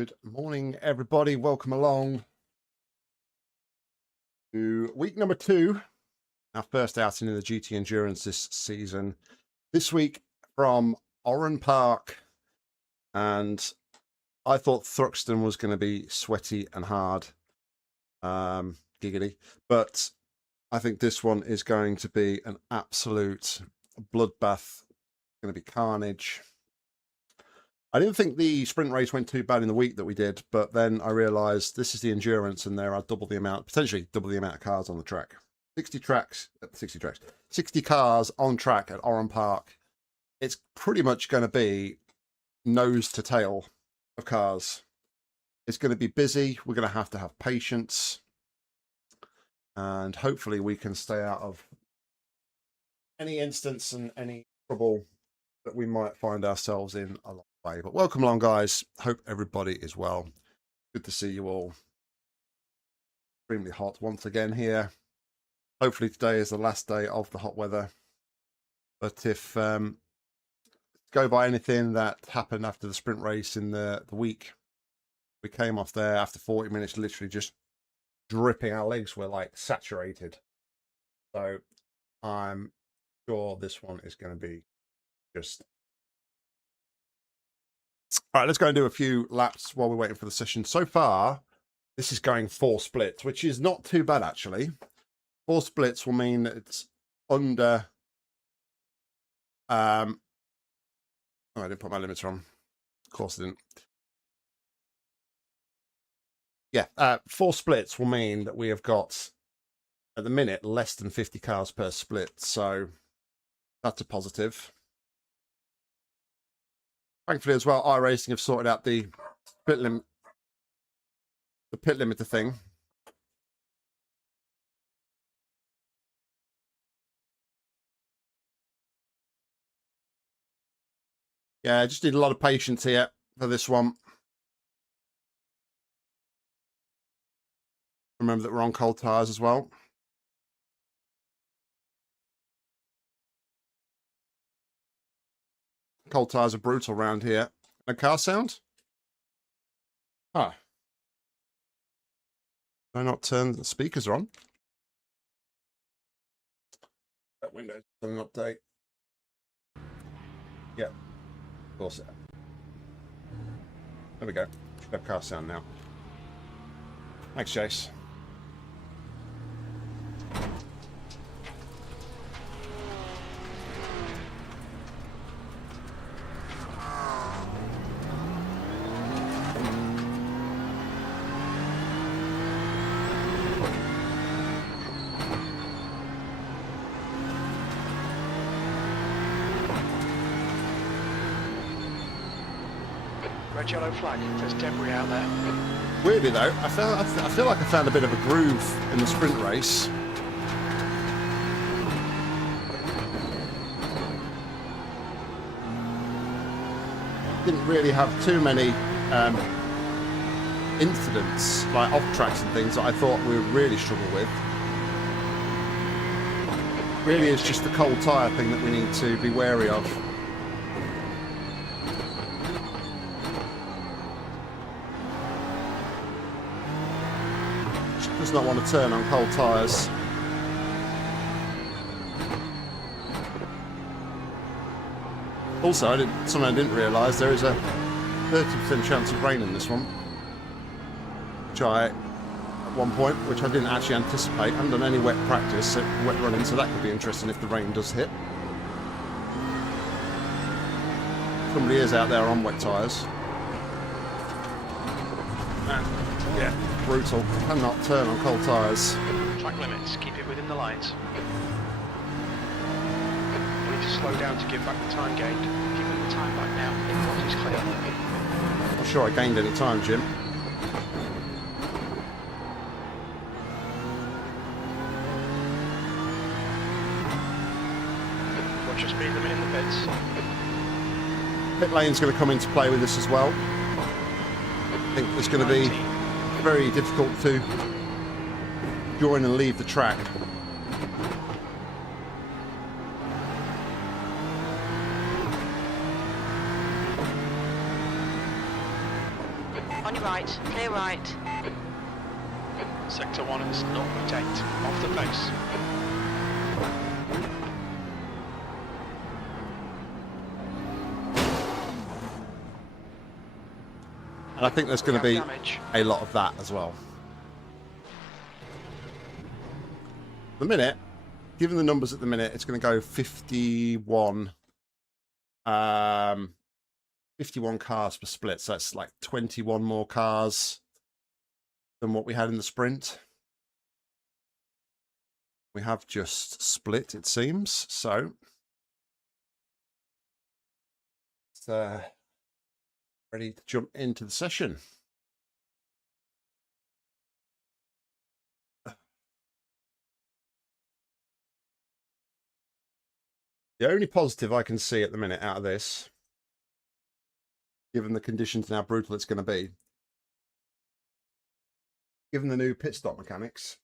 Good morning, everybody. Welcome along to week number 2, our first outing in the GT Endurance this season. This week from Oran Park, and I thought Thruxton was going to be sweaty and hard, giggity, but I think this one is going to be an absolute bloodbath. Going to be carnage. I didn't think the sprint race went too bad in the week that we did, but then I realised this is the endurance, and there are potentially double the amount of cars on the track. 60 cars on track at Oran Park. It's pretty much going to be nose to tail of cars. It's going to be busy. We're going to have patience, and hopefully we can stay out of any instance and any trouble that we might find ourselves in along the way. But welcome along, guys. Hope everybody is well. Good to see you all. Extremely hot once again here. Hopefully today is the last day of the hot weather. But if go by anything that happened after the sprint race in the week, we came off there after 40 minutes, literally just dripping. Our legs were like saturated. So I'm sure this one is going to be just all right. Let's go and do a few laps while we're waiting for the session. So far, this is going 4 splits, which is not too bad actually. 4 splits will mean that it's under. Oh, I didn't put my limiter on. Of course I didn't. Yeah, 4 splits will mean that we have got, at the minute, less than 50 cars per split. So that's a positive. Thankfully, as well, iRacing have sorted out the pit limiter thing. Yeah, I just need a lot of patience here for this one. Remember that we're on cold tires as well. Cold tires are brutal around here. A car sound? Ah. Do I not turn the speakers on? That window's an update. Yeah, of course. There we go. Should have car sound now. Thanks, Chase. Red yellow flag. There's debris out there. Weirdly though, I feel like I found a bit of a groove in the sprint race. Didn't really have too many incidents like off tracks and things that I thought we would really struggle with. Really is just the cold tyre thing that we need to be wary of. Does not want to turn on cold tyres. Also, something I didn't realise, there is a 30% chance of rain in this one. Which at one point, which I didn't actually anticipate. I haven't done any wet practice, wet running, so that could be interesting if the rain does hit. Somebody is out there on wet tyres. Yeah. Brutal. Cannot turn on cold tyres. Track limits. Keep it within the lines. We need to slow down to give back the time gained. Give them the time back now. Once it's clear. I'm not sure I gained any time, Jim. Watch your speed limit in the pits. Pit lane's going to come into play with this as well. I think it's going to be very difficult to join and leave the track. On clear right, clear right. Sector 1 is 0.8, off the pace. And I think there's going to be a lot of that as well. The minute, given the numbers at the minute, it's going to go 51. 51 cars per split, so that's like 21 more cars than what we had in the sprint. We have just split, it seems, so it's ready to jump into the session. The only positive I can see at the minute out of this, given the conditions and how brutal it's going to be, given the new pit stop mechanics,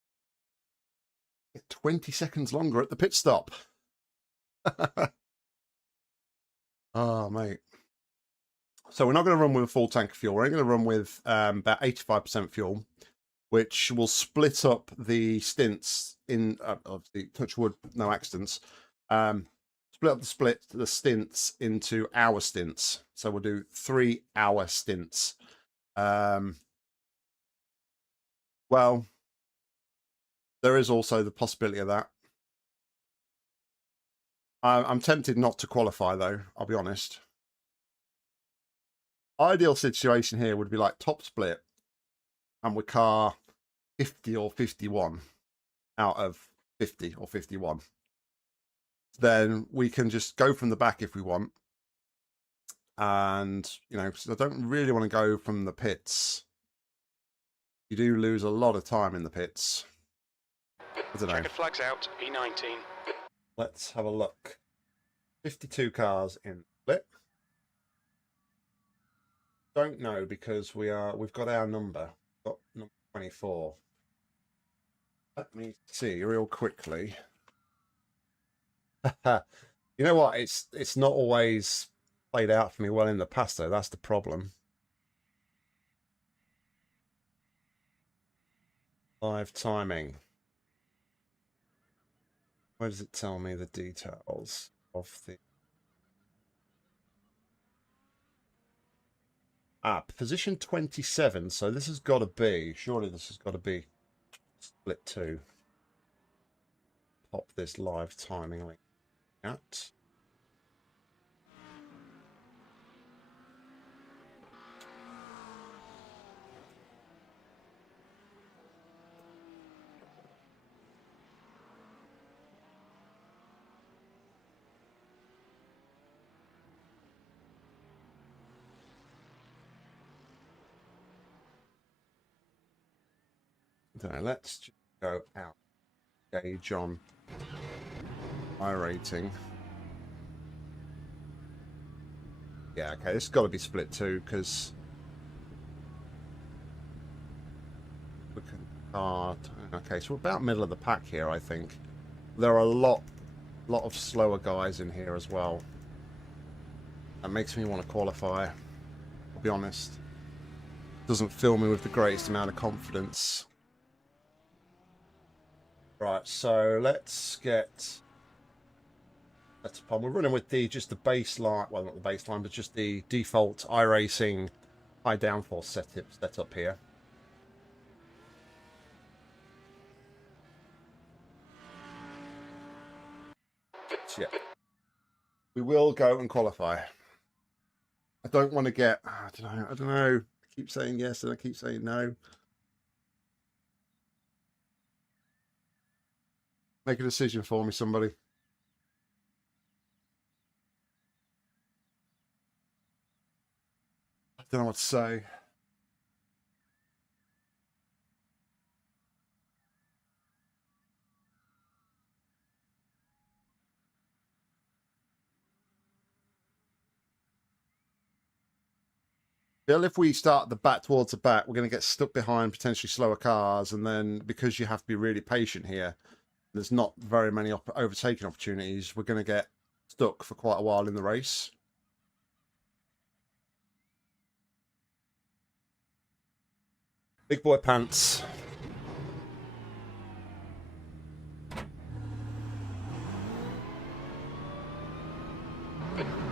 20 seconds longer at the pit stop. Oh, mate. So we're not going to run with a full tank of fuel. We're only going to run with about 85% fuel, which will split up the stints in, obviously, touch wood, no accidents. Split up the stints into hour stints. So we'll do 3-hour stints. Well, there is also the possibility of that. I'm tempted not to qualify, though, I'll be honest. Ideal situation here would be like top split, and we're car 50 or 51 out of 50 or 51. Then we can just go from the back if we want. And, you know, because I don't really want to go from the pits. You do lose a lot of time in the pits. I don't know. Checkered flags out, E19. Let's have a look. 52 cars in split. Don't know because we've got our number. Got number 24. Let me see real quickly. You know what? It's not always played out for me well in the past, though. That's the problem. Live timing. Where does it tell me the details of the... Position 27. So this has got to be... Surely this has got to be split 2. Pop this live timing link out. So let's just go out. Gauge on iRacing. Yeah, okay, this has got to be split 2 because we can start. Okay, so we're about middle of the pack here, I think. There are a lot of slower guys in here as well. That makes me want to qualify. I'll be honest. Doesn't fill me with the greatest amount of confidence. Right, so let's get... We're running with just the baseline, well, not the baseline, but just the default iRacing high downforce setup here. So, yeah, we will go and qualify. I don't want to get, I don't know. I keep saying yes and I keep saying no. Make a decision for me, somebody. I don't know what to say. Bill, if we start the back towards the back, we're going to get stuck behind potentially slower cars, and then because you have to be really patient here, there's not very many overtaking opportunities. We're going to get stuck for quite a while in the race. Big boy pants.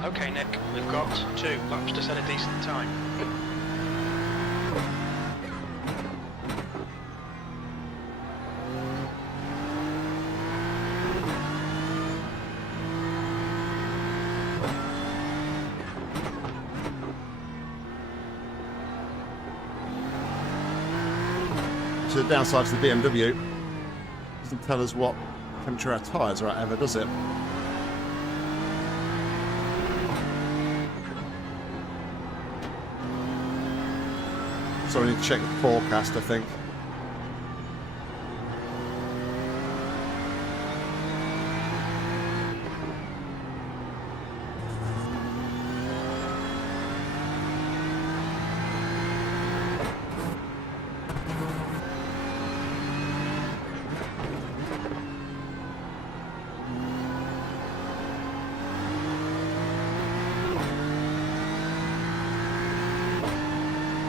Okay, Nick, we've got 2 laps to set a decent time. To the downside to the BMW, doesn't tell us what temperature our tyres are at ever, does it? So we need to check the forecast, I think.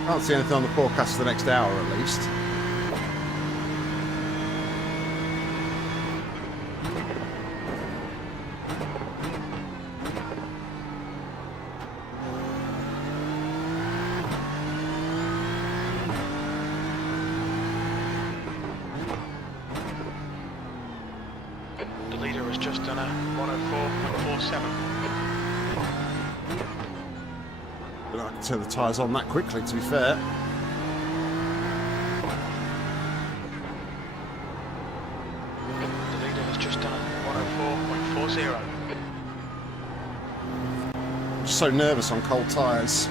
Can't see anything on the forecast for the next hour at least. The leader has just done a 104.47. I can turn the tyres on that quickly, to be fair. The leader has just done a 104.40. I'm just so nervous on cold tyres.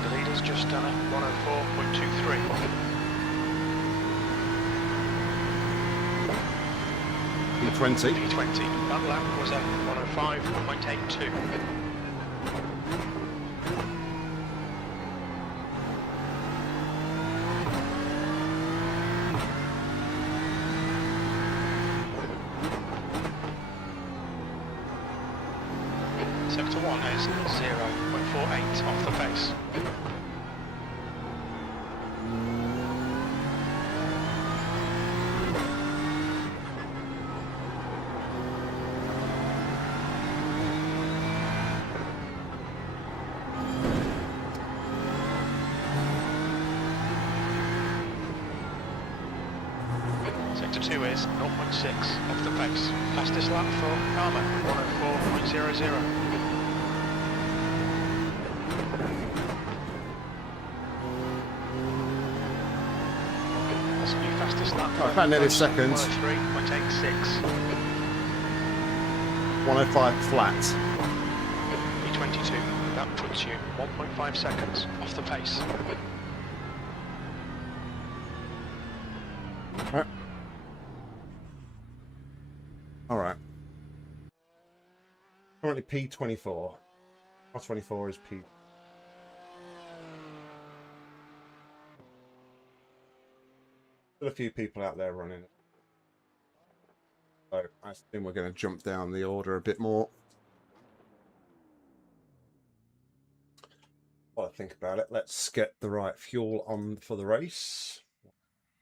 The leader's just done a 104.23. P20. P20. That lap was a 105.82. Sector 1 is 0.48 off the pace. Sector 2 is 0.6 off the pace. Fastest lap for Karma, 104.00. That's the new fastest lap. Oh, about nearly a second. 103.86. 105 flat. P22. That puts you 1.5 seconds off the pace. Alright. Currently P24. R24 is P. Still a few people out there running. So I think we're going to jump down the order a bit more. While I think about it, let's get the right fuel on for the race.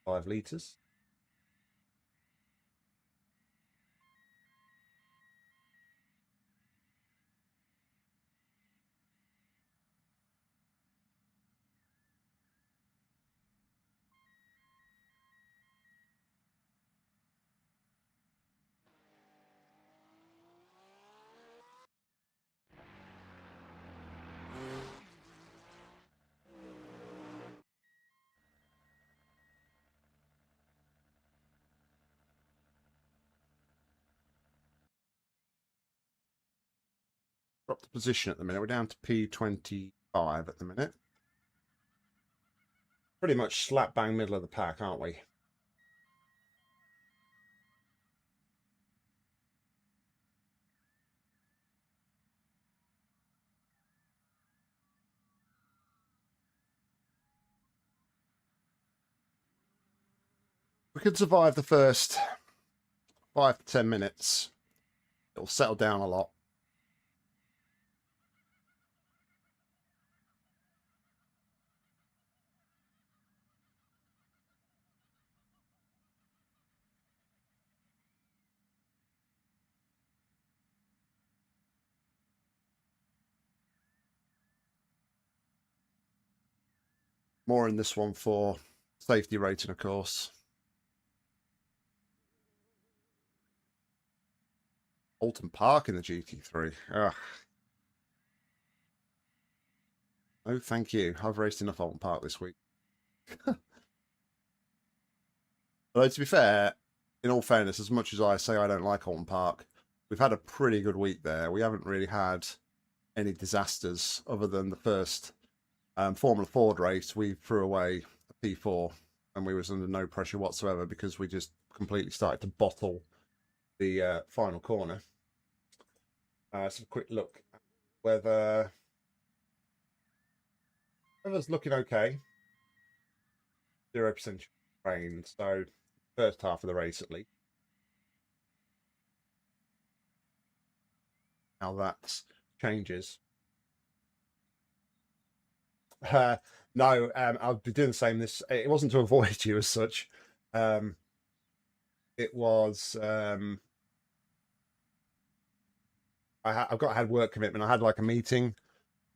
5 litres. Drop the position at the minute. We're down to P25 at the minute. Pretty much slap bang middle of the pack, aren't we? We could survive the first 5 to 10 minutes. It'll settle down a lot. More in this one for safety rating, of course. Oran Park in the GT3. Ugh. Oh, thank you. I've raced enough Oran Park this week. Although, to be fair, in all fairness, as much as I say I don't like Oran Park, we've had a pretty good week there. We haven't really had any disasters other than the first Formula Ford race. We threw away a P4 and we was under no pressure whatsoever because we just completely started to bottle the final corner. So a quick look at whether weather's looking okay. 0% rain, so first half of the race at least. How that changes. No, I'll be doing the same. It wasn't to avoid you as such. It was I've had work commitment. I had like a meeting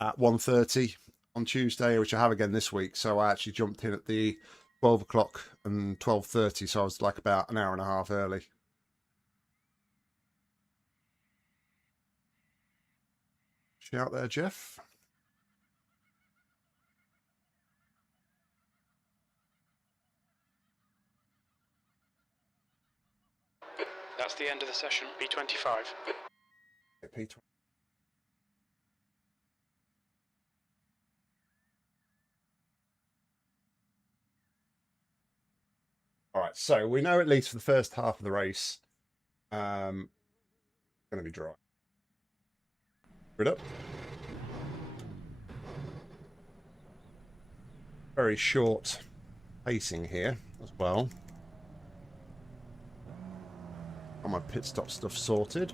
at 1:30 on Tuesday, which I have again this week. So I actually jumped in at the 12 o'clock and 12:30. So I was like about an hour and a half early. Shout there, Jeff. That's the end of the session. P25. P20. All right, so we know at least for the first half of the race, going to be dry. Grid up. Very short pacing here as well. Got my pit stop stuff sorted.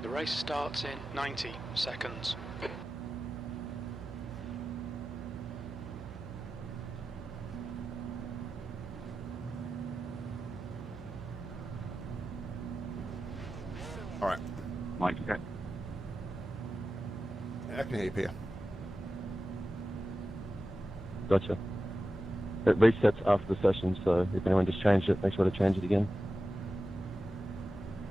The race starts in 90 seconds. All right. Mike, okay. Yeah, I can hear you, Peter. Gotcha. It resets after the session, so if anyone just changed it, make sure to change it again.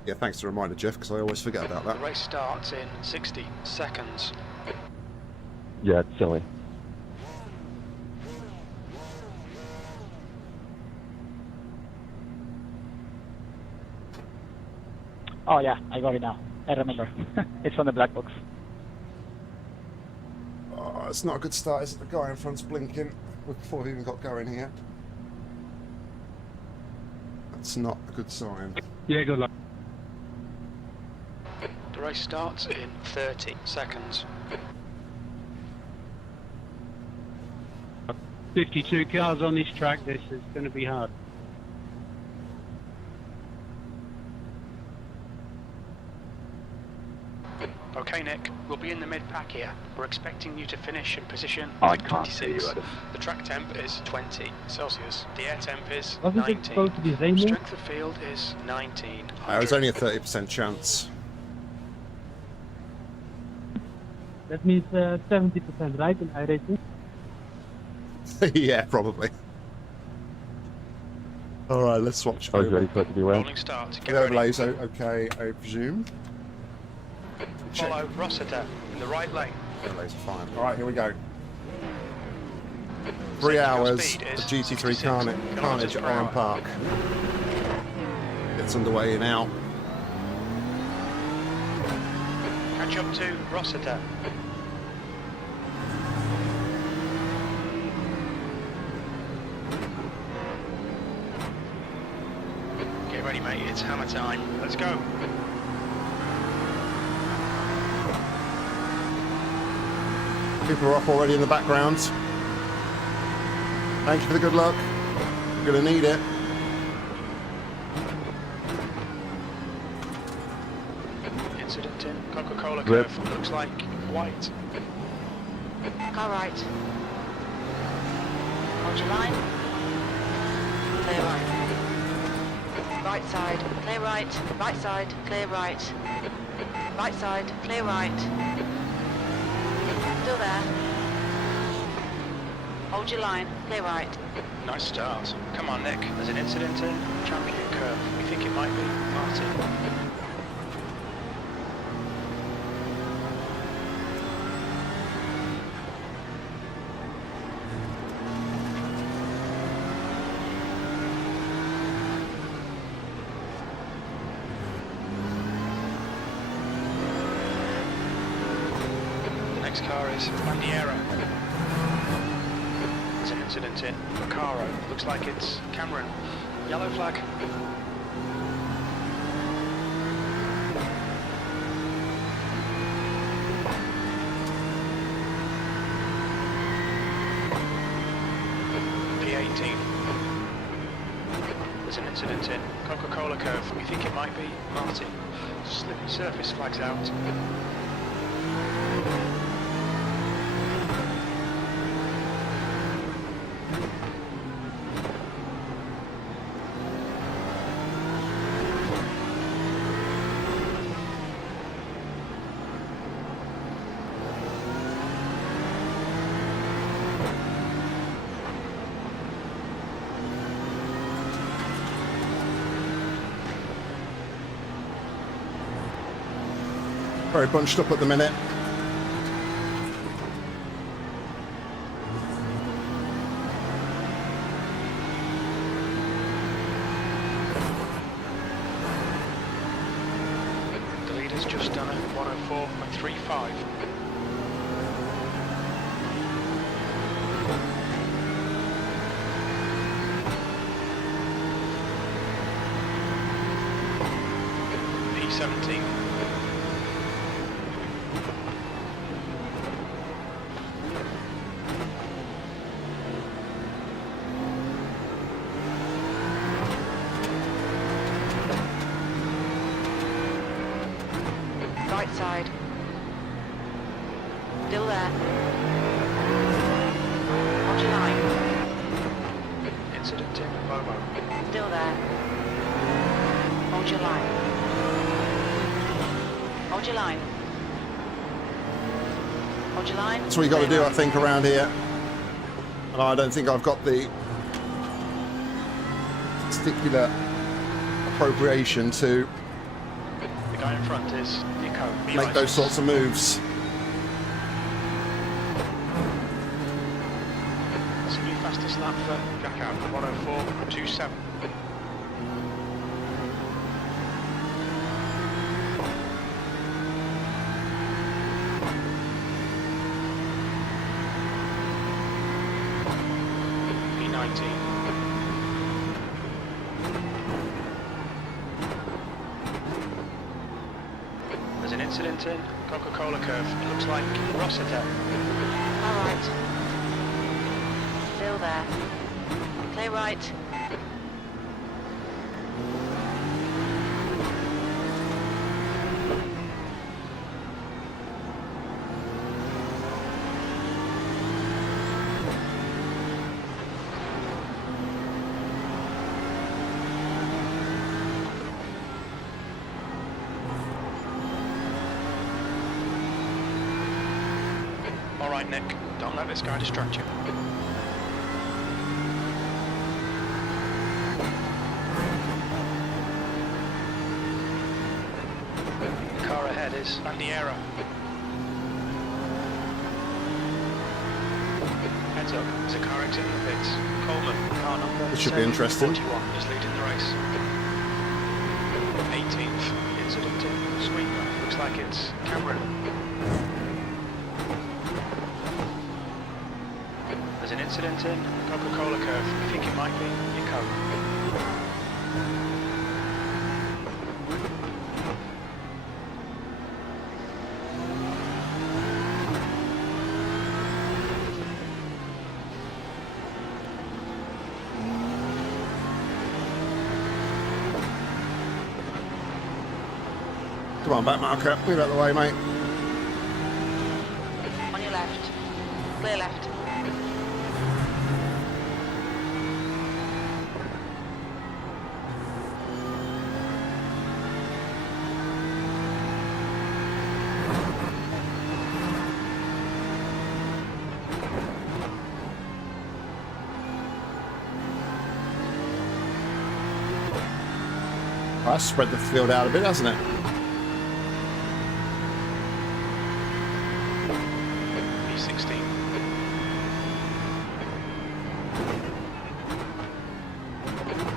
Yeah, thanks for the reminder, Jeff, because I always forget about that. The race starts in 60 seconds. Yeah, it's silly. Oh yeah, I got it now. I remember. It's on the black box. Oh, it's not a good start, is it? The guy in front's blinking before we even got going here. That's not a good sign. Yeah, good luck. The race starts in 30 seconds. 52 cars on this track. This is going to be hard. Okay, Nick, we'll be in the mid-pack here. We're expecting you to finish in position I can't see 26. you, Adam. The track temp is 20 Celsius. The air temp is Wasn't it 19. supposed to be raining? Strength of field is 19. It was only a 30% chance. That means 70%, right, in iRacing? Yeah, probably. All right, let's swatch. I was ready for it to be well. Rolling start. Get The ready. overlays, okay, I presume. Follow Rossiter in the right lane. Overlays are fine. All right, here we go. 3 Second your hours speed of is GT3 66 carnage kilometers at per Oran hour. Park. It's underway now. Catch up to Rossiter. Get ready, mate. It's hammer time. Let's go. People are up already in the background. Thank you for the good luck. We're going to need it. Incident in Coca-Cola curve. Looks like white. Car right. Hold your line. Clear right. Right side, clear right. Right side, clear right. Right side, clear right. Still there. Hold your line, clear right. Nice start. Come on, Nick. There's an incident in Champion curve. We think it might be Martin. Next car is Bandiera. There's an incident in Recaro. Looks like it's Cameron. Yellow flag. P18. There's an incident in Coca-Cola curve. We think it might be Martin. Slippy surface flags out. Very bunched up at the minute. The leader's just done a 104.35. P17. Right side. Still there. Hold your line. Incident in Bobo. Still there. Hold your line. Hold your line. Hold your line. That's what you got to do, I think, around here. And I don't think I've got the particular appropriation to The guy in front is Nico. make those sorts of moves. That's a new fastest lap for Jack out, 104.27. P19. There's an incident in Coca-Cola curve. It looks like Rossiter. All right. Still there. Clear right. All right, Nick. Don't let this guy distract you. The car ahead is Bandiera. Heads up, there's a car exiting the pits. Coleman, car number This should be interesting. 41, is leading the race. 18th, incident in Sweeper. Looks like it's Cameron. There's an incident in Coca-Cola curve. I think it might be Nico. on, back marker. Move out of the way, mate. On your left. Clear left. That's spread the field out a bit, hasn't it? B16.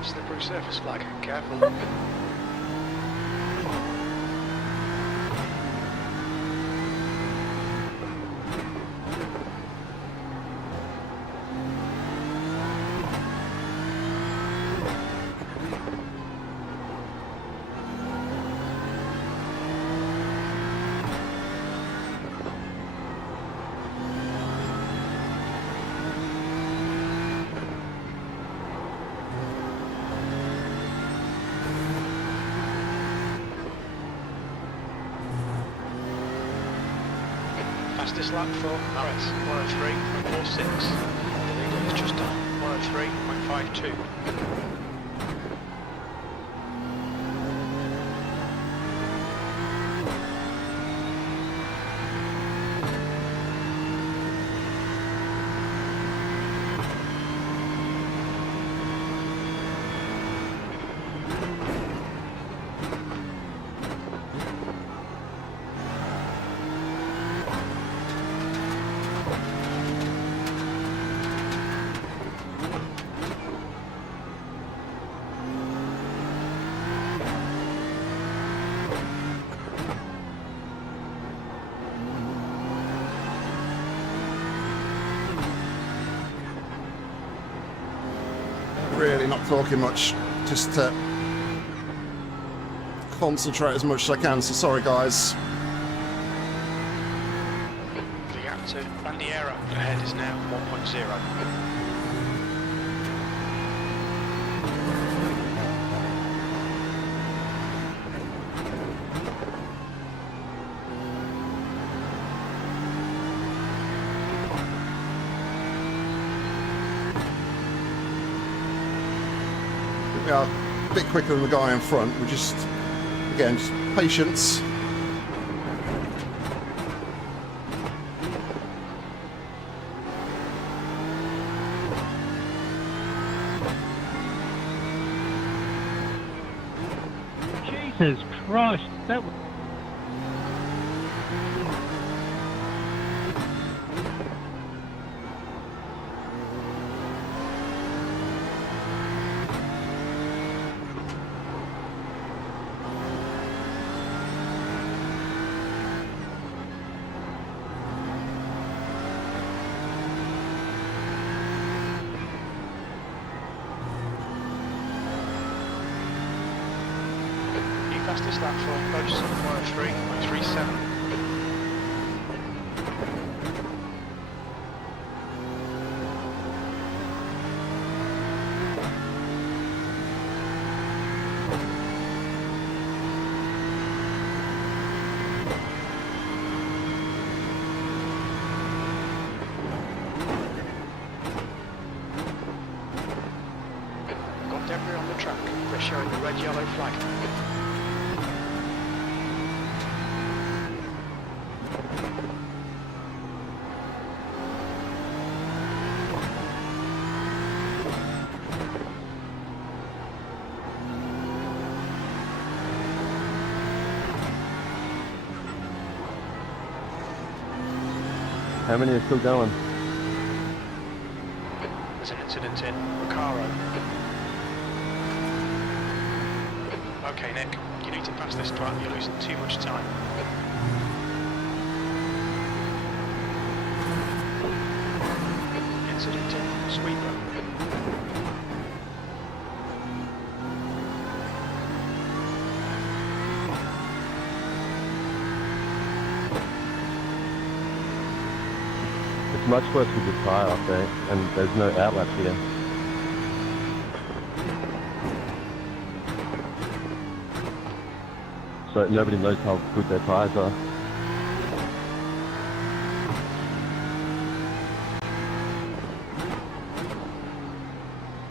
Slippery surface flag, careful. Fastest lap for Norris, 103.46. The leader is just on 103.52. Really not talking much, just to concentrate as much as I can, so sorry guys. The gap to Bandiera ahead is now 1.0. We are a bit quicker than the guy in front. We're just, again, just patience. Jesus Christ, that was... Fastest lap for Hodgson, 103.37. Got debris on the track. They're showing the red-yellow flag. How many are still going? There's an incident in Recaro. Okay, Nick, you need to pass this track. You're losing too much time. Incident in Sweeper. It's much worse with the tyre up there, and there's no outlap here. but nobody knows how good their tyres are.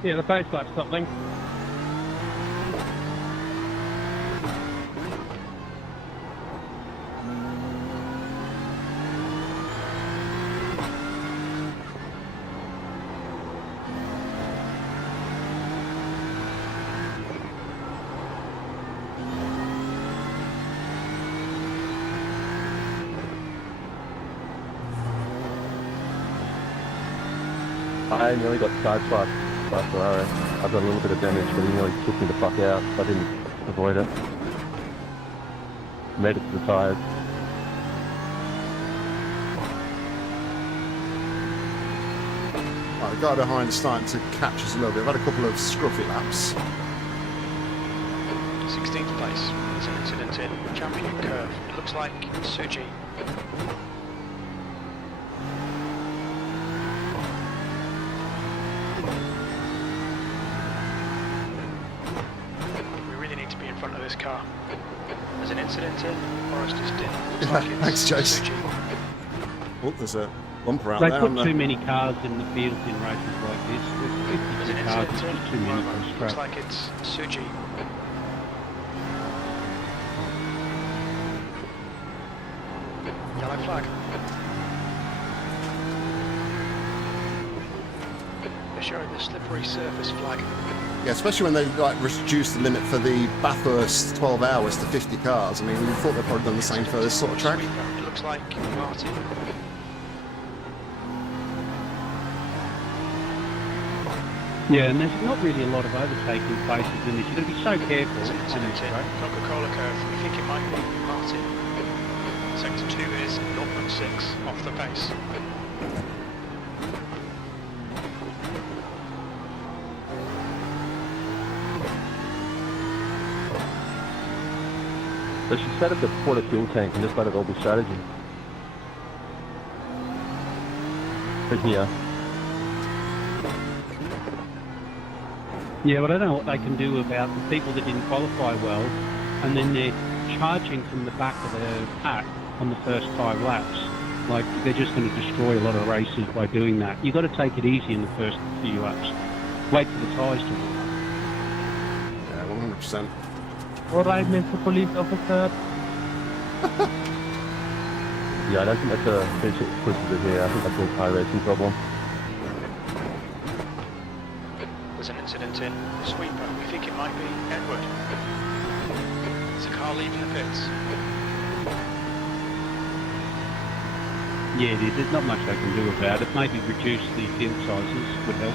Yeah, the pace lap's something. I nearly got sideswiped by Ferrari. I've got a little bit of damage, but he nearly took me the fuck out. I didn't avoid it. Made it to the tyres. Right, the guy behind is starting to catch us a little bit. I've had a couple of scruffy laps. 16th place. There's an incident in Champion Curve. It looks like Suji. We really need to be in front of this car. There's an incident in Forrester's Din. Looks like it's Thanks, Chase. Suji. Oh, there's a bumper out They there. put on too the... many cars in the field in races like this. There's There's an 52 cars, it's incident just in too many Roma. for Looks scrap. like it's Suji. Yellow flag. They're showing the slippery surface flag. Yeah, especially when they like reduce the limit for the Bathurst 12 hours to 50 cars. I mean, we thought they'd probably done the same for this sort of track. It looks like Martin. Yeah, and there's not really a lot of overtaking places in this. You've got to be so careful There's an on incident this in track. Coca-Cola curve. We think it might be Martin. Sector 2 is 0.6 off the pace. They should set up the quarter fuel tank and just let it all be strategy. But here, Yeah, but I don't know what they can do about the people that didn't qualify well, and then they're charging from the back of the pack on the first 5 laps. Like, they're just going to destroy a lot of races by doing that. You've got to take it easy in the first few laps. Wait for the tyres to warm up. Yeah, 100%. All right, Mr. Police Officer. yeah, I don't think that's a feature exclusive here. I think that's an iRacing problem. There's an incident in Sweeper. We think it might be Edward. There's a car leaving the pits. Yeah, it is. There's not much they can do about it. Maybe reduce the field sizes would help.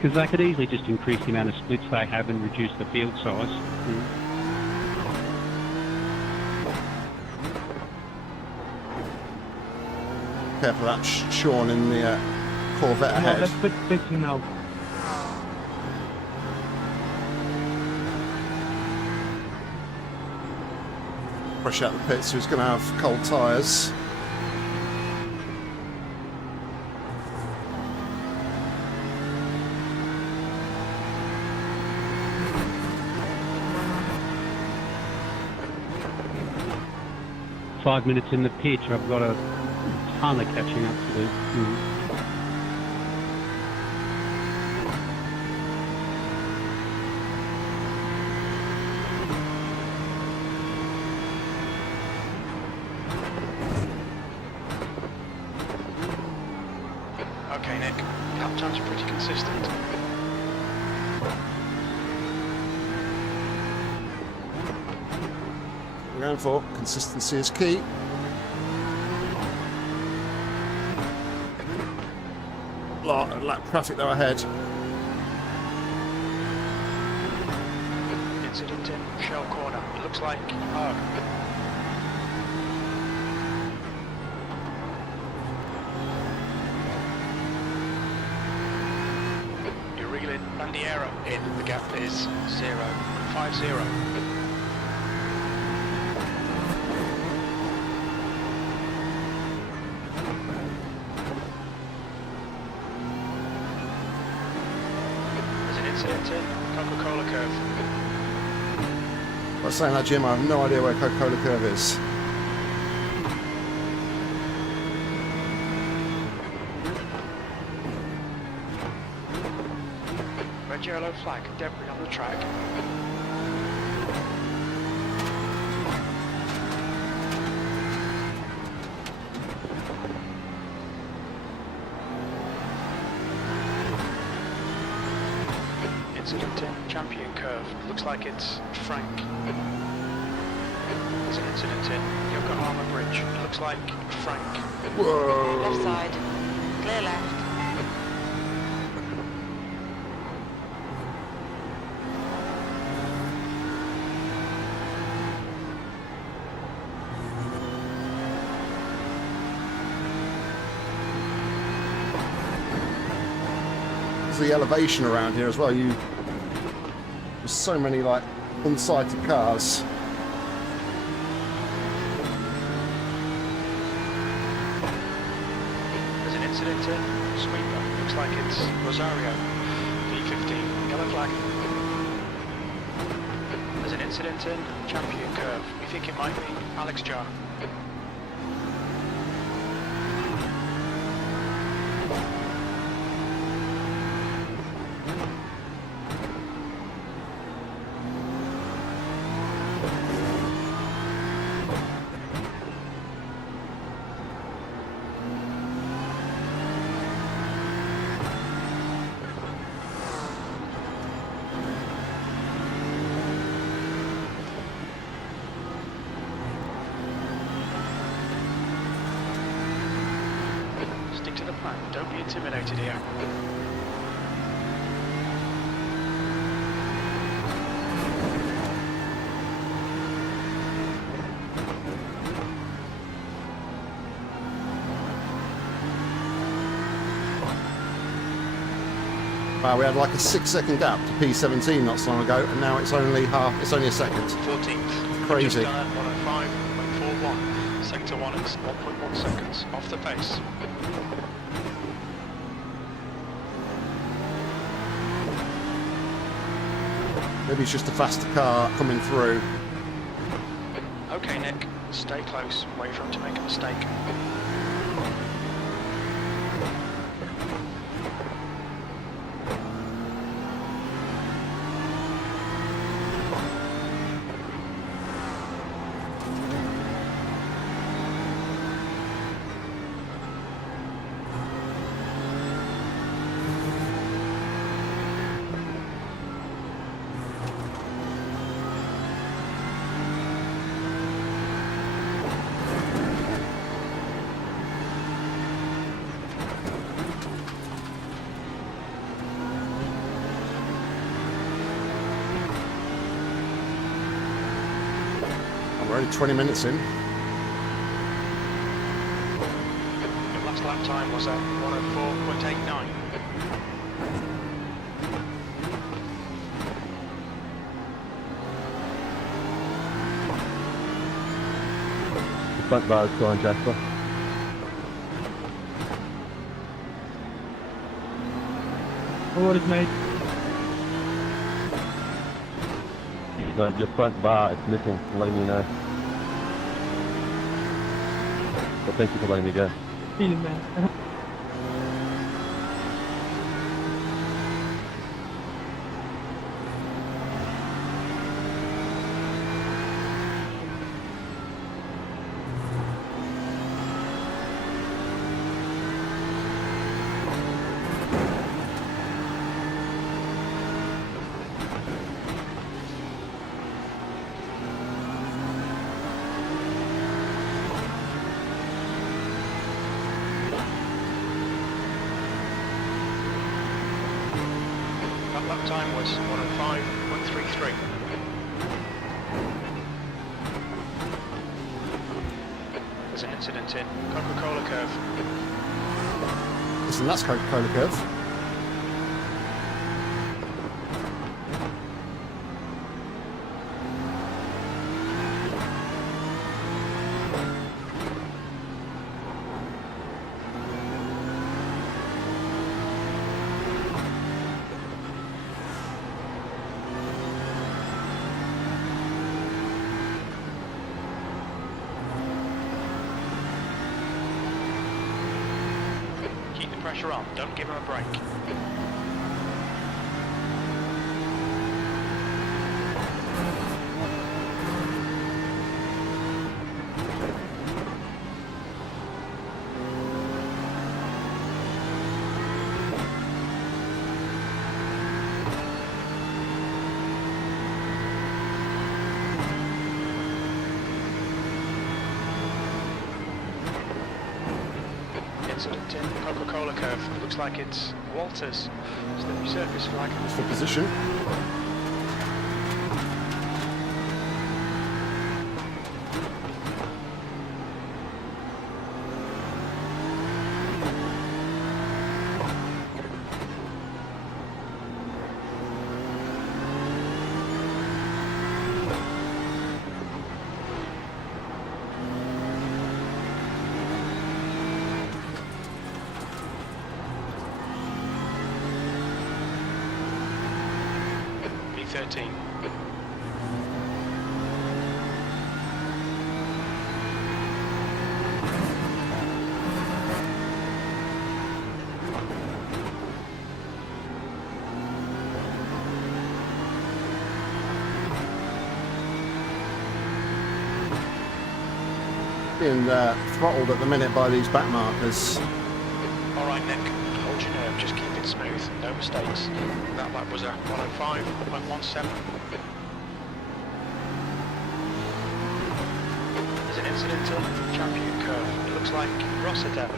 Because they could easily just increase the amount of splits they have and reduce the field size. Careful of that Sean in the Corvette ahead. Let's put pitching now. Fresh out the pits, who's going to have cold tyres. Five minutes in the pitch, I've got a ton of catching up to do. Okay, Nick. Lap times are pretty consistent. We're going for consistency is key. Lap traffic though ahead. Incident in Shell Corner. It looks like Park. You're reeling Bandiera in. The gap is 0.50. incident in Coca-Cola curve. By saying that, Jim, I have no idea where Coca-Cola Curve is. Red yellow flag, debris on the track. Incident in Champion curve. Looks like it's Frank. There's an incident in Yokohama Bridge. It looks like Frank. Whoa! Left side. Clear left. The elevation around here as well. There's so many like unsighted cars. There's an incident in Sweeper. Looks like it's Rosario. V15. Yellow flag. There's an incident in Champion curve. We think it might be Alex Jar. Stick to the plan. Don't be intimidated here. Wow, we had like a 6-second gap to P17 not so long ago, and now it's only a second. 14th. Crazy. Just done at 105.41. Sector 1 is 1.1 seconds off the pace. Maybe it's just a faster car coming through. Okay, Nick. Stay close. Wait for him to make a mistake. We're only 20 minutes in. Your last lap time was at 104.89. The front bar's gone, Jasper. Orders, mate. No, your front bar is missing. I'm letting you know. But thank you for letting me go. Feeling man. That lap time was 105.33. There's an incident in Coca-Cola curve. Listen, that's Coca-Cola Curve. pressure on. Don't give him a break. Incident in Coca-Cola curve. Looks like it's Walters. It's the resurface flag. For position. B13. Being throttled at the minute by these back markers. All right, Nick. Hold your nerve. Just keep it smooth. No mistakes. That lap was a 105.17. There's an incident on Champion curve. It looks like Rossiter.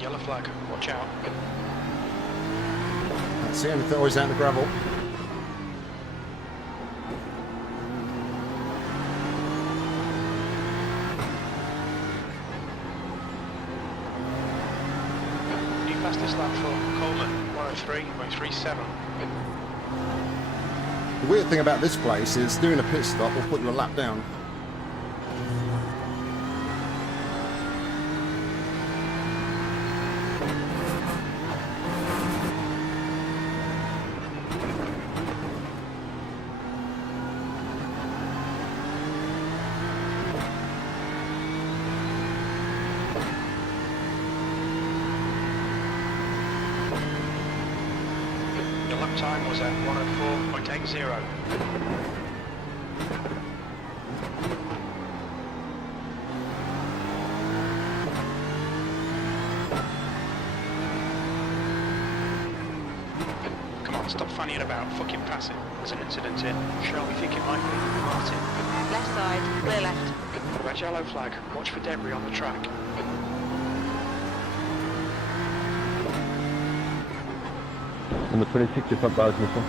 Yellow flag. Watch out. Can't see anything. Always out in the gravel. Fastest lap for Coleman, 103.37. The weird thing about this place is doing a pit stop will put you a lap down. Your lap time was at 104.80. Come on, stop fannying about. Fucking pass it. There's an incident in. Shall we think it might be Martin? Left side, clear left. Red yellow flag. Watch for debris on the track. Number 26, your front bar is missing.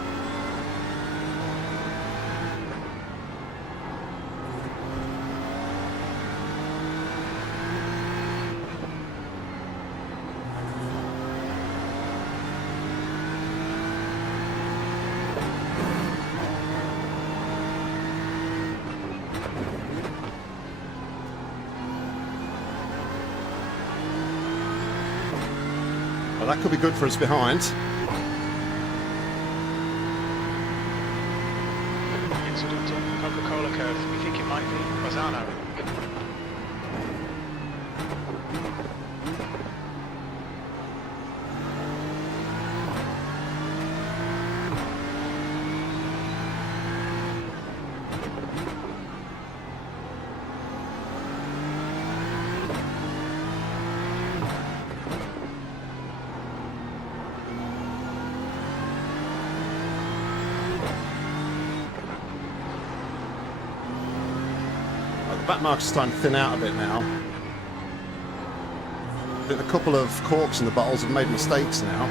Well, that could be good for us behind. Incident in Coca-Cola curve. We think it might be Mazzano. The back markers are starting to thin out a bit now. I think a couple of corks in the bottles have made mistakes now.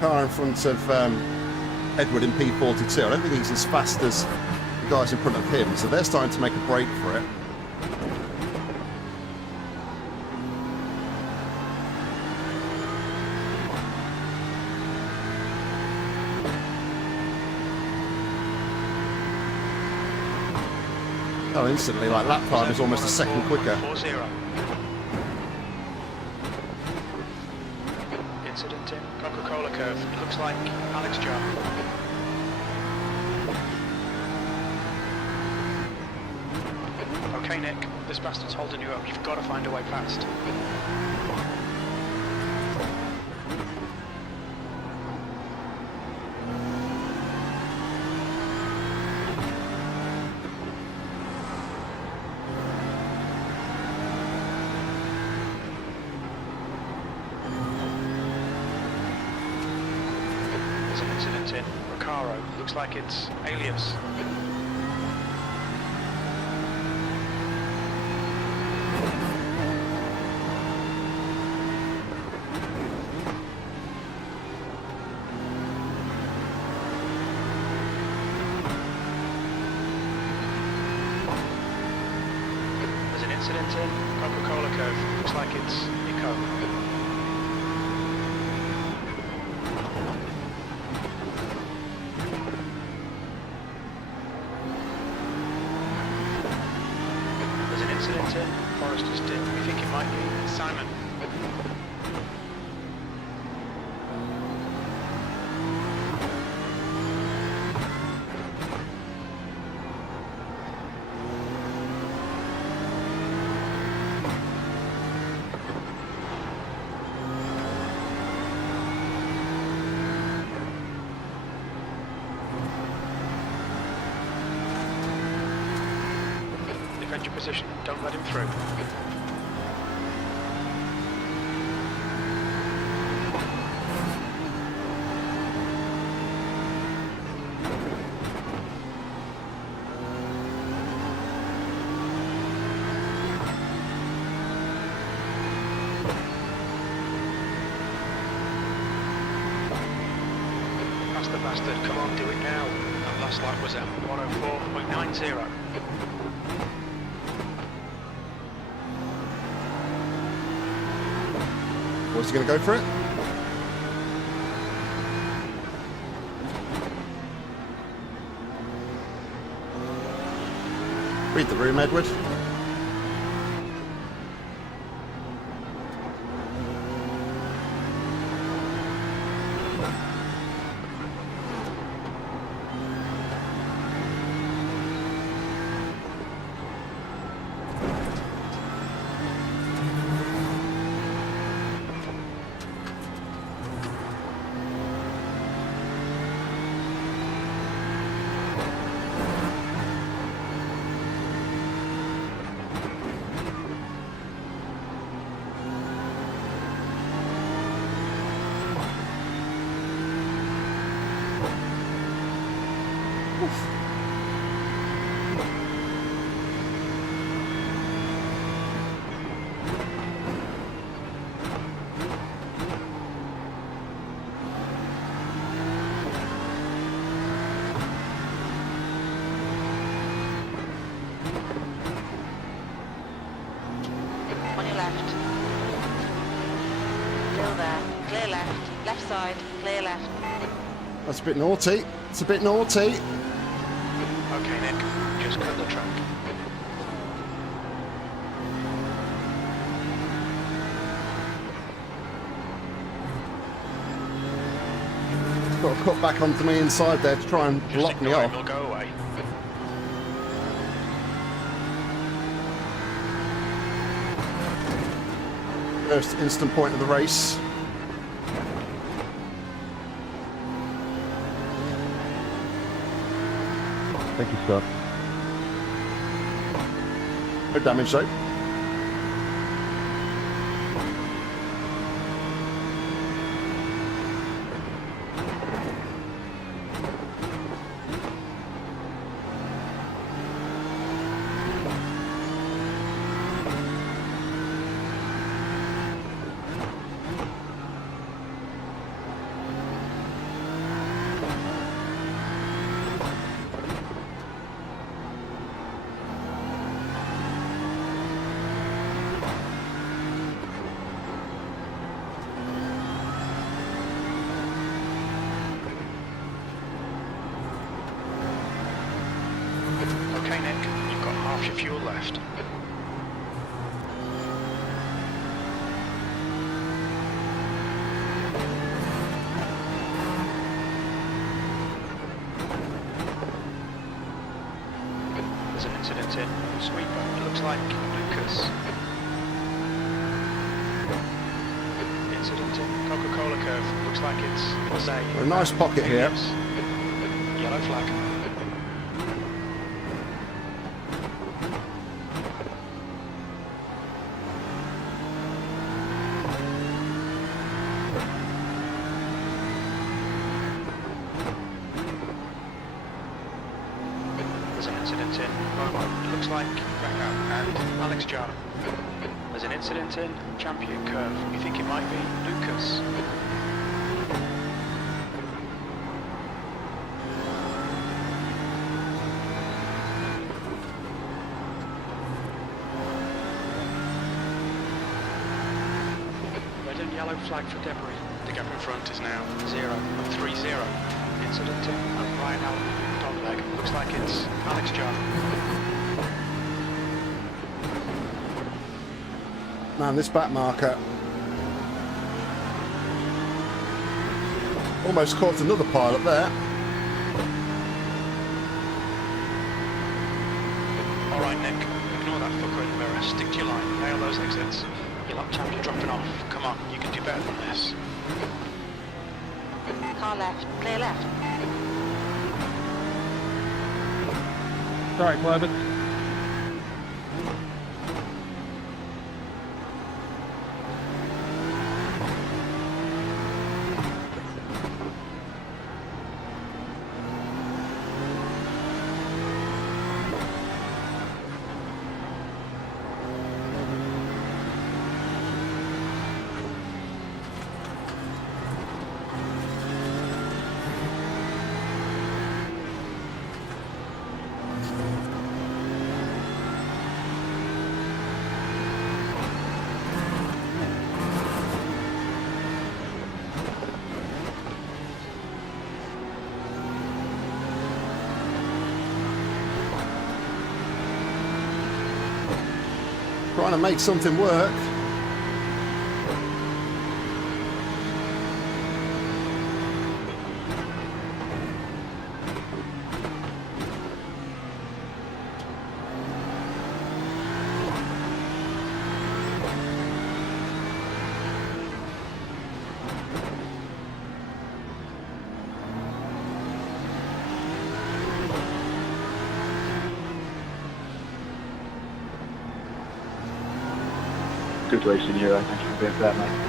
Car in front of Edward in P42. I don't think he's as fast as the guys in front of him, so they're starting to make a break for it. Oh, instantly, like lap time is almost a second quicker. 40. Incident in Coca-Cola curve. It looks like Alex Jar. Okay, Nick. This bastard's holding you up. You've got to find a way past. There's an incident in Recaro. Looks like it's Alias. There's an incident in Coca-Cola Curve. Looks like it's Eco. There's an incident in Forester's Dip. We think it might be Simon. Defend your position. Don't let him through. Past the bastard. Come on, do it now. That last lap was at 104.90. Was he going to go for it? Read the room, Edward. On your left. Still there. Clear left. Left side. Clear left. That's a bit naughty. It's a bit naughty. Okay, Nick. Just cut the track. Got to cut back onto me inside there to try and Just block me ignore off. him, he'll go away. First instant point of the race. Thank you, Scott. No damage though. Okay, Nick. You've got half your fuel left. There's an incident in Sweeper. It looks like a blue Lucas. Incident in Coca-Cola curve. Looks like it's say. A nice pocket here. Yellow flag. There's an incident in Momo. Looks like Becca and Alex Jar. There's an incident in Champion Curve. You think it might be Lucas? Red and yellow flag for debris. The gap in front is now 0.30. Incident in Ryan Allen. Dogleg. Looks like it's Alex Jar. Man, this back marker almost caught another pilot there. Alright, Nick. Ignore that fucker in the mirror. Stick to your line. Nail those exits. Your lap time is dropping off. Come on, you can do better than this. Car left. Clear left. Sorry, Clovis. Trying to make something work. Good racing here, I think, for being that, mate.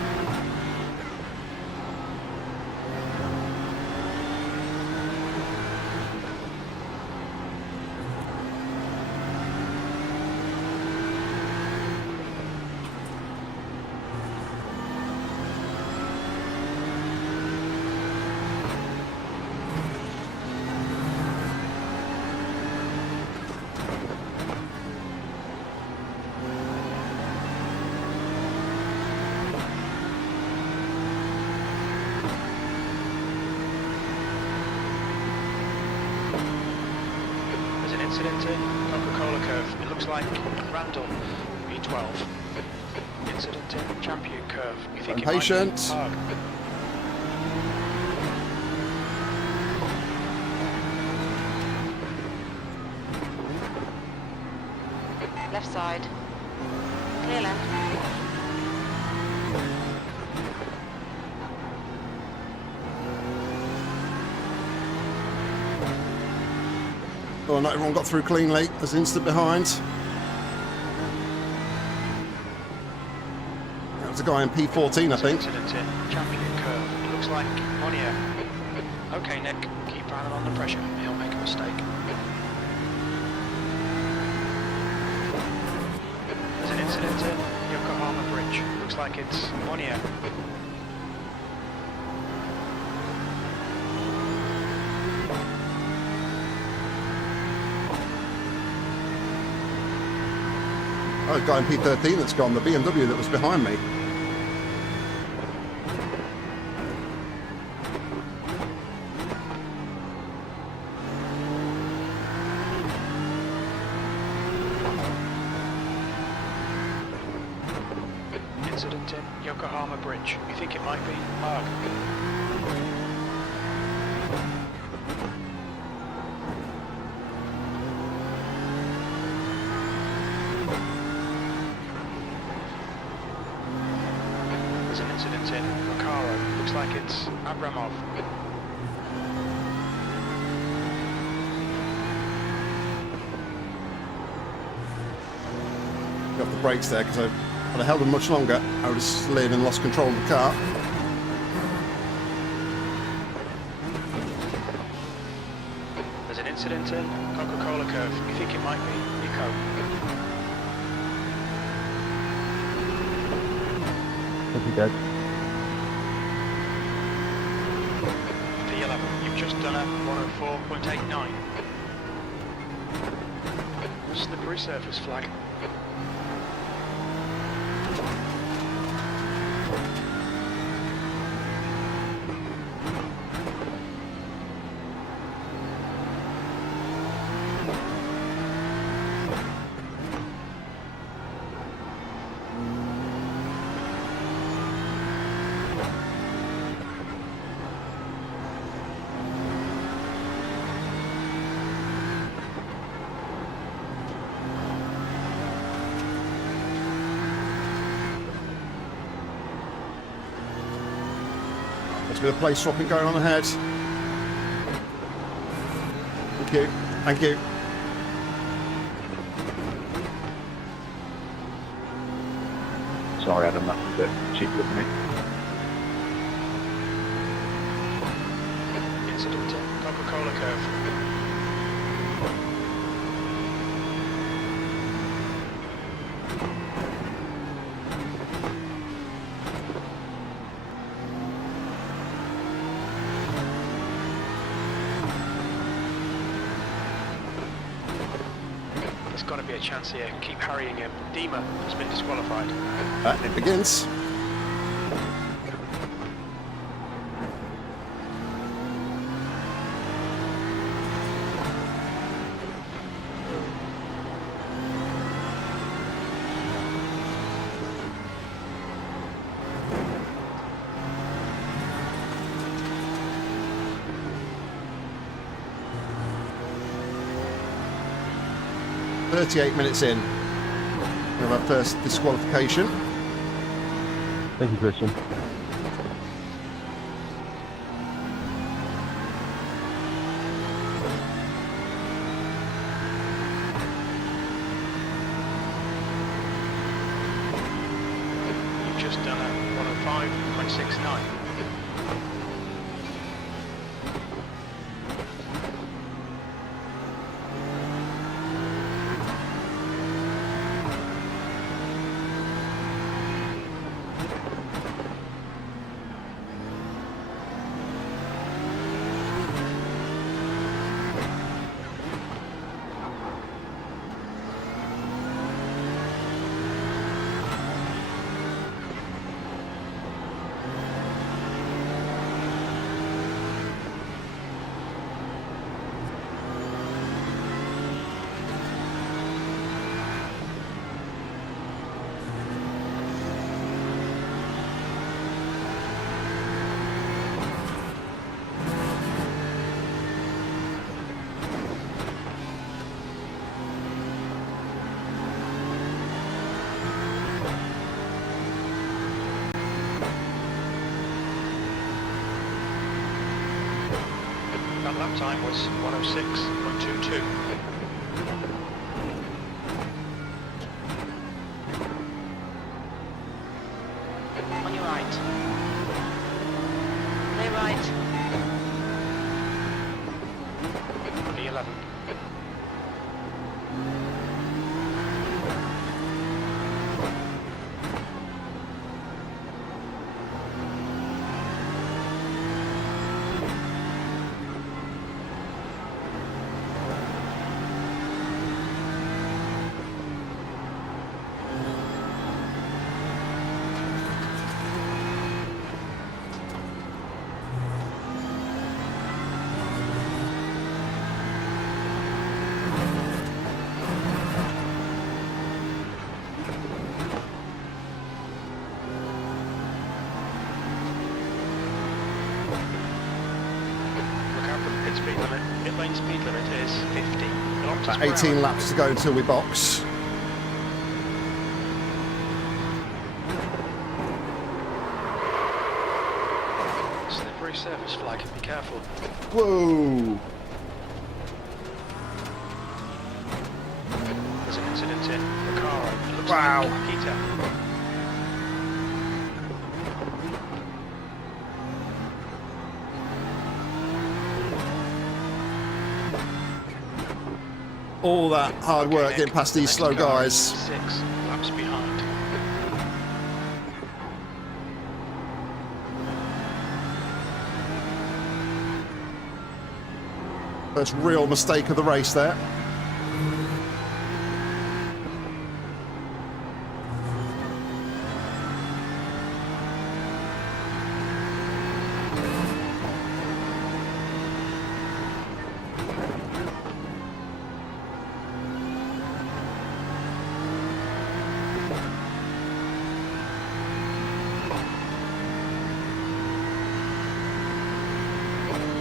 Incident in Coca-Cola curve. It looks like Randall, B12. Incident in Champion curve. You think it might be Impatient. Park. Left side. Clear left. Oh, not everyone got through cleanly. There's an instant behind. That was a guy in P14, I think. Incident in Champion curve. It looks like Monier. Okay, Nick. Keep Brandon on the pressure. He'll make a mistake. There's an incident in Yokohama Bridge. Looks like it's Monier. Oh, a guy in P13 that's gone, the BMW that was behind me. Incident in Yokohama Bridge. You think it might be Park? incident in Recaro. Looks like it's Abramov. Got the brakes there because had I held them much longer, I would have slid and lost control of the car. There's an incident in Coca-Cola curve. You think it might be Nico? Thank you, Dad. P11, you've just done a 104.89. Slippery surface flag. There's a bit of place swapping going on ahead. Thank you. Thank you. Sorry, Adam, that was a bit cheeky of me. Incident in Coca-Cola curve. There's got to be a chance here. Keep harrying him. Dima has been disqualified. It begins. .38 minutes in. We have our first disqualification. Thank you, Christian. You've just done a 105.69. That lap time was 106.22. On your right. Clear right. P11. Speed limit. Pit lane speed limit is 50 kilometers About per 18 hour. laps to go until we box. resurface flag. Be careful. Whoa! There's an incident in Recaro. It looks Wow. like Kita. All that hard work Nick, getting past these next slow car guys. is 6 laps behind. First real mistake of the race there.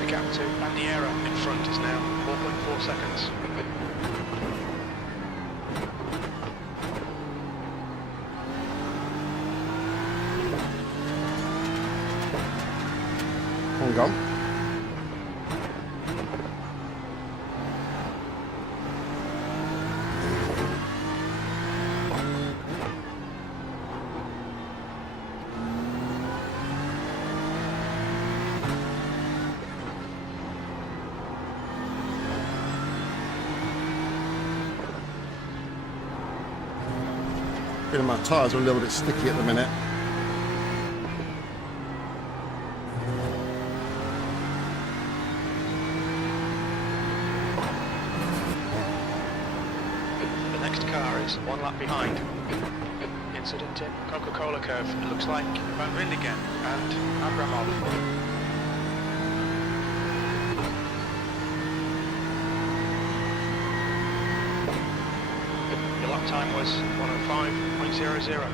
The gap to Bandiera in front is now 4.4 seconds. Hold on. Feeling my tyres are a little bit sticky at the minute. The next car is 1 lap behind. Incident in Coca-Cola curve. It looks like Van Vindigen and Abramov. Your lap time was 105.00.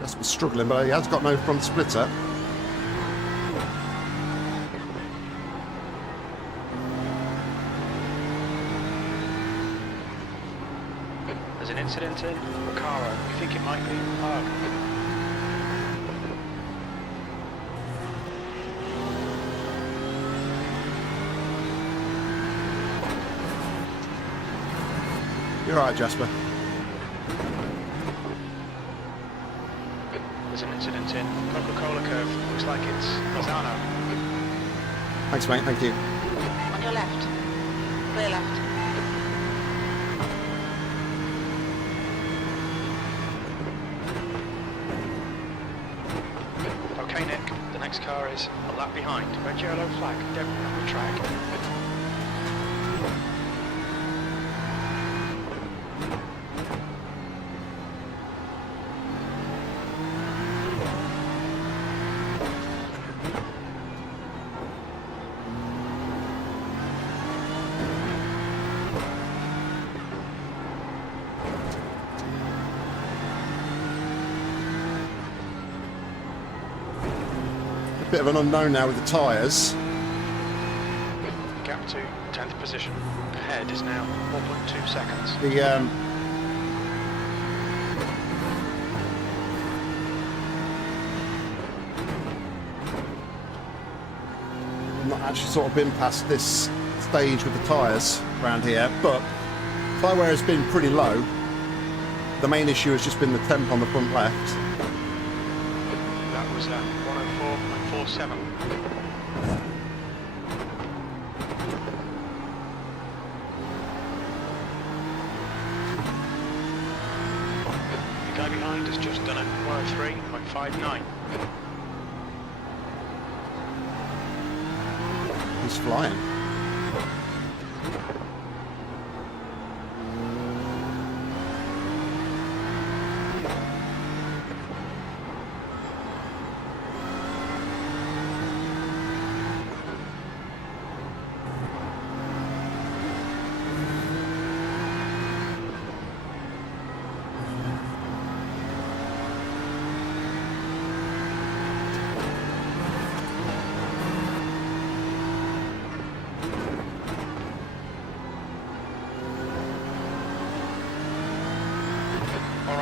Just was struggling, but he has got no front splitter. There's an incident in Recaro. We think it might be Park. You're right, Jasper. There's an incident in Coca-Cola curve. Looks like it's Lozano. Thanks, mate. Thank you. On your left. Clear left. Okay, Nick. The next car is a lap behind. Red yellow flag. Debris on the track. Bit of an unknown now with the tyres. Gap to 10th position. Ahead is now 4.2 seconds. The I've not actually sort of been past this stage with the tyres around here, but tyre wear has been pretty low. The main issue has just been the temp on the front left. That was 104.47. The guy behind has just done a 103.59. He's flying.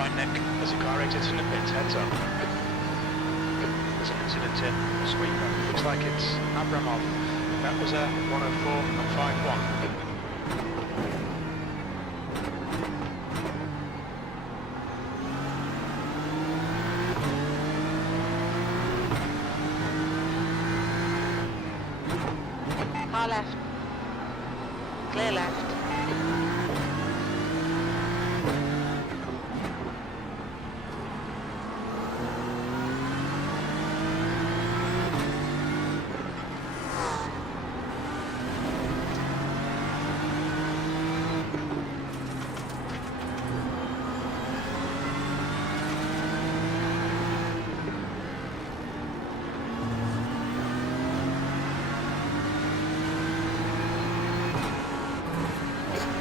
right, Nick. There's a car exiting the pits. Heads up. There's an incident in Sweeper. Looks like it's Abramov. That was a 104.51. Car left. Clear left.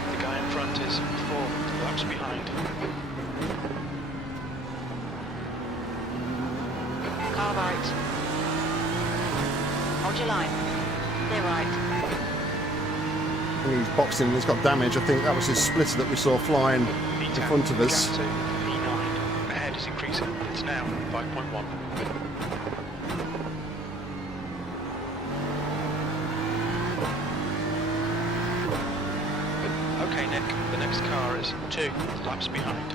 The guy in front is 4 laps behind. Car right. Hold your line. Clear right. He's boxing and he's got damage. I think that was his splitter that we saw flying in P10, front of us. gap to P9. Ahead is increasing. It's now 5.1. Okay, Nick. The next car is 2 laps behind.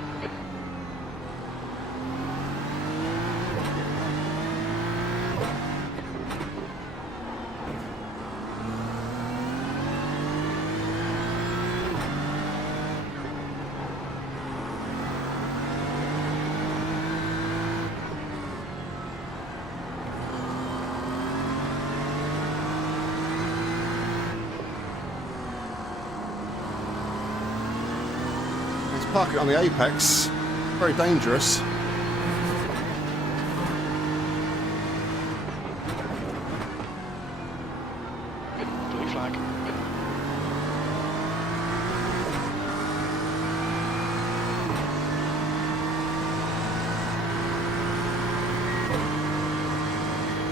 He's parking on the apex. Very dangerous. Blue flag.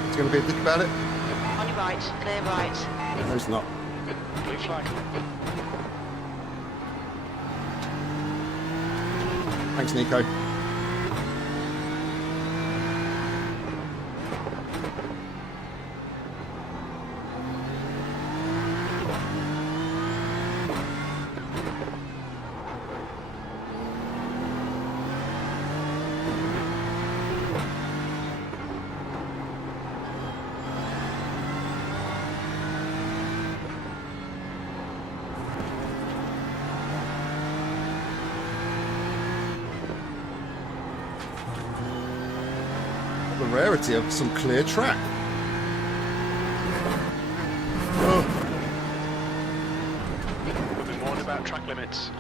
He's going to be a dick about it. On your right. Clear right. No, he's not. Blue flag. Thanks, Nico. The rarity of some clear track. Oh, We've been warned about track limits.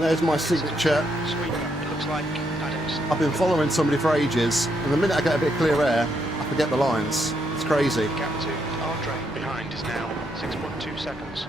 and there's my signature. Sweet. It looks like Adams. I've been following somebody for ages, and the minute I get a bit of clear air, I forget the lines. It's crazy. Gap to Andre behind is now 6.2 seconds.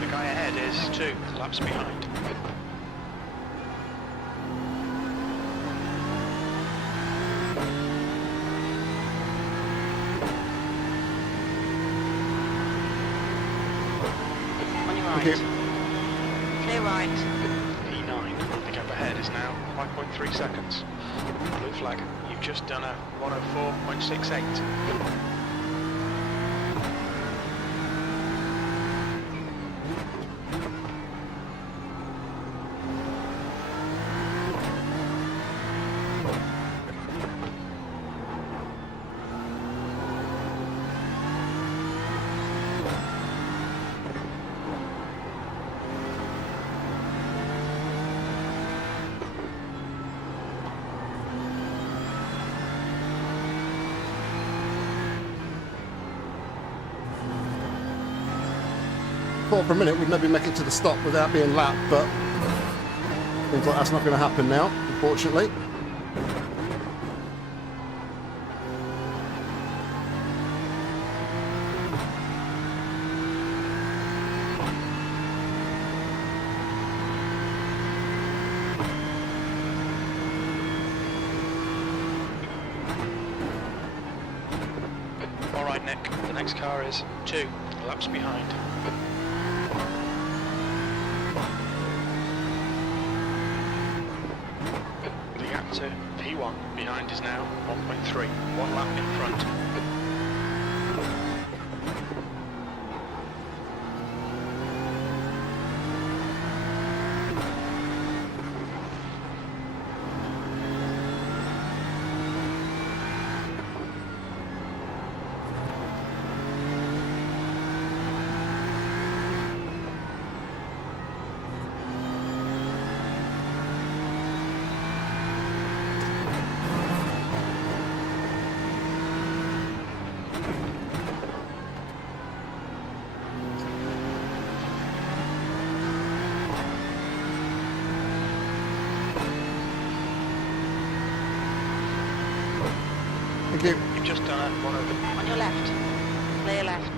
The guy ahead is 2 laps behind. On your right. Thank you. Clear right. P9. The gap ahead is now 5.3 seconds. Blue flag. You've just done a 104.68. Thought for a minute we'd maybe make it to the stop without being lapped, but seems like that's not going to happen now, unfortunately. All right, Nick. The next car is 2 laps behind. The gap to P1 behind is now 1.3. 1 lap in front. Thank you. You've just done a 1 over. On your left. Clear left.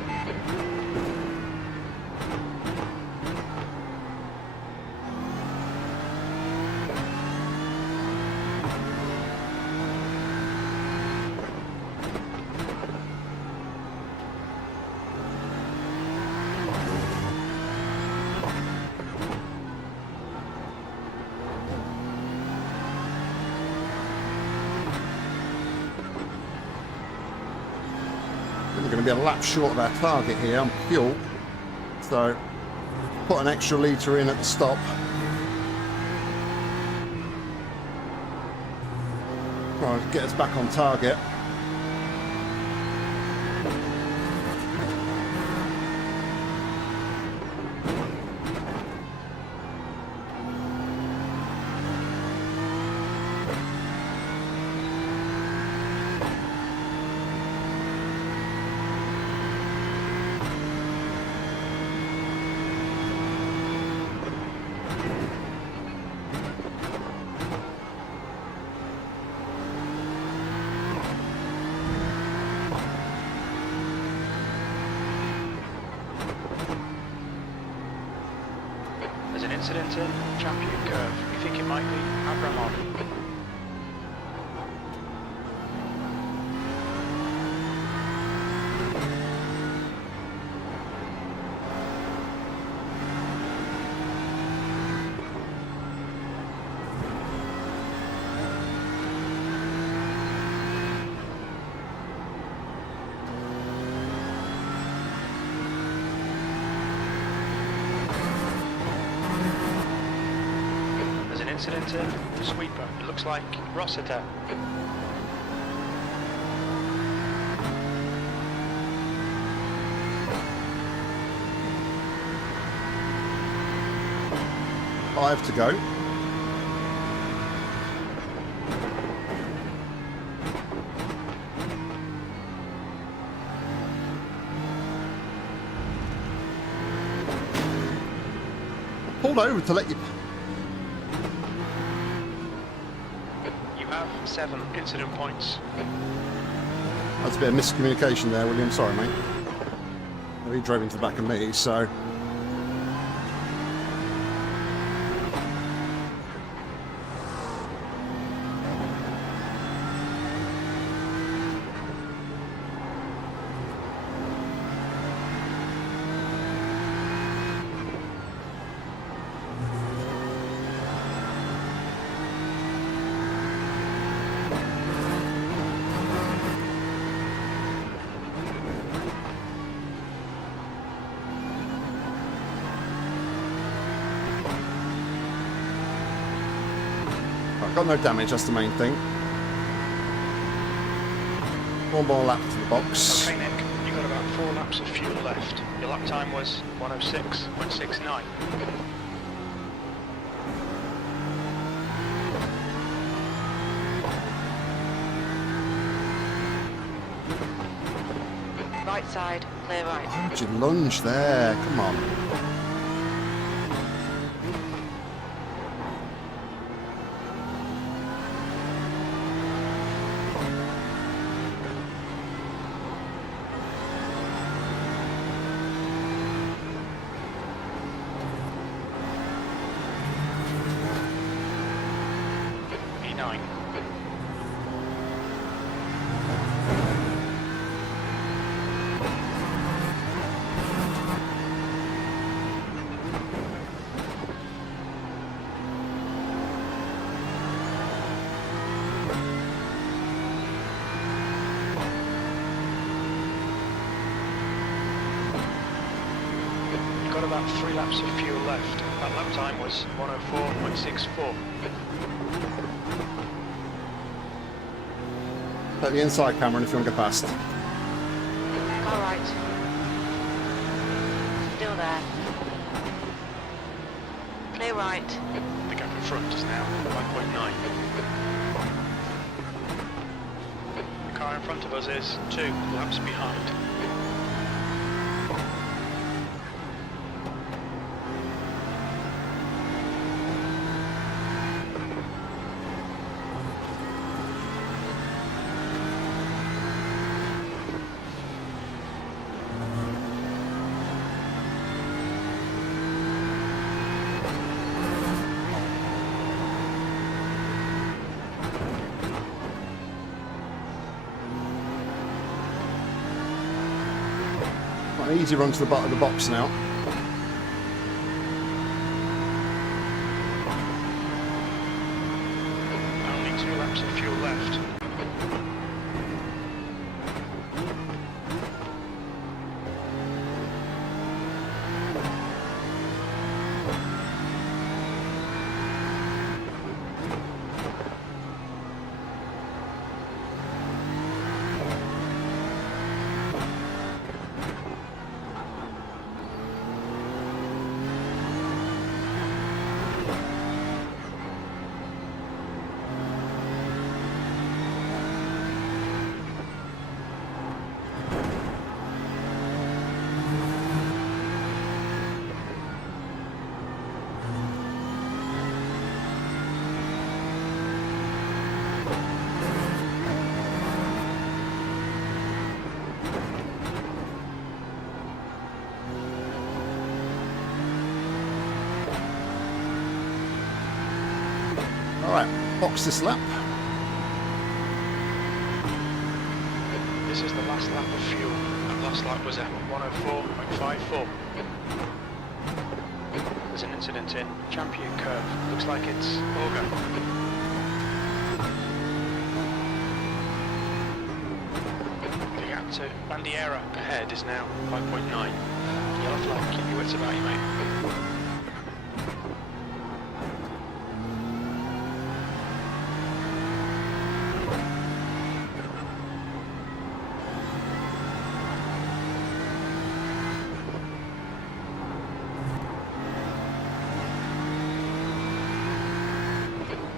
We're going to be a lap short of our target here on fuel, so put an extra litre in at the stop. Right, get us back on target. There's an incident in Champion Curve. You think it might be Abramov? 'Incident sweeper. It looks like Rossiter. Five to go. Pulled over to let you... You have 7 incident points. That's a bit of miscommunication there, William. Sorry, mate. Well, he drove into the back of me, so... Got no damage, that's the main thing. One more lap to the box. Okay, Nick, you've got about 4 laps of fuel left. Your lap time was 1:06.69. Right side, clear right. How'd you lunge there? Come on. E9. You've got about 3 laps of fuel left. That lap time was 104.64. Take the inside, Cameron, if you want to go past. Car right. Still there. Clear right. The gap in front is now 1.9. The car in front of us is 2 laps behind. Quite an easy run to the bottom of the box now. Only 2 laps of fuel left. Alright, box this lap. This is the last lap of fuel. That last lap was at 104.54. There's an incident in Champion Curve. Looks like it's Olga. The gap to Bandiera ahead is now 5.9. Yellow flag, keep your wits about you, mate.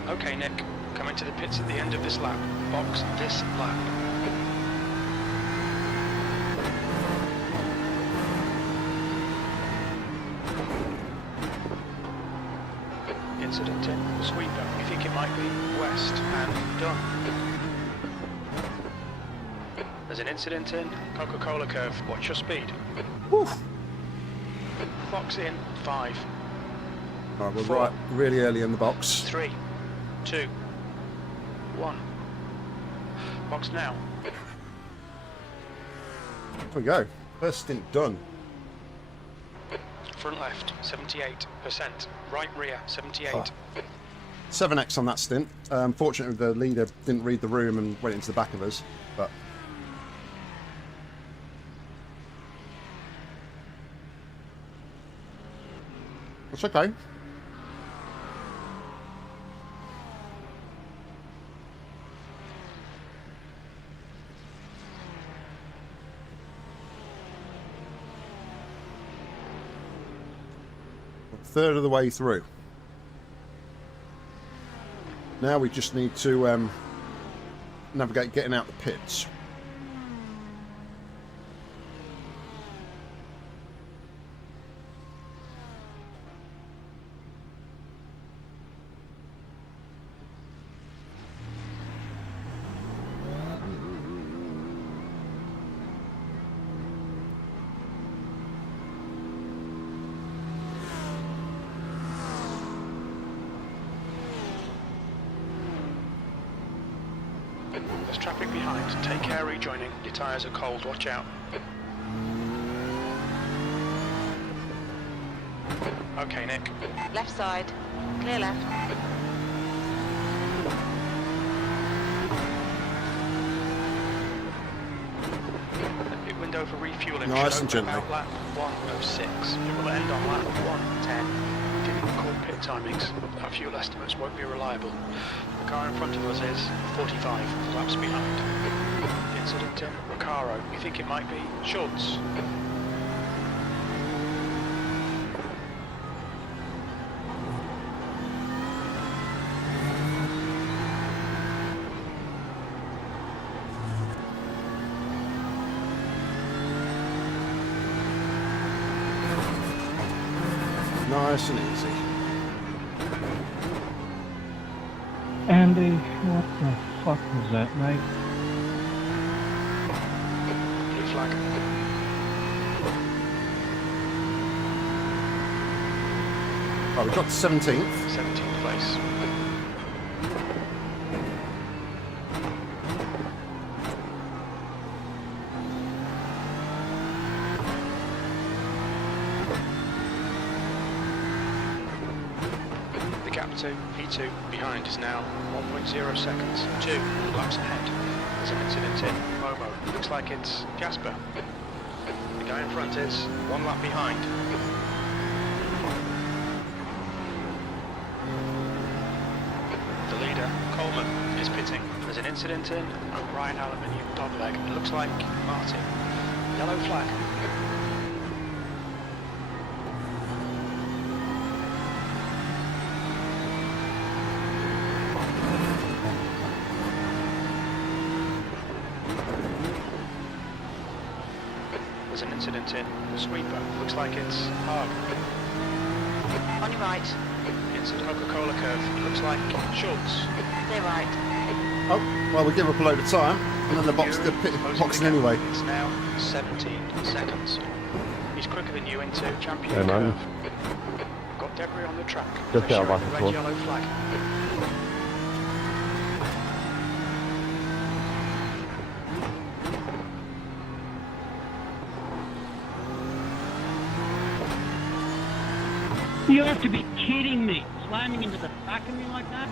Okay, Nick, coming to the pits at the end of this lap. Box this lap. Incident in sweeper. We think it might be west and done. There's an incident in Coca-Cola curve. Watch your speed. Woof. Box in 5, Alright, we're 4, right really early in the box. 3, 2, 1. Box now. There we go. First stint done. Front left, 78%. Right rear, 78. Oh. 7x on that stint. Fortunately, the leader didn't read the room and went into the back of us, but it's okay. Third of the way through. Now we just need to navigate getting out the pits. traffic behind. Take care rejoining. Your tyres are cold, watch out. Okay, Nick. Left side. Clear left. The window for refueling. Nice should and open gently. about lap 106. It will end on lap 110. We didn't record pit timings. Our fuel estimates won't be reliable. The car in front of us is 45 laps behind. Incident in Recaro. We think it might be Schultz. Nice and easy. Andy, what the fuck was that, mate? Blue flag. Right, we got to 17th. 17th place. The gap to P2 behind is now 1.0 seconds. 2 laps ahead. There's an incident in Momo. Looks like it's Jasper. The guy in front is 1 lap behind. The leader, Coleman, is pitting. There's an incident in Ryan Aluminium dogleg. It looks like Martin. Yellow flag. There's an incident in Sweeper. Looks like it's Haag. On your right. Incident Coca-Cola curve. It looks like Schultz. Clear right. Oh, well, we give up a load of time, and then the box, the pit boxing anyway. It's now 17 seconds. He's quicker than you into champion Hey, man. curve. Got debris on the track. Just They're out showing back the and forth. red-yellow flag. You have to be kidding me! Slamming into the back of me like that?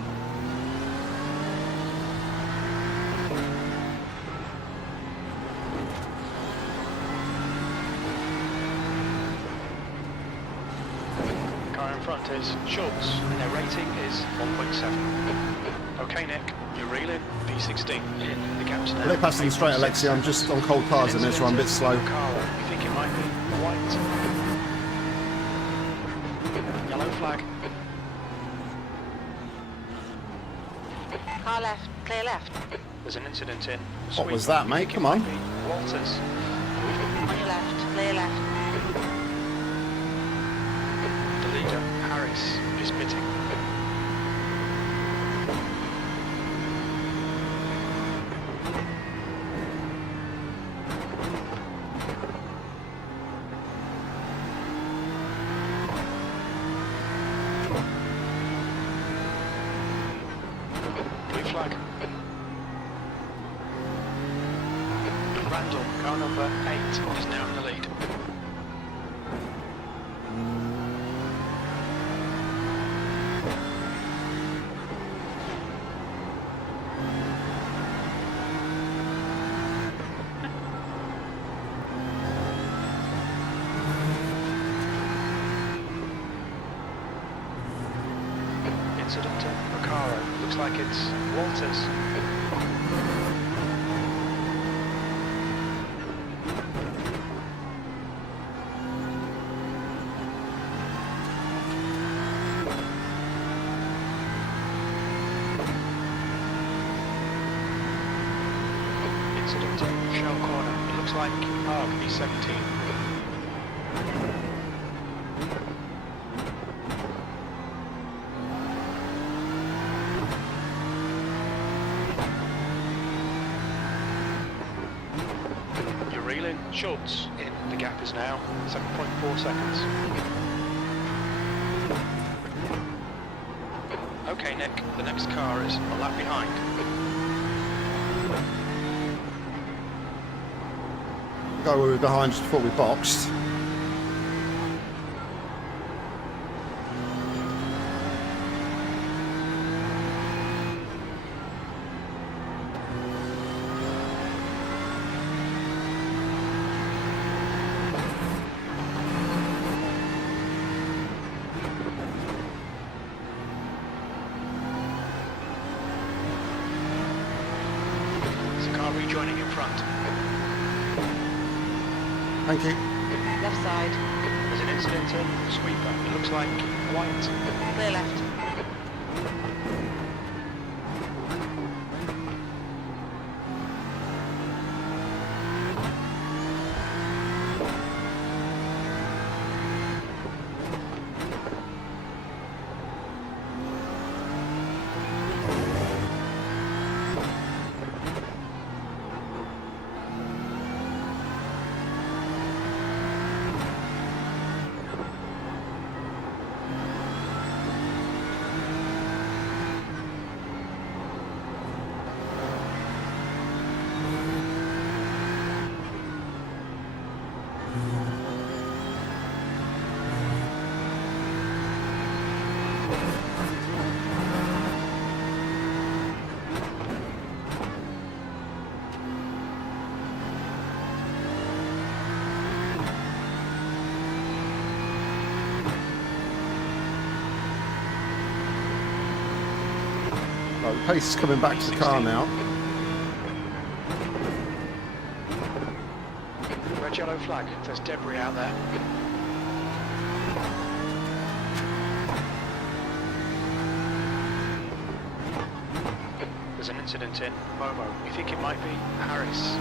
Car in front is Schultz, and their rating is 1.7. Okay, Nick, you're reeling. P16 in the gaps now. Well, they're passing straight, Alexi. I'm just on cold cars in this, so I'm a bit slow. Carl, we think it might be white. Yellow flag. Car left. Clear left. There's an incident in. What was that, mate? Come on. Walters. On your left. Clear left. The leader, Harris, is pitting. Blue flag. Randall, car number 8, is now in the lead. Incident in Recaro. Looks like it's Walters. Incident in Shell Corner. It looks like Park, B17. You're reeling. Schultz in. The gap is now 7.4 seconds. Okay, Nick, the next car is a lap behind. guy we were behind just before we boxed. There's a car rejoining in front. Thank you. Left side. There's an incident in the sweeper. It looks like white. Clear left. Right, the pace is coming back to the car now. Red yellow flag. There's debris out there. There's an incident in Momo. We think it might be Harris.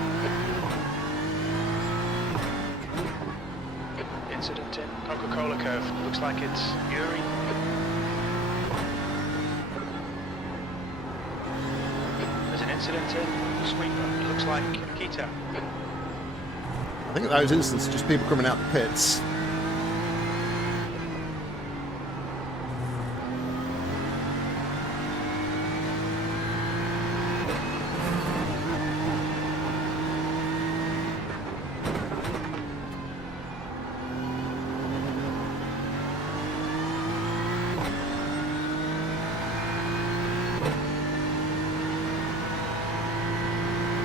Incident in Coca-Cola curve. Looks like it's Yuri. There's an incident in Sweeper. It looks like Kita. I think at those instances, just people coming out the pits.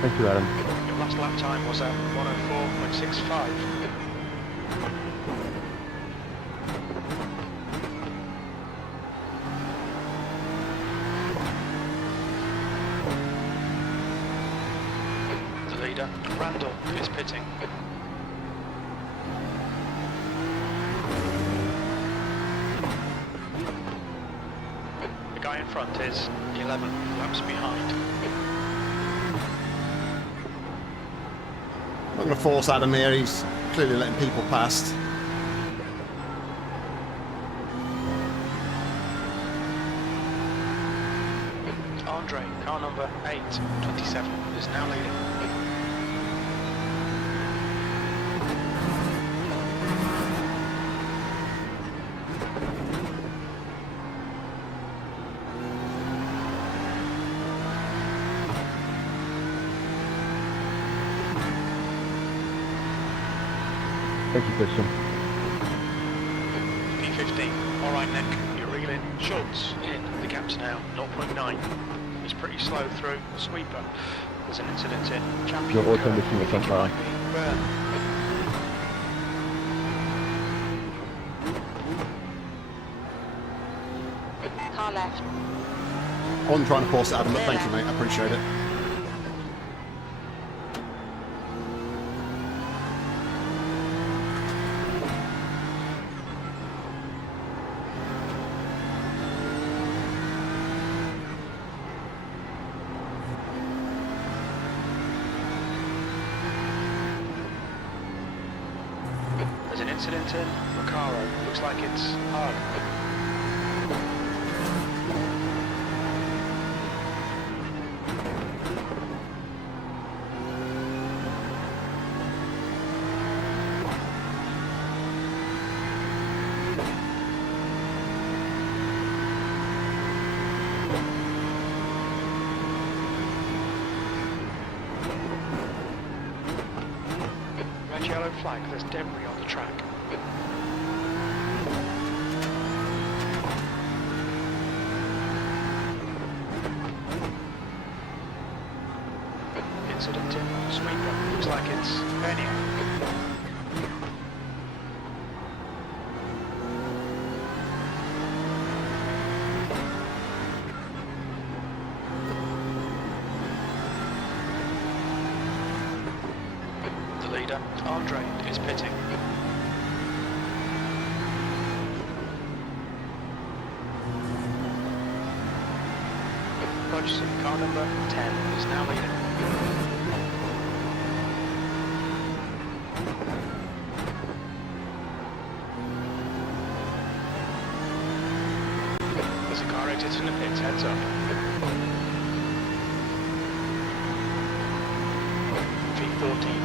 Thank you, Adam. Your last lap time was at 104.65. The leader, Randall, is pitting. The guy in front is 11 laps behind. I'm not going to force Adam here, he's clearly letting people past. Andre, car number 827, is now leading. Thank you, Christian. P15. Alright, Nick, you're reeling. Schultz in the gaps now, 0.9. He's pretty slow through the sweeper. There's an incident in Champion Your auto curve. missing the We think front it bar. might be Byrne. Car left. I wasn't trying to force it, Adam, but thank you, mate, I appreciate it. There's an incident in Recaro. Looks like it's hard. flag, there's debris on the track. Incident in sweeper. Looks like it's anyhow. The leader, Andre, is pitting. Hodgson, car number 10, is now leading. There's a car exiting the pits, heads up. V14.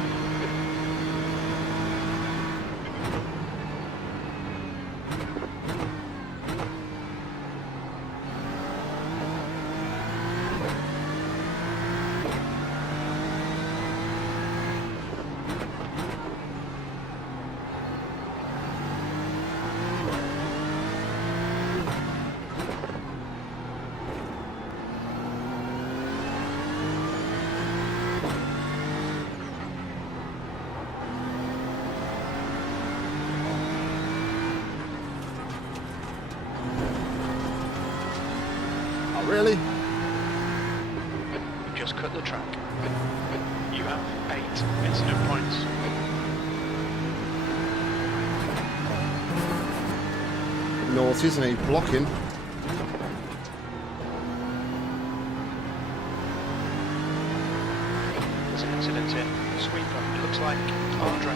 Really? You've just cut the track. You have 8 incident points. Naughty, isn't he? Blocking. There's an incident in sweeper. It looks like Andre.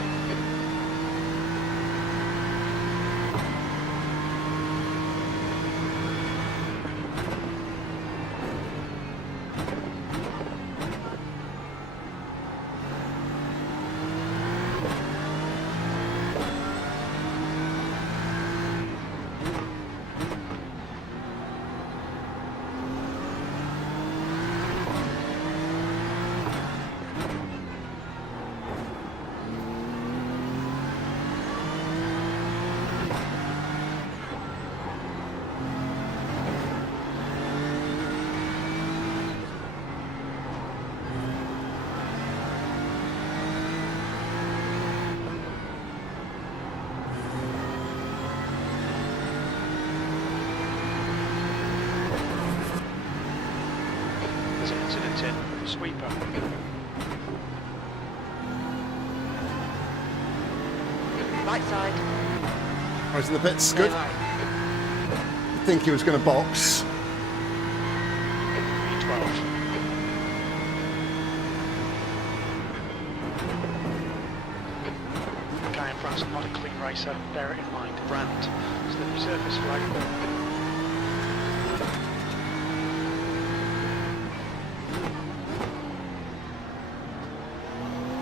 There's an incident in sweeper. Right side. Oh, he's in the pits. Clear Good. right. I think he was going to box. V12. The guy in front's not a clean racer, bear it in mind. Brandt. It's the surface flag.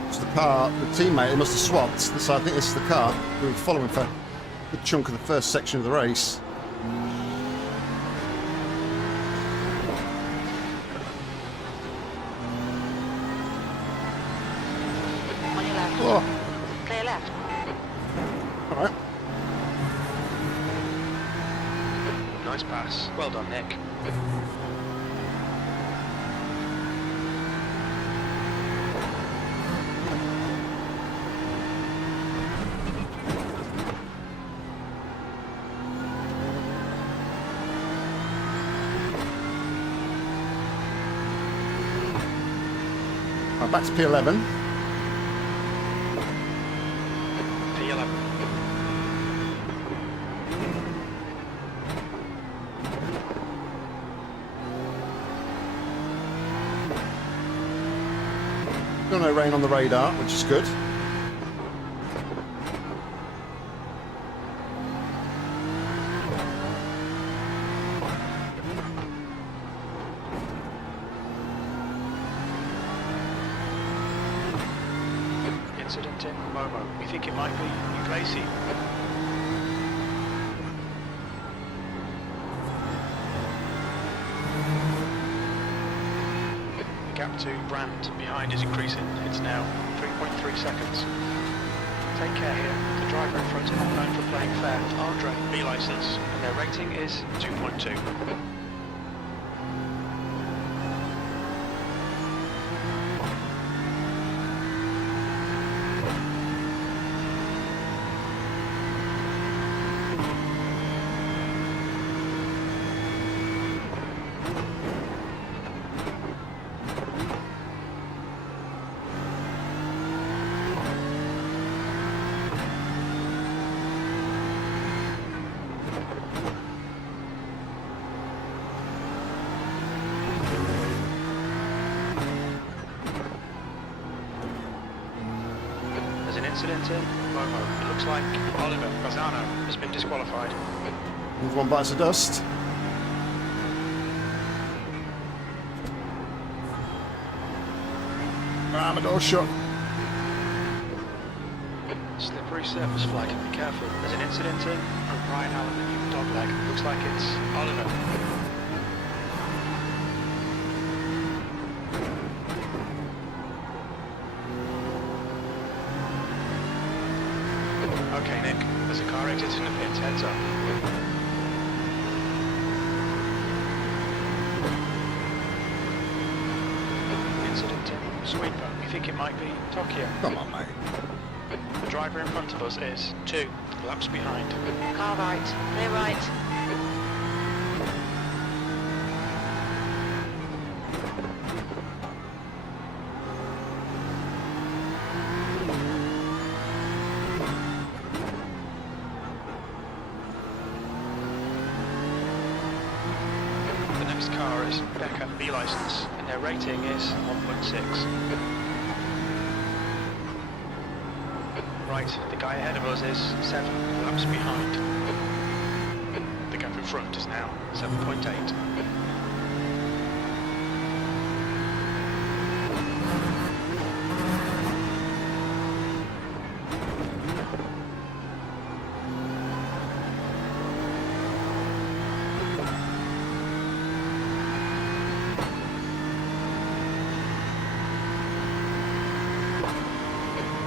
It's the car, the teammate, they must have swapped. So I think this is the car we were following for a good chunk of the first section of the race. On your left. Oh, Clear left. all right. Nice pass. Well done, Nick. Right, back to P11. P11. Still no rain on the radar, which is good. Incident in Momo. We think it might be Iglesi. The gap to Brandt behind is increasing. It's now 3.3 seconds. Take care here. The driver in front is not known for playing fair. Andre, B license, and their rating is 2.2. There's an incident in Momo. It looks like Oliver Rosano has been disqualified. Move one bites of dust. Ah, my door's shut. Slippery surface flag. Be careful. There's an incident in Brian Allen and Dogleg. Looks like it's Oliver. Okay, Nick. There's a car exiting the pits. Heads up. Incident in Sweeper. We think it might be Tokyo. Come on, mate. The driver in front of us is 2 laps behind. Car right, clear right. The next car is Becca B license, and their rating is 1.6. Right, the guy ahead of us is 7 laps behind. The gap in front is now 7.8.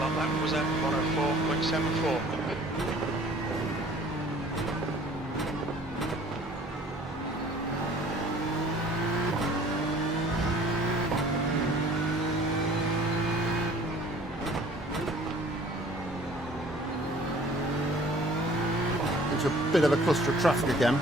That lap was at 104.74. Into a bit of a cluster of traffic again.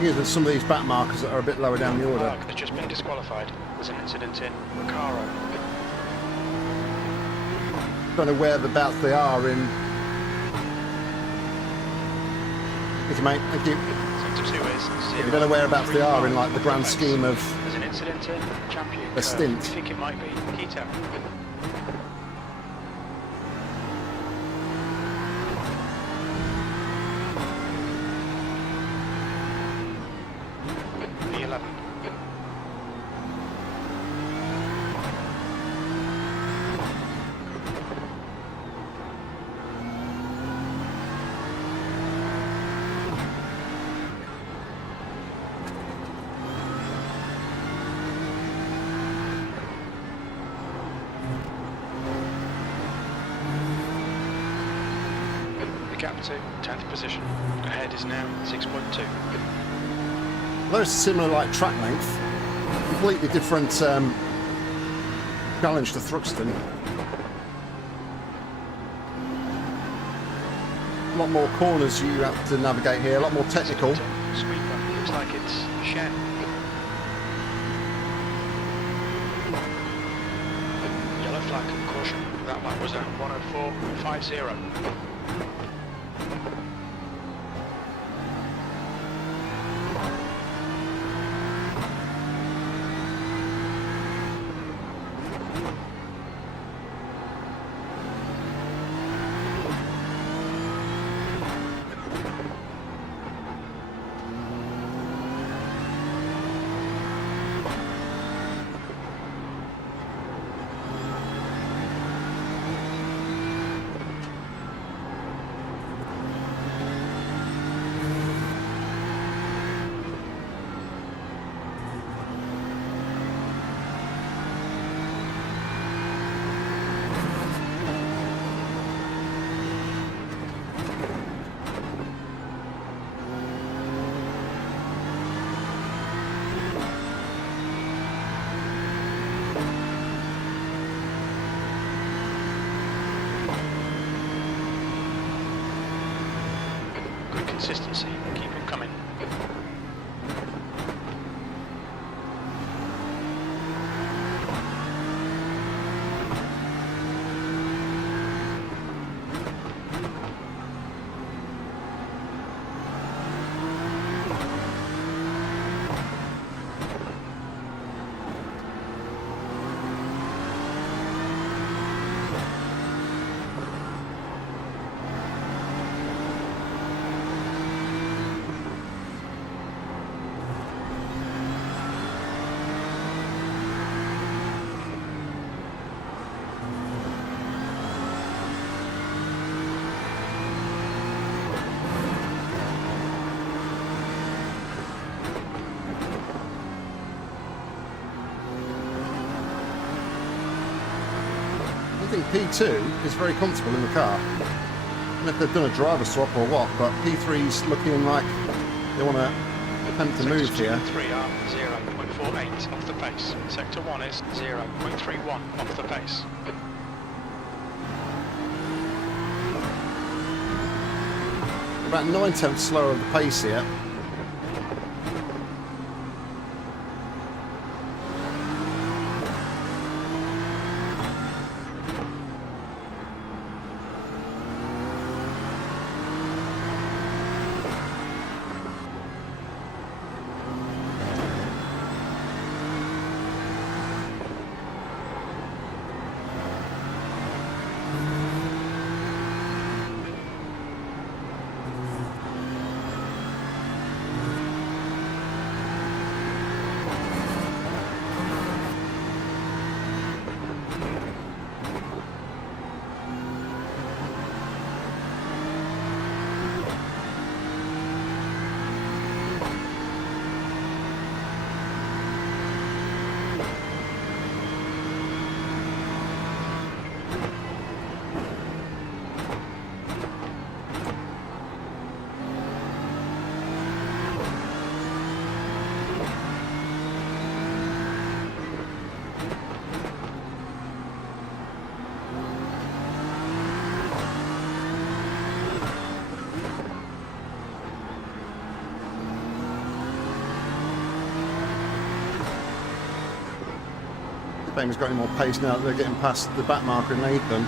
There's some of these back markers that are a bit lower down the order. Park has just been disqualified. There's an incident in Recaro. Don't know whereabouts they are in. Thank you, mate. Thank you. Sector 2 is 0. You don't know whereabouts they are in like the grand scheme of There's an incident in Champion. a stint. I think it might be Quito. The 11. up to 10th position. Ahead is now 6.2. Although it's similar like track length, completely different challenge to Thruxton. A lot more corners you have to navigate here, a lot more technical. Sweeper, looks like it's Shen. Yellow flag, caution. That one was at 104.50. Consistency, keep them coming. I think P2 is very comfortable in the car. I don't know if they've done a driver swap or what, but P3's looking like they want to attempt to move here. 3 are 0.48 off the pace. Sector 1 is 0.31 off the pace. About 9/10 slower of the pace here. Bamer's got any more pace now that they're getting past the back marker in Nathan.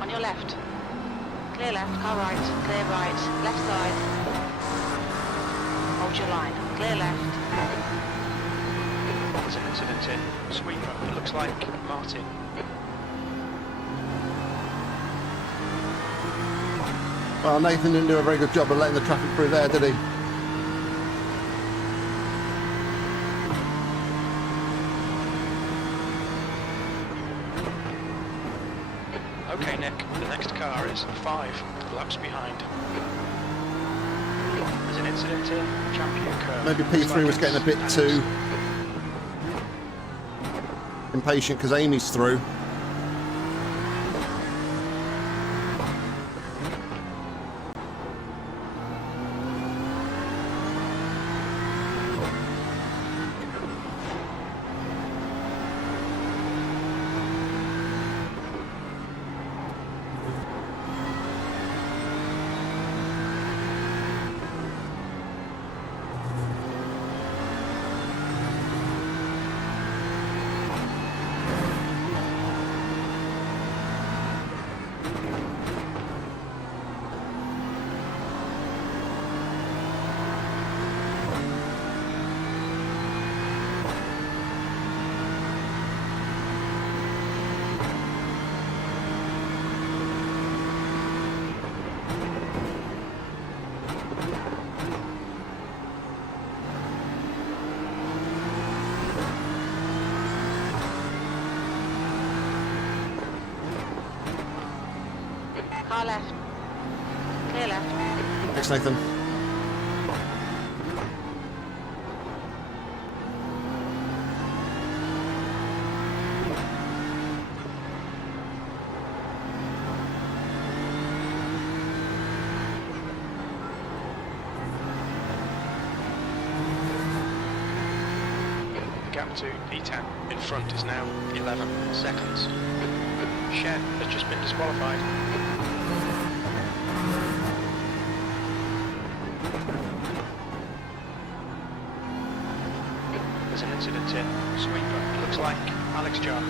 On your left. Clear left, car right, clear right, left side. Hold your line. Clear left. There's an incident in Sweeper. It looks like Martin. Well, Nathan didn't do a very good job of letting the traffic through there, did he? Okay, Nick, the next car is 5 laps behind. There's an incident here, champion curve. Maybe P3 was getting a bit too Impatient because Amy's through. Car left. Clear left. Thanks, Nathan. The gap to E10 in front is now 11 seconds. Shed has just been disqualified. There's an incident in Sweeper. It looks like Alex Jar.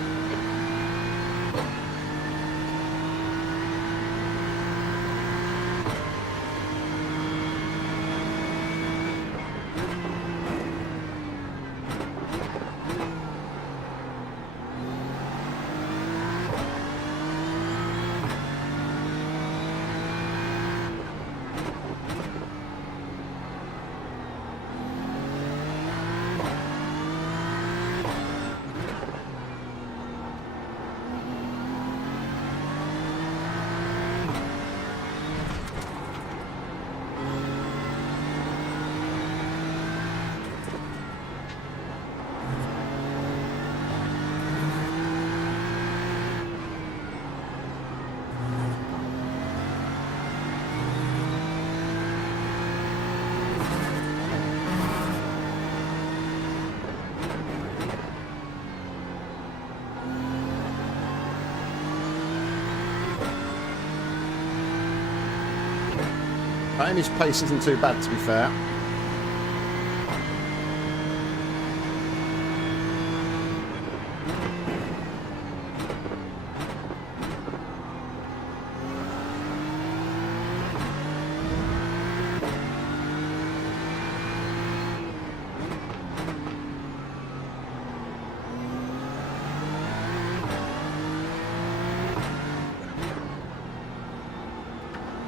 Amy's pace isn't too bad, to be fair.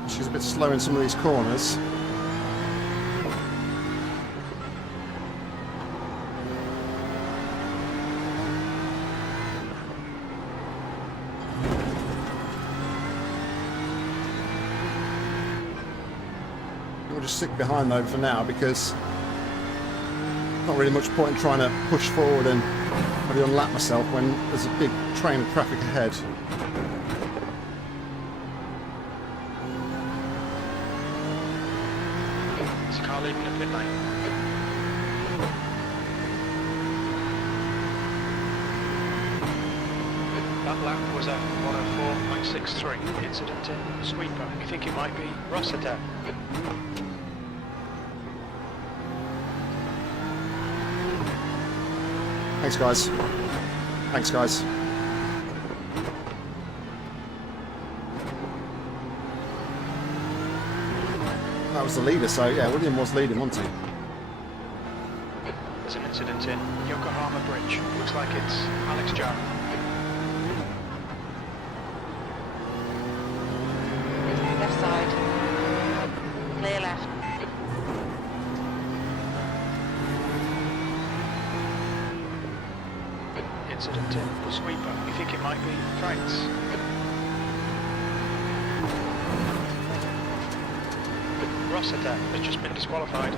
She's a bit slow in some of these corners. We'll just stick behind though for now because not really much point in trying to push forward and maybe unlap myself when there's a big train of traffic ahead. There's a car leaving the pit lane. That lap was at 104.63. Incident in Sweeper. We think it might be Rossiter. Thanks, guys. Thanks, guys. That was the leader, so yeah, William was leading, wasn't he? There's an incident in Yokohama Bridge. Looks like it's Alex Jar. Left side. Clear left. Incident in Sweeper. We think it might be Franks. Rossiter has just been disqualified.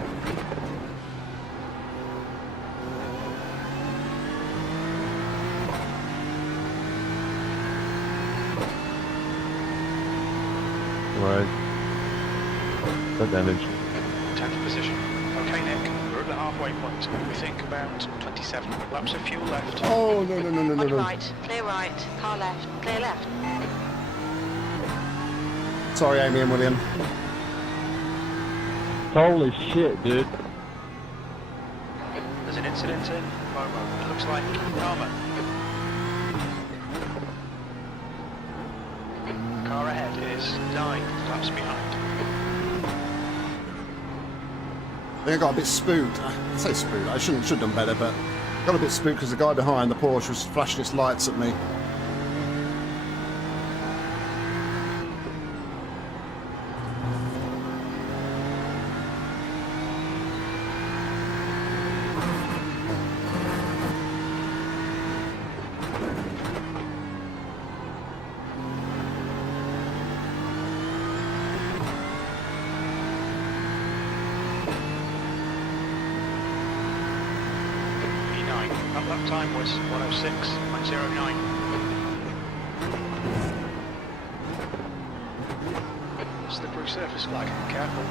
No worries. No damage. 10th position. Okay, Nick, we're at the halfway point. We think about 27 laps of fuel left. Oh, no, no, no, no, no, On no. right, clear right, car left, clear left. Sorry, Amy and William. Holy shit, dude. There's an incident in Momo. It looks like Karma. Car ahead is 9 laps behind. I think I got a bit spooked. I say spooked. I should have done better, but got a bit spooked because the guy behind the Porsche was flashing his lights at me. That lap time was 106.09. Slippery surface flag, careful.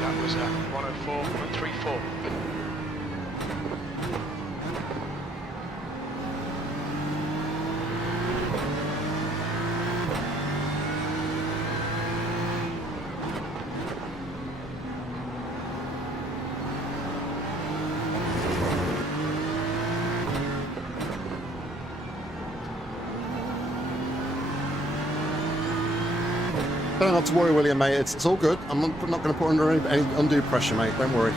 That was 104.34. Don't have to worry, William, mate. It's all good. I'm not going to put under any undue pressure, mate. Don't worry.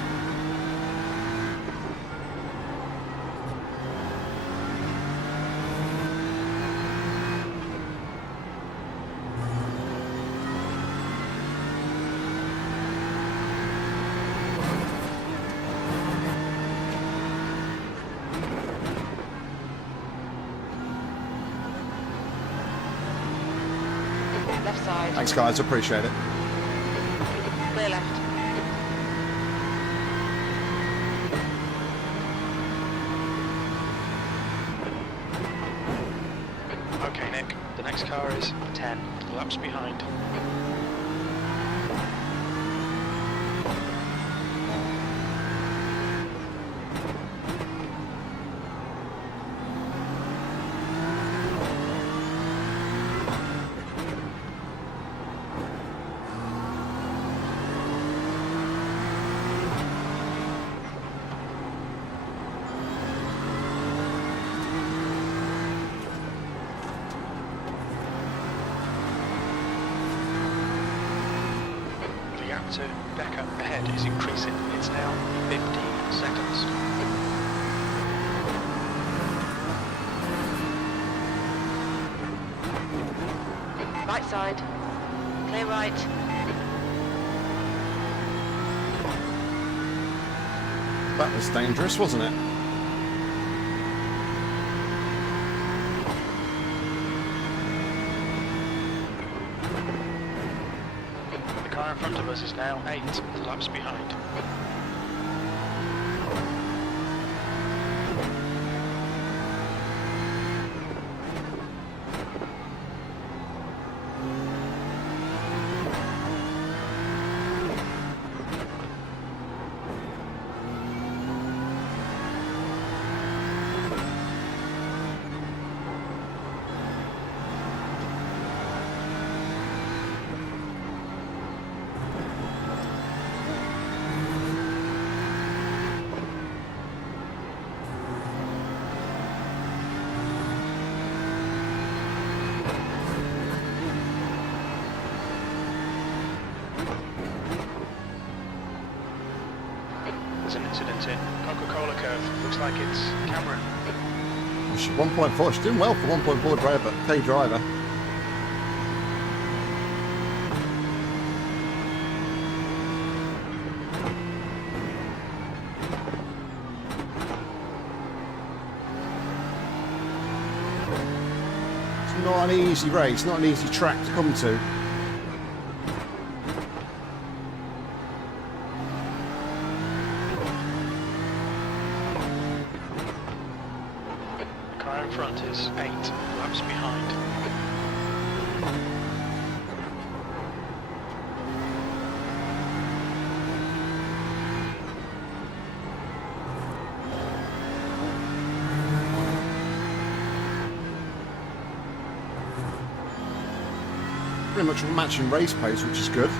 Left side, Thanks, guys. Appreciate it. clear left. Okay, Nick, the next car is 10 laps behind. The gap to Becker ahead is increasing. It's now 15 seconds. Right side, clear right. That was dangerous, wasn't it? The car in front of us is now 8 laps behind. incident in. Coca-Cola curve. Looks like it's Cameron. She's 1.4. She's doing well for 1.4 driver. K driver. It's not an easy race. Not an easy track to come to. Car in front is 8 laps behind. Pretty much matching race pace, which is good.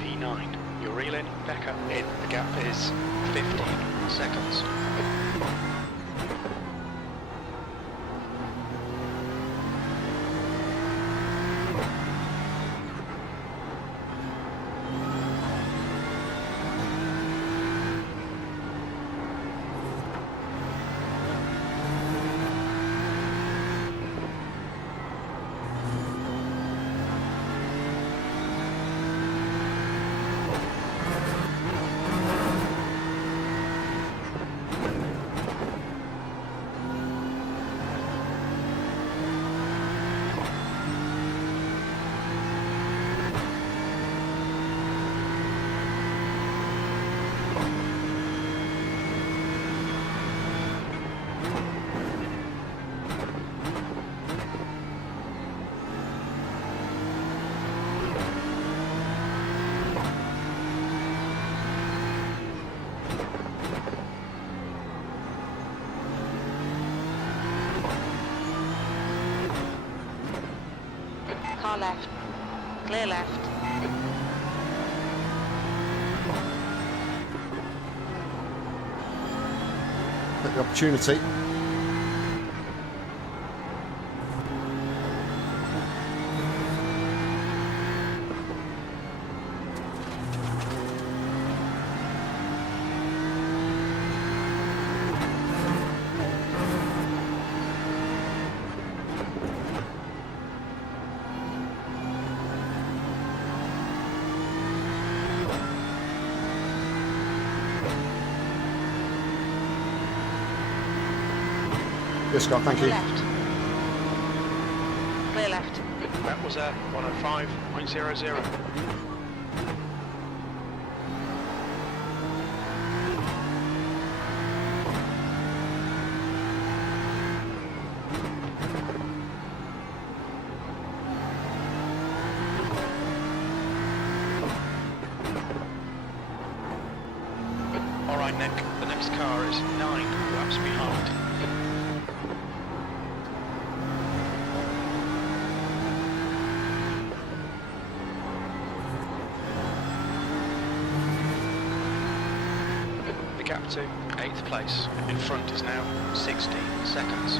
P9. You're reeling. Becker in. The gap is 15 seconds. Car left. Clear left. Take the opportunity. Yes, Scott, thank you. Left. Clear left. That was a 105.00. All right, Nick. The next car is 9 laps behind. The gap to 8th place in front is now 16 seconds.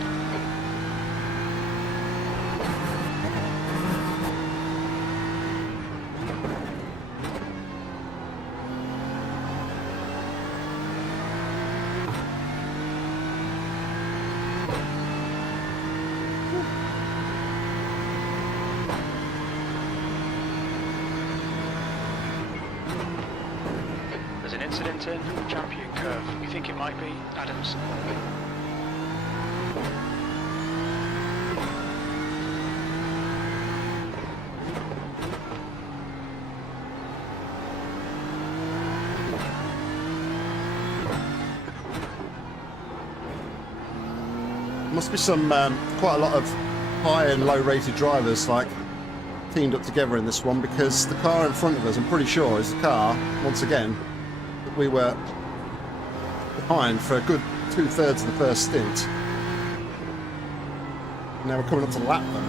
There's an incident in Champion Curve. We think it might be Adams. Must be some quite a lot of high and low rated drivers like teamed up together in this one because the car in front of us, I'm pretty sure, is the car, once again, that we were behind for a good 2/3 of the first stint. Now we're coming up to lap them.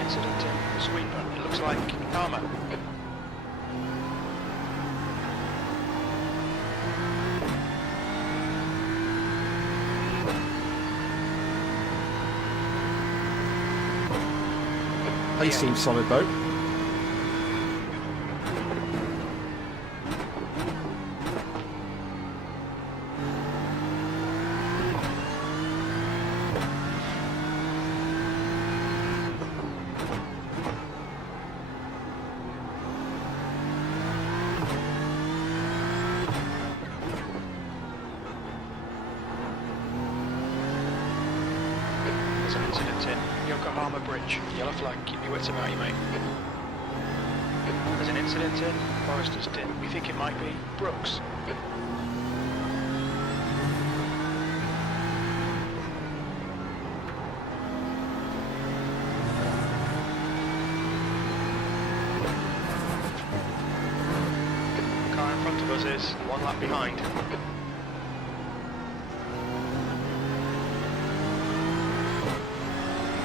Incident in sweeper. It looks like armour. They seem solid though. There's an incident in Yokohama Bridge. Yellow flag, keep your wits about you, mate. There's an incident in Forrester's Din. We think it might be Brooks. The car in front of us is one lap behind.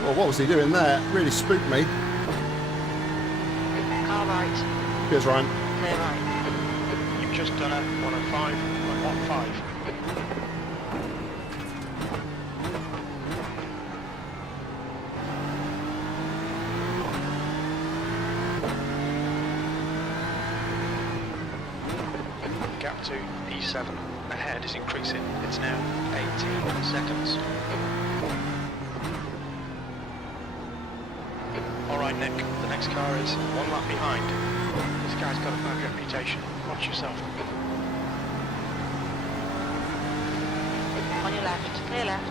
Well, what was he doing there? Really spooked me. Car right. Cheers, Ryan. Clear right. You've just done a 105, 115. The gap to E7 ahead is increasing. It's now 18 seconds. Alright, Nick, the next car is one lap behind. This guy's got a bad reputation. Watch yourself. On your left. Clear left.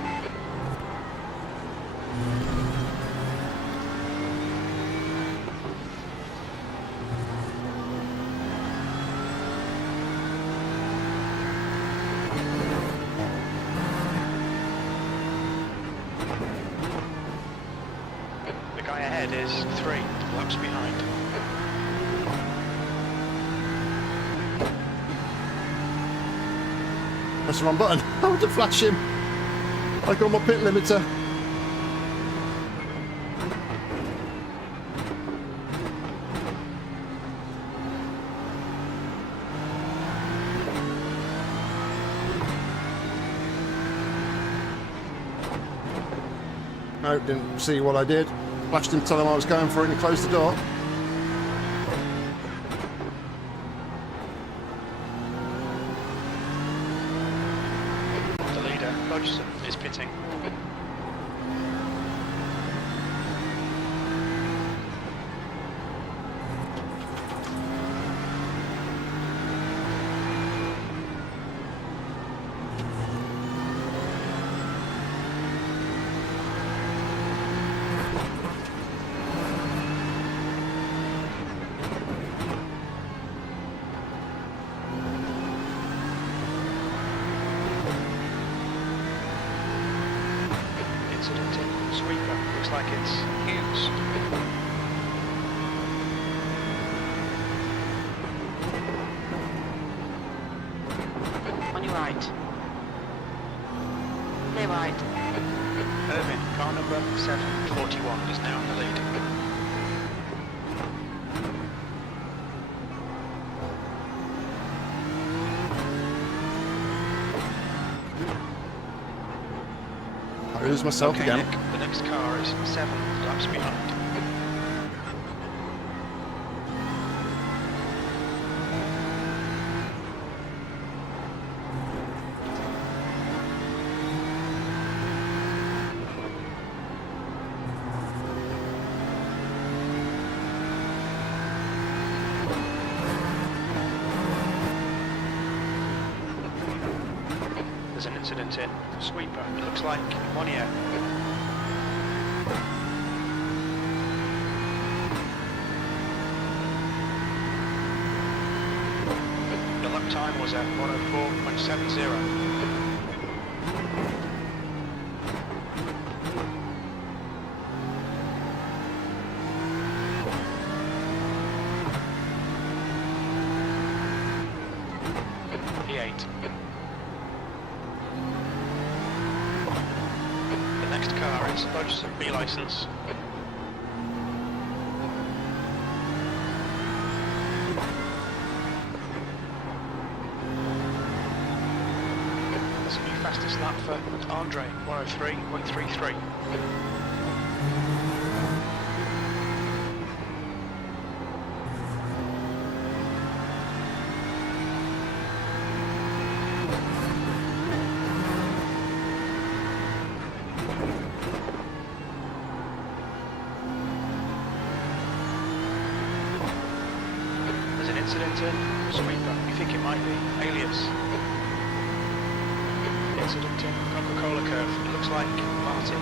The guy ahead is 3 laps behind. Press the wrong button. I want to flash him. I got my pit limiter. No, didn't see what I did. Flashed him, tell him I was going for it, and he closed the door. The leader, Hodgson, is pitting. Incident in sweeper. Looks like it's Hughes. On your right. Clear right. Irvin, car number 741, is now in the lead. I lose myself Okay, again. Nick, the next car is 7 laps behind. There's an incident in sweeper. It looks like one here. The lap time was at 104.70. 28. The next car is Dodge B license. This will be fastest lap for Andre, 103.33. There's an incident in Sweeper. We think it might be Alias. Incident in Coca-Cola curve. It looks like Martin.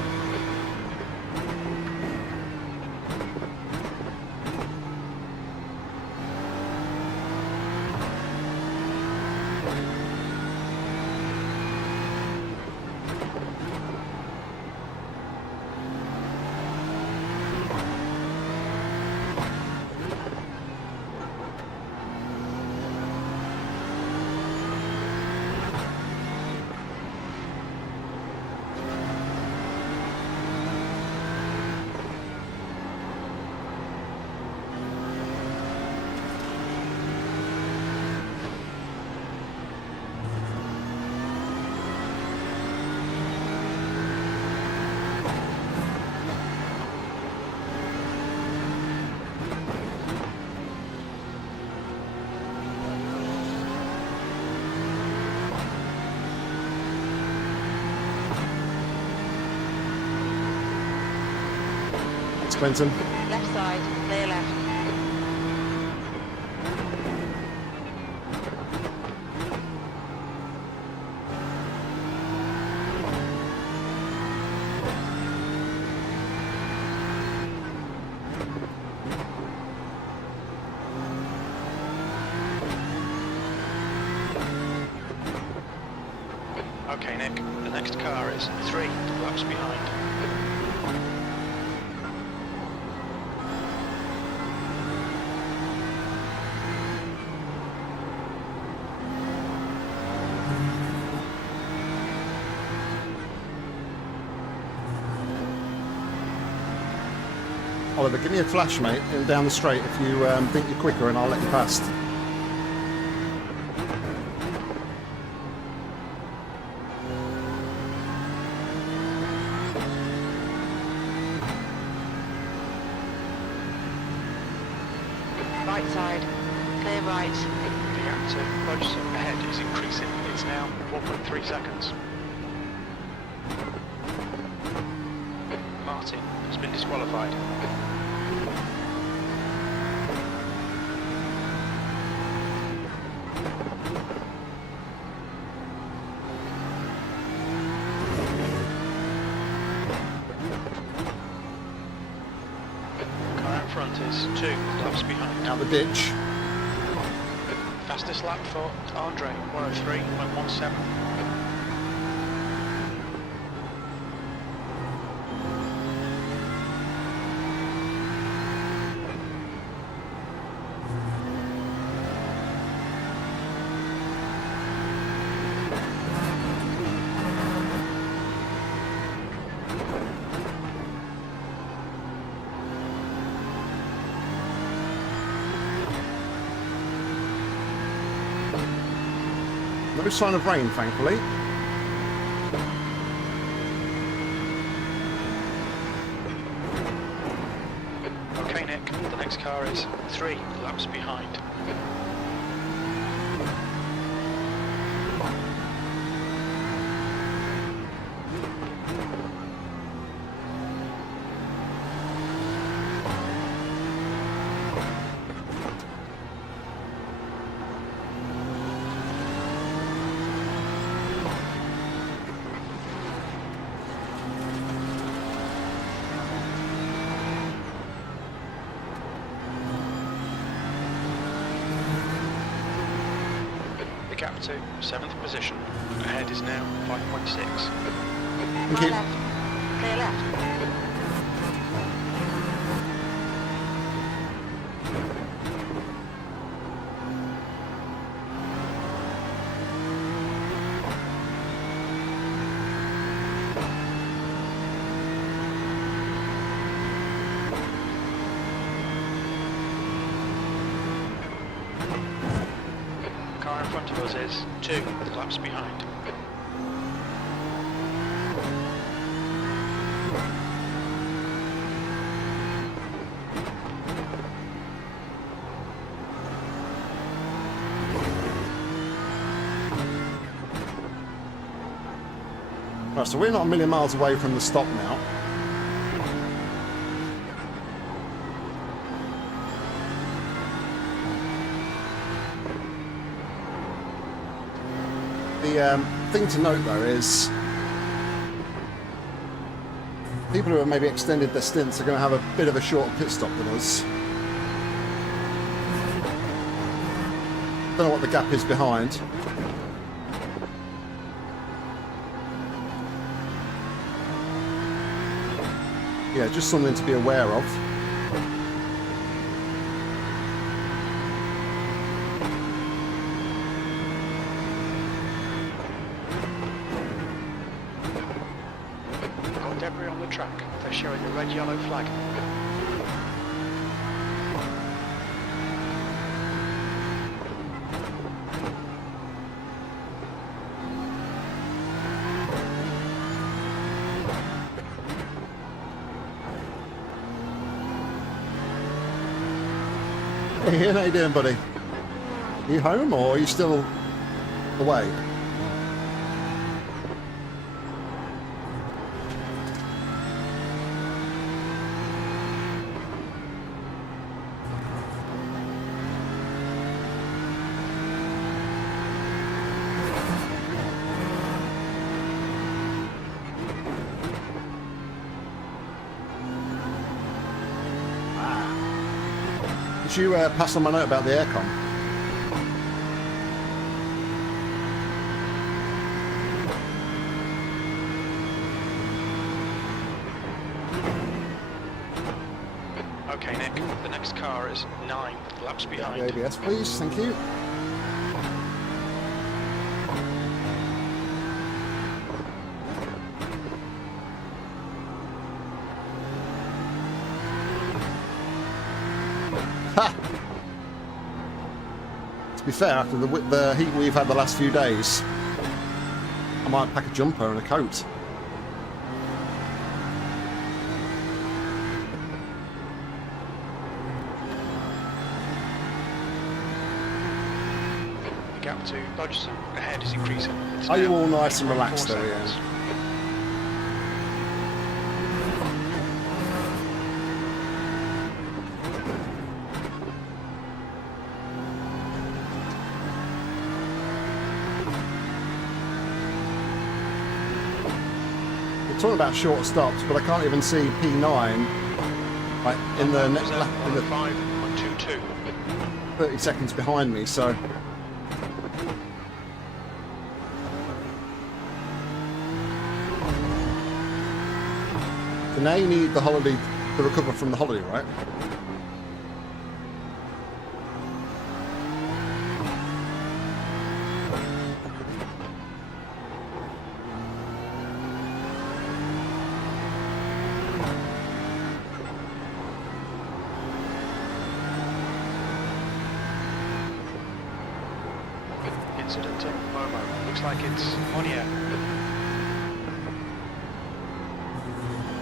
Thanks, Clinton. Left side, clear left. Okay, Nick, the next car is 3 laps behind. Oliver, give me a flash, mate, and down the straight if you think you're quicker, and I'll let you past. Right side, clear right. The gap to Hodgson ahead is increasing. It's now 1.3 seconds. Martin has been disqualified. Car in front is 2 laps behind. Out the ditch. Fastest lap for Andre, 103.17. No sign of rain, thankfully. Okay, Nick, the next car is 3 laps behind. The gap to 7th position. Ahead is now 5.6. Thank Far you. left, clear left. front of us is 2 laps behind. Right, so we're not a million miles away from the stop now. The thing to note though is people who have maybe extended their stints are going to have a bit of a shorter pit stop than us. Don't know what the gap is behind. Yeah, just something to be aware of. Got debris on the track. They're showing a red-yellow flag. Hey Ian, how you doing, buddy? Are you home or are you still away? Did you pass on my note about the aircon? Okay, Nick, the next car is 9 laps behind. The ABS, please. Thank you. Ha! To be fair, after the heat we've had the last few days, I might pack a jumper and a coat. The gap to Dodge ahead is increasing. It's Are you now all nice and 8.4 relaxed though, Ian? seconds. We're talking about short stops, but I can't even see P9 like in the next lap, in the 5.22. 30 seconds behind me, so now you need the holiday to recover from the holiday, right? Incident in Momo. Looks like it's on here.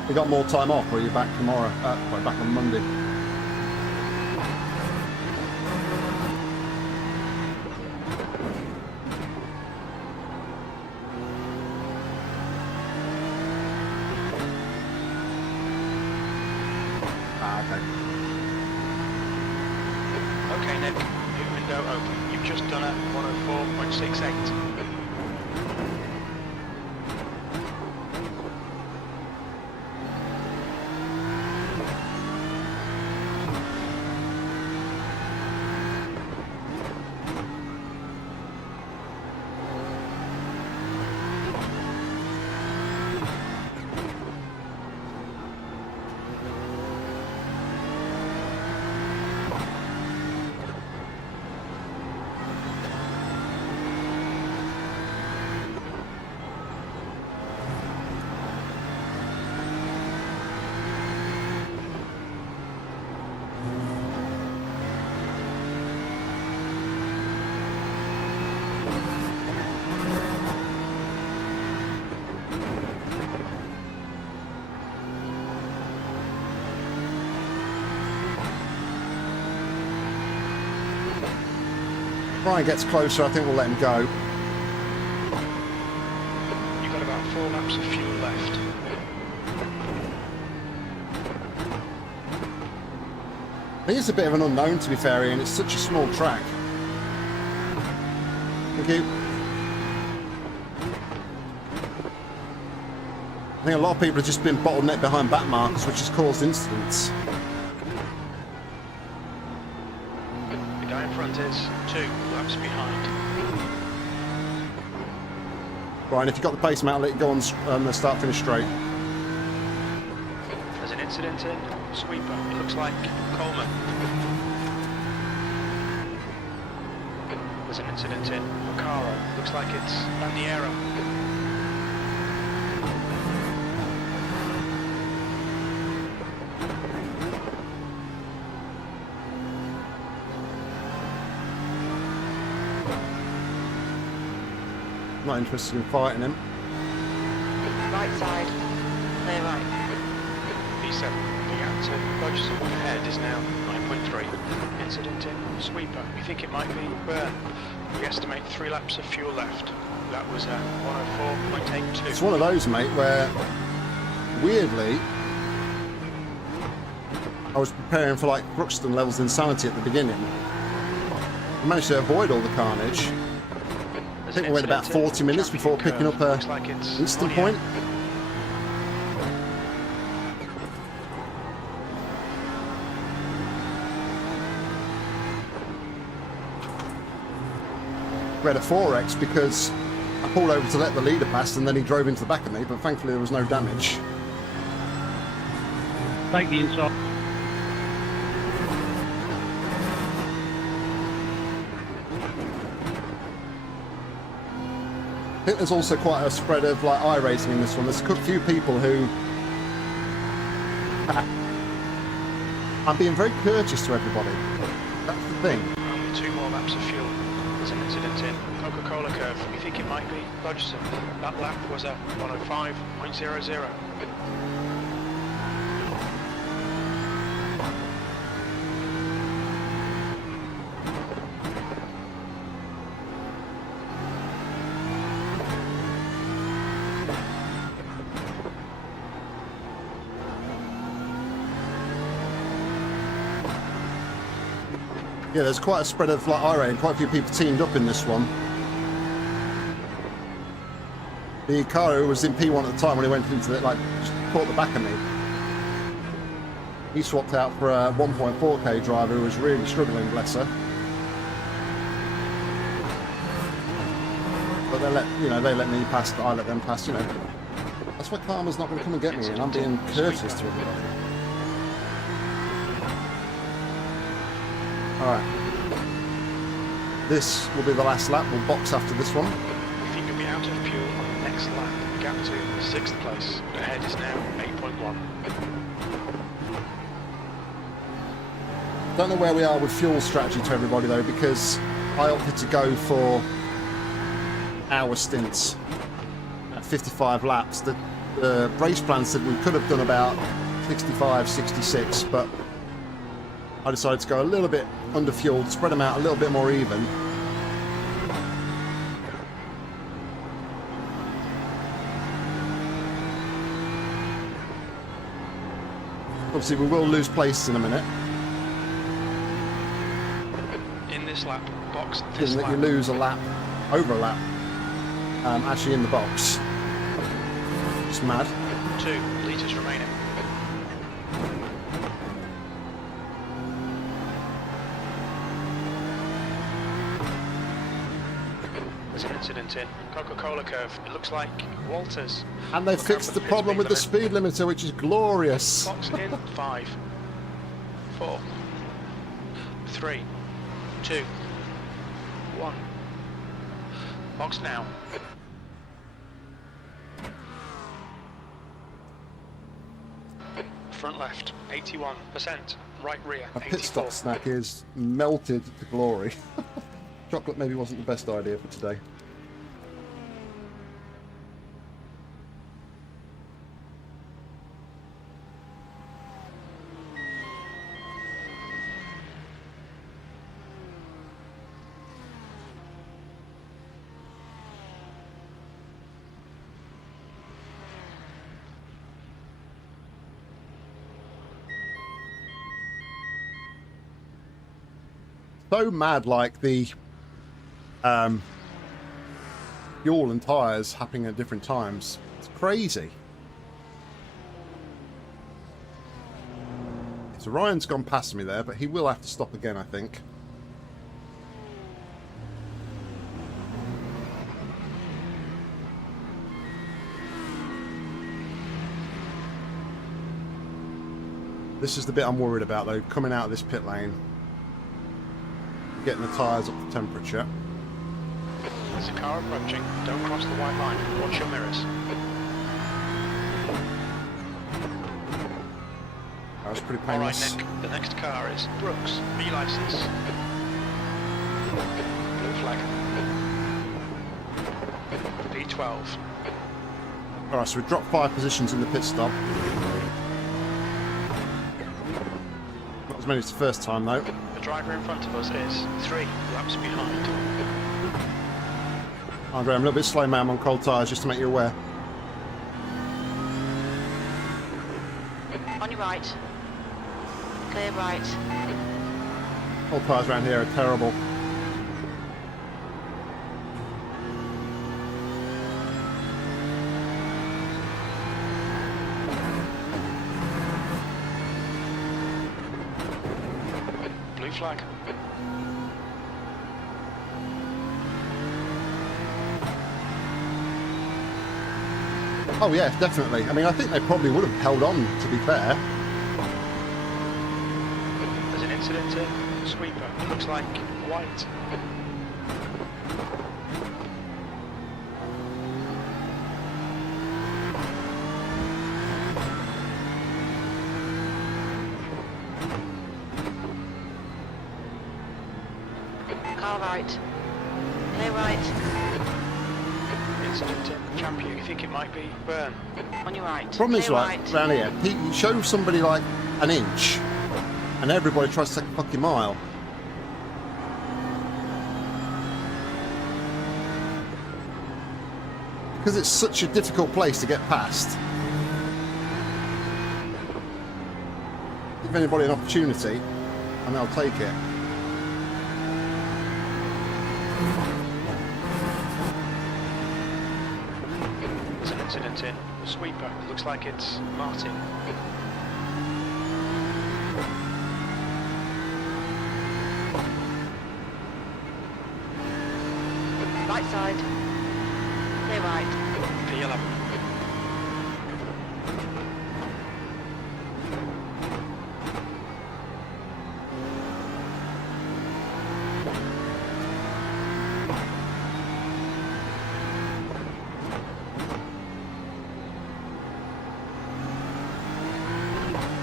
You got more time off, or are you back tomorrow? Well, back on Monday. Ah, okay. Okay, Nick, new window open. You've just done it, 104.68. Brian gets closer, I think we'll let him go. You've got about 4 laps of fuel left. I think it's a bit of an unknown, to be fair, Ian. It's such a small track. Thank you. I think a lot of people have just been bottlenecked behind back marks, which has caused incidents. The guy in front is 2 laps behind. Brian, if you've got the pace mount, let it go on the start finish straight. There's an incident in sweeper. It looks like Coleman. There's an incident in Macaro. Looks like it's Bandiera. Not interested in fighting him. Right side. Clear right. B7 began to budge some ahead is now 9.3. Incident in sweeper. We think it might be Burn. We estimate 3 laps of fuel left. That was at 104.82. It's one of those, mate, where weirdly I was preparing for like Brookston levels insanity at the beginning. I managed to avoid all the carnage. I think we went about 40 minutes before picking up a instant point. We had a 4X because I pulled over to let the leader pass and then he drove into the back of me, but thankfully there was no damage. Take the inside. I think there's also quite a spread of like iRacing in this one. There's a few people who I'm being very courteous to everybody. That's the thing. Only 2 more laps of fuel. There's an incident in Coca-Cola curve. We think it might be Budgeson. That lap was at 105.00. Yeah, there's quite a spread of like iRacing. Quite a few people teamed up in this one. The car who was in P1 at the time when he went into it, like, just caught the back of me. He swapped out for a 1.4k driver who was really struggling, bless her. But they let me pass, I let them pass, you know. That's why karma's not going to come and get me, and I'm being courteous to everybody. Alright. This will be the last lap. We'll box after this one. We think you'll be out of fuel on the next lap. Gap to 6th place. Ahead is now 8.1. Don't know where we are with fuel strategy to everybody though, because I opted to go for hour stints at 55 laps. The race plan said we could have done about 65, 66, but I decided to go a little bit under fueled, spread them out a little bit more even. Obviously we will lose place in a minute. In this lap, box this Given that you lap. lose a lap, over a lap, actually in the box. It's mad. 2 litres remaining. There's an incident in Coca-Cola curve. It looks like Walters. And they've Look out fixed for the pit problem with the limit. speed limiter, which is glorious. Box in 5, 4, 3, 2, 1. Box now. Front left, 81%. Right rear, A pit 84. stop snack is melted to glory. Chocolate maybe wasn't the best idea for today. so mad, like the fuel and tyres happening at different times. It's crazy. So Ryan's gone past me there, but he will have to stop again, I think. This is the bit I'm worried about, though, coming out of this pit lane. Getting the tyres up to temperature. There's a car approaching. Don't cross the white line. Watch your mirrors. That was pretty All right, painless. Nick. The next car is Brooks. B license. Blue flag. B12. Alright, so we dropped 5 positions in the pit stop. Not as many as the first time, though. The driver in front of us is 3 laps behind. Andre, I'm a little bit slow, ma'am, on cold tyres, just to make you aware. On your right. Clear right. Cold tyres around here are terrible. Blue flag. Oh yeah, definitely. I mean, I think they probably would have held on, to be fair. There's an incident in sweeper. It looks like white. Car right. Clear right. Incident in champion. You think it might be Burn? On your right. Problem is, Clear right, around here, you show somebody like an inch, and everybody tries to take a fucking mile. Because it's such a difficult place to get past. Give anybody an opportunity, and they'll take it. There's an incident in sweeper. It looks like it's Martin. Right side. Clear right. P11.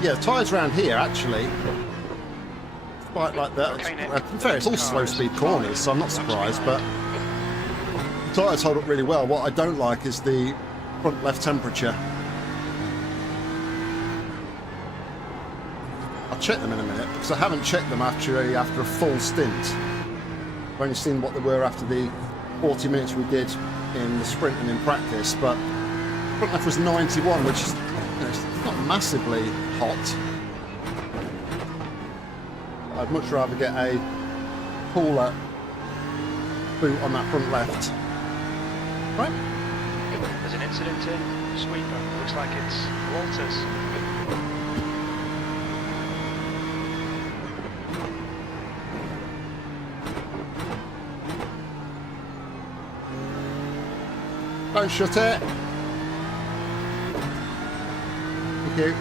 Yeah, the tyres around here, actually, quite like that. Okay, Nick. To be fair, it's all slow-speed corners, so I'm not surprised, but the tyres hold up really well. What I don't like is the front left temperature. I'll check them in a minute, because I haven't checked them after a full stint. I've only seen what they were after the 40 minutes we did in the sprint and in practice, but front left was 91, which is, you know, it's not massively hot. I'd much rather get a cooler boot on that front left. Right? There's an incident in sweeper. It looks like it's Walters. Don't shut it. Thank you.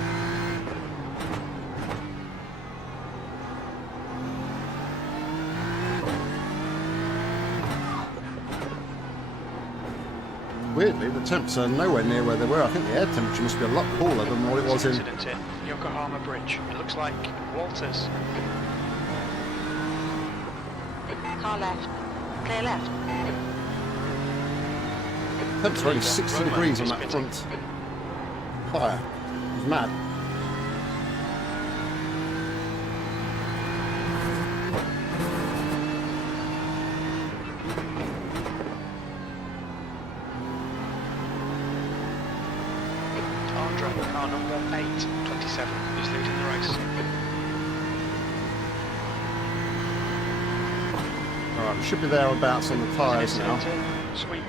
Weirdly, the temps are nowhere near where they were. I think the air temperature must be a lot cooler than what it was in. Incident in Yokohama Bridge. It looks like Walters. Car left. Clear left. Temps are only 60 degrees on that front tyre. It's mad. Andre, car number 827, is leading the race. Alright, we should be thereabouts on the tyres now. Incident, sweeper.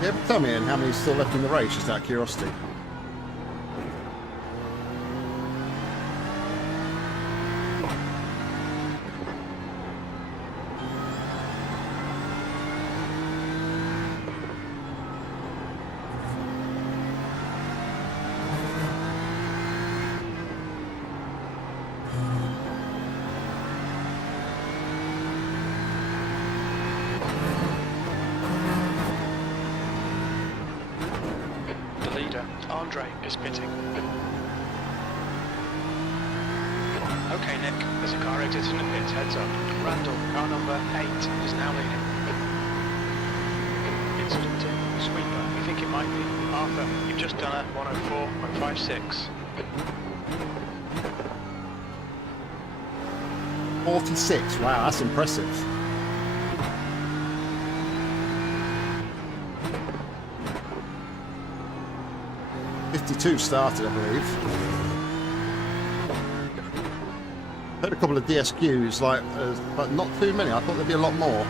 You ever tell me Ian, how many's still left in the race, just out of curiosity? Andre is pitting. Okay, Nick, there's a car exiting the pits, heads up. Randall, car number 8, is now leading. Incident in, sweeper, we think it might be. Arthur, you've just done a 104.56. 46, wow, that's impressive. '52 started, I believe. Heard a couple of DSQs, but not too many. I thought there'd be a lot more.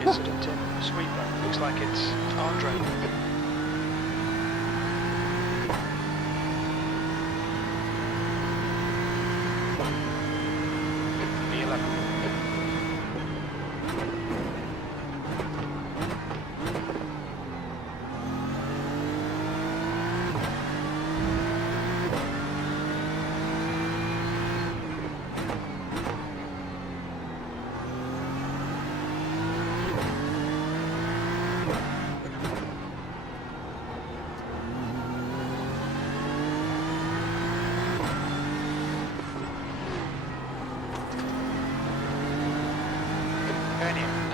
Incident in, sweeper, looks like it's Andre. The 11.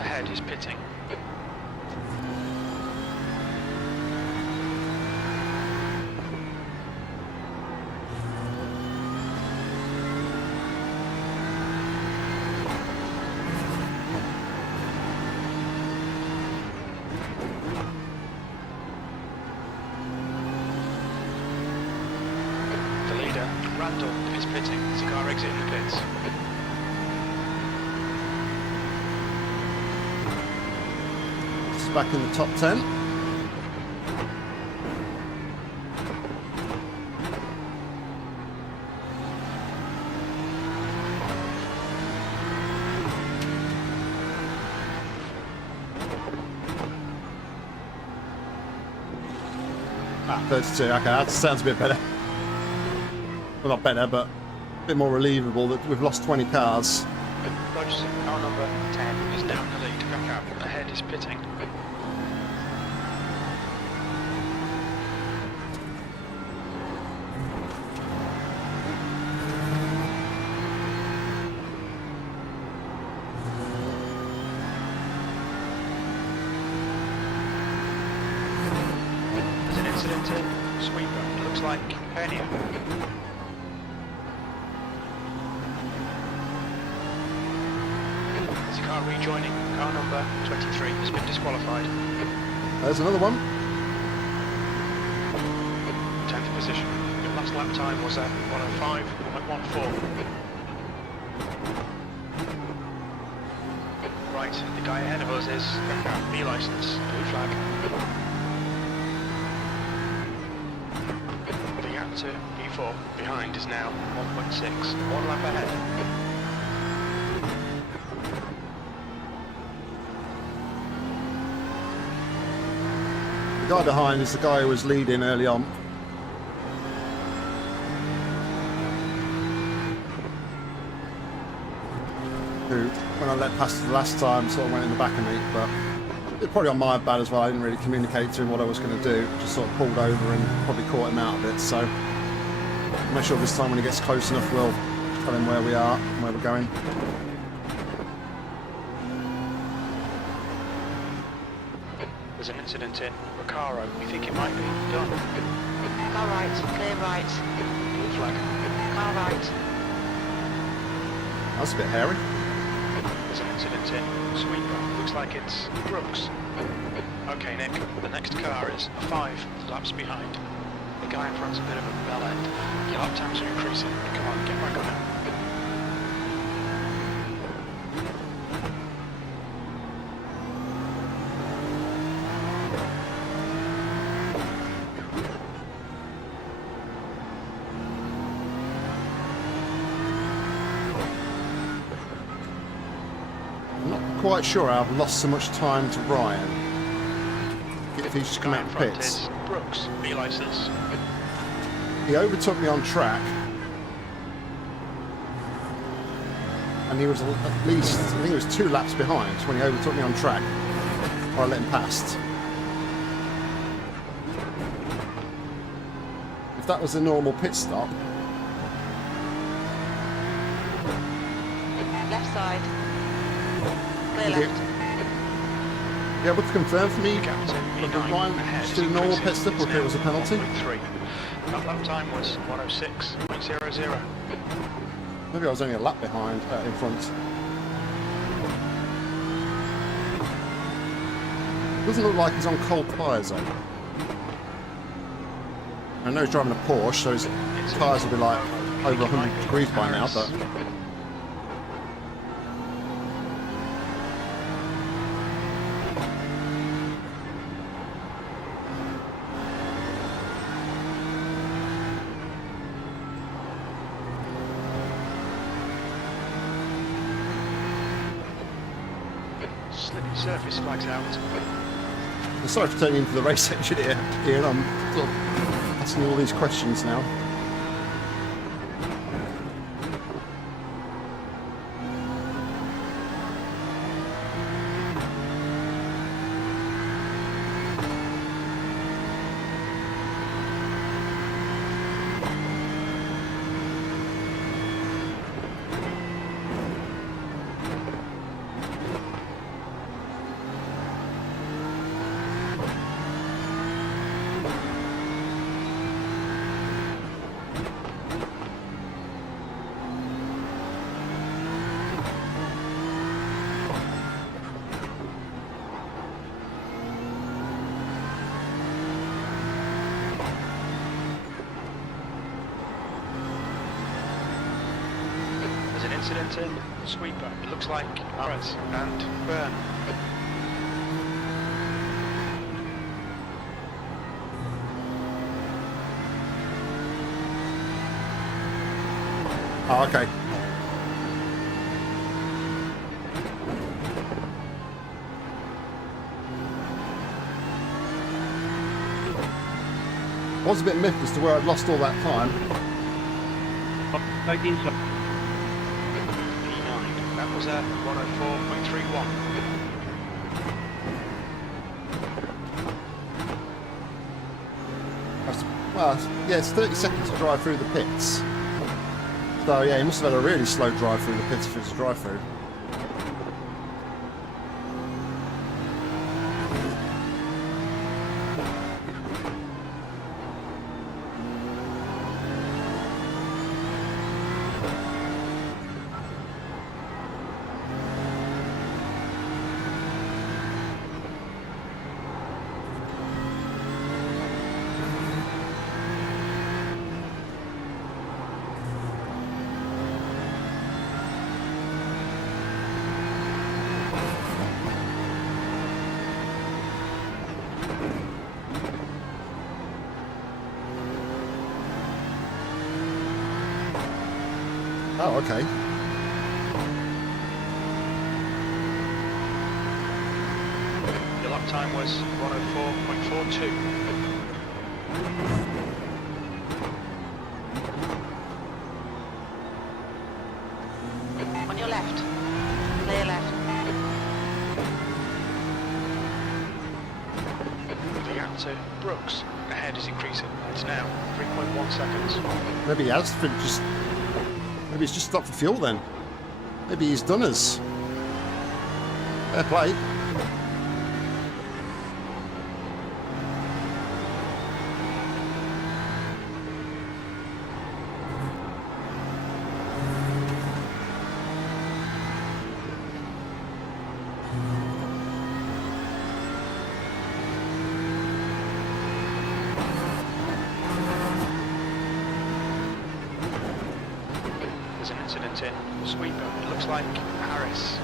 Ahead is pitting. The leader, Randall, is pitting. There's a car exiting the pits. Back in the top 10. Ah, 32. Okay, that sounds a bit better. Well, not better, but a bit more relievable that we've lost 20 cars. Rogerson, car number 10 is now in the lead. Back up. Ahead is pitting. There's an incident in, sweeper, it looks like Hernia. There's a car rejoining, car number 23 has been disqualified. There's another one. 10th position. Your last lap time was at 105.14. Right, the guy ahead of us is B license, blue flag. The gap to B4 behind is now 1.6, 1 lap ahead. The guy behind is the guy who was leading early on. Who, when I let past the last time, sort of went in the back of me, but It's probably on my bad as well. I didn't really communicate to him what I was going to do. Just sort of pulled over and probably caught him out of it. So make sure this time when he gets close enough, we'll tell him where we are and where we're going. There's an incident in Recaro. We think it might be done. Car right, clear right. Blue flag. Car right. That's a bit hairy. There's an incident in Sweeper. Looks like it's Brooks. Okay, Nick, the next car is 5 laps behind. The guy in front's a bit of a bell end. Your lap times are increasing. Come on, get back on it. Quite sure I've lost so much time to Ryan. If he's just come Guy out in of the front pits. is Brooks. Be license. He overtook me on track. And he was at least, I think it was 2 laps behind when he overtook me on track. Or I let him past. If that was a normal pit stop. Left side. Clear Thank you. left. You able to confirm for me? Captain Whether E9 Ryan ahead just is did a normal increasing. pit stop or if It's it was a now penalty? 1.3. That lap time was 106.00. Maybe I was only a lap behind, in front. Doesn't look like he's on cold tyres though. I know he's driving a Porsche, so his tyres will be like over 100 degrees by now, but... Slippy surface flags out. I'm sorry for turning into the race engineer here. I'm sort of asking all these questions now. There's an incident in Sweeper. It looks like Arras and Burn. Oh, okay. I was a bit miffed as to where I'd lost all that time. Take the inside. E9. That was at 104.31. Well, yeah, it's 30 seconds to drive through the pits. So yeah, he must have had a really slow drive through the pits if it's a drive-through. Oh, okay. Your lap time was 104.42. On your left. Clear left. Brooks. Ahead is increasing. It's now 3.1 seconds. Maybe he has just. Maybe he's just stopped for fuel then. Maybe he's done us. Fair play. There's an incident in the sweeper. It looks like Harris.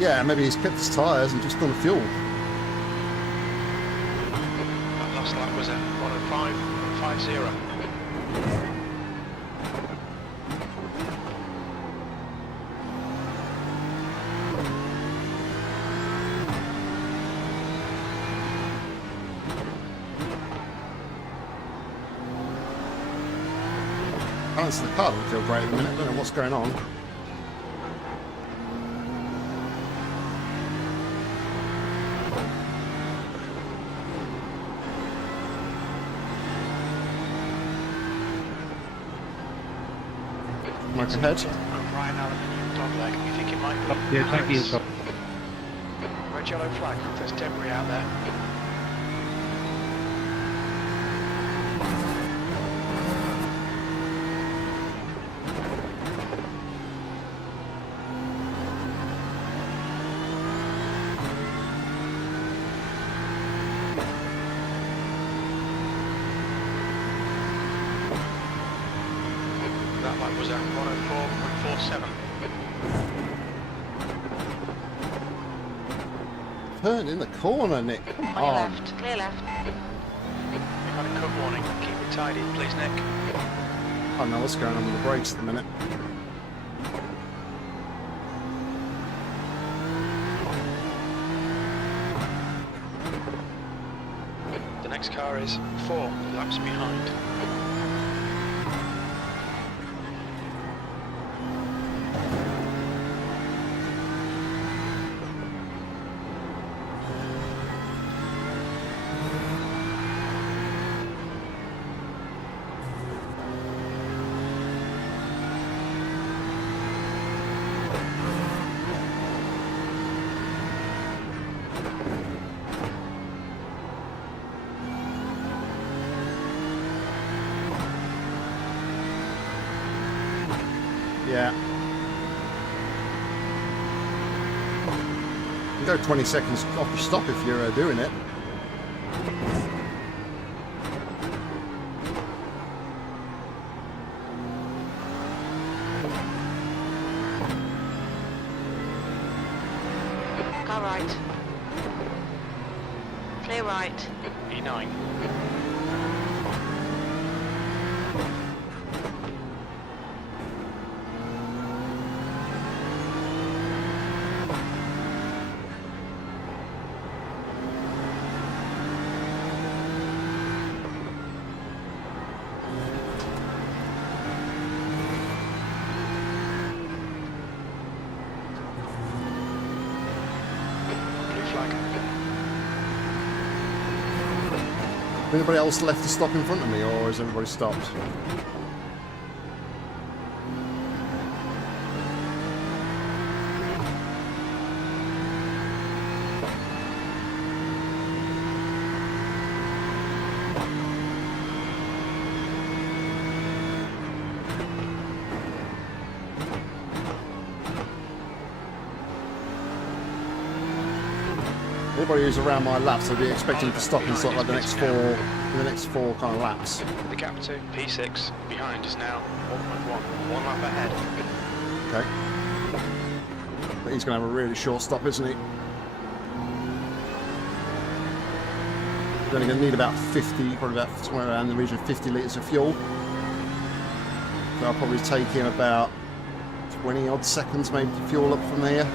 Yeah, maybe he's kept his tyres and just done fuel. That last lap was at 105.50. Balance of the car doesn't feel great at the minute. I don't know what's going on. Mike ahead. Ryan Allen, dog leg. You think it might be? Yeah, take the Harris? inside. Red yellow flag. There's debris out there. That lap was at 104.47. Turn in the corner, Nick. Come On your on. left, clear left. You've had a cut warning. Keep it tidy, please, Nick. I don't know what's going on with the brakes at the minute. The next car is 4 laps behind. Yeah. You can go 20 seconds off your stop if you're doing it. Car right. Clear right. E9. Blue flag. Anybody else left to stop in front of me, or has everybody stopped? Anybody who's around my laps, I'd be expecting to stop in sort of like the next four kind of laps. The gap to P6 behind is now 1.1. 1 lap ahead. Okay. But he's going to have a really short stop, isn't he? He's only going to need about 50, probably about somewhere around the region of 50 litres of fuel. So I'll probably take him about 20 odd seconds maybe to fuel up from there.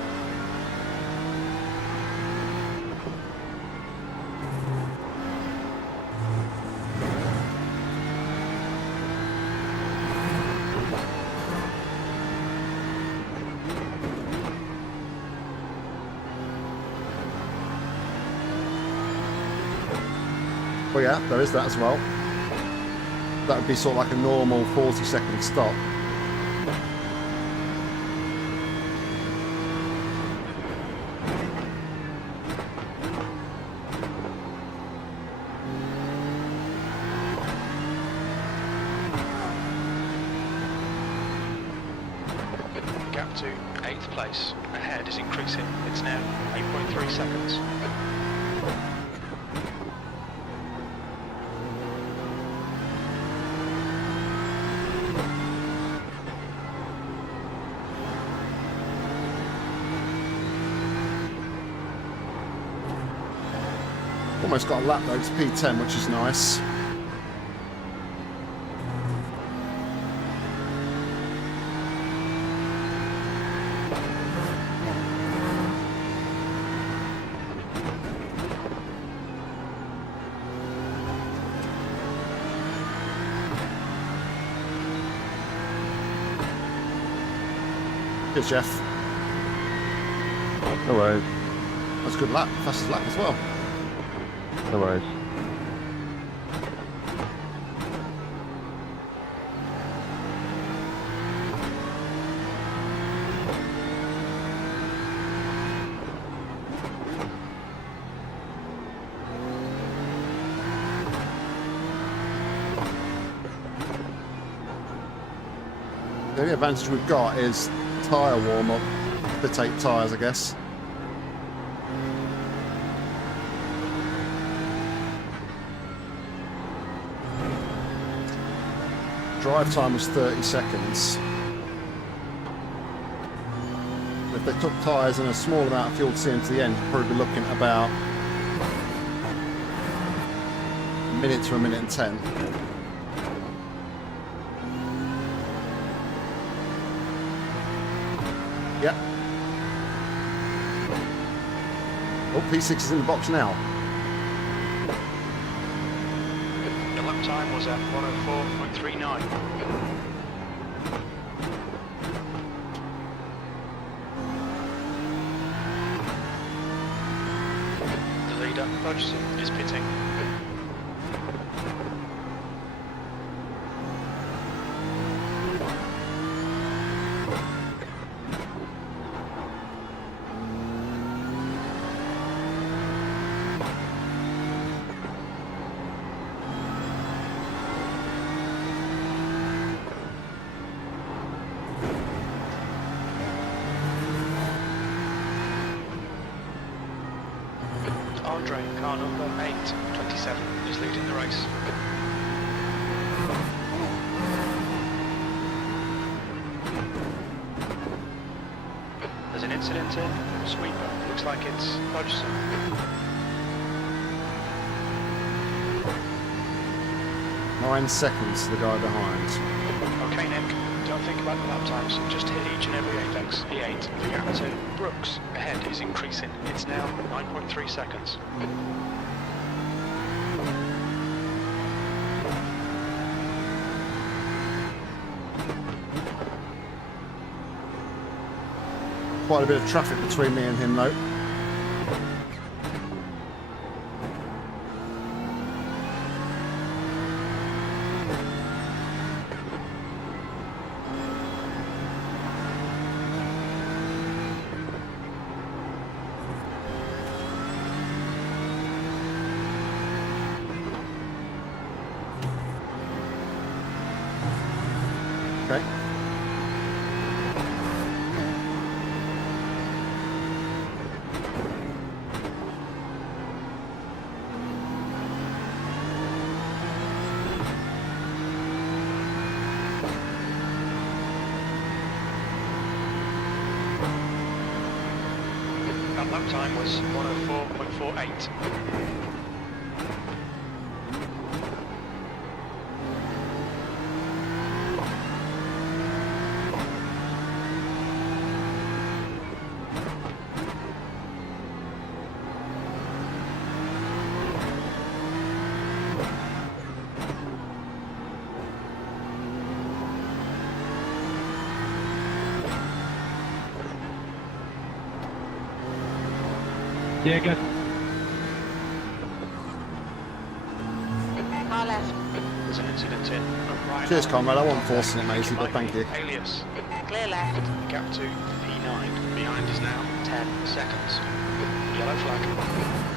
Oh yeah, there is that as well. That would be sort of like a normal 40-second stop. Gap to 8th place. Ahead is increasing. It's now 8.3 seconds. Almost got a lap though, it's P10, which is nice. Good, Jeff. No worries. That's a good lap, fastest lap as well. No worries. The only advantage we've got is tyre warm-up, the tape tyres, I guess. Drive time was 30 seconds. If they took tyres and a small amount of fuel to see into the end, you'd probably be looking at about a minute to a minute and 10. Yep. Oh, P6 is in the box now. The lap time was at 104.39. The leader, Hodgson, is pitting. Andre, car number 827, is leading the race. There's an incident in sweeper. Looks like it's Hodgson. Nine seconds to the guy behind. Okay, Nick, don't think about the lap times, just hit each and every apex. E8, the gap to Brooks ahead is increasing. It's now 9.3 seconds. Quite a bit of traffic between me and him though. Okay. That lap time was 104.48. Yeah, go. There's an incident in. Right Cheers, now. comrade. I wasn't forcing it, Maisie, but thank you. Alias. Clear left. Gap to P9. Behind is now 10 seconds. Yellow flag.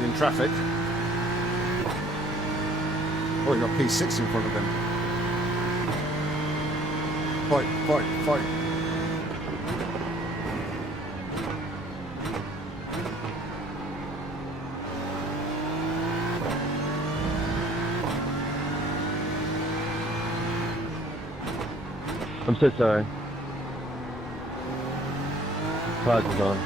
In traffic. Oh, you got P6 in front of him. Fight, fight, fight. I'm so sorry. Clouds is on.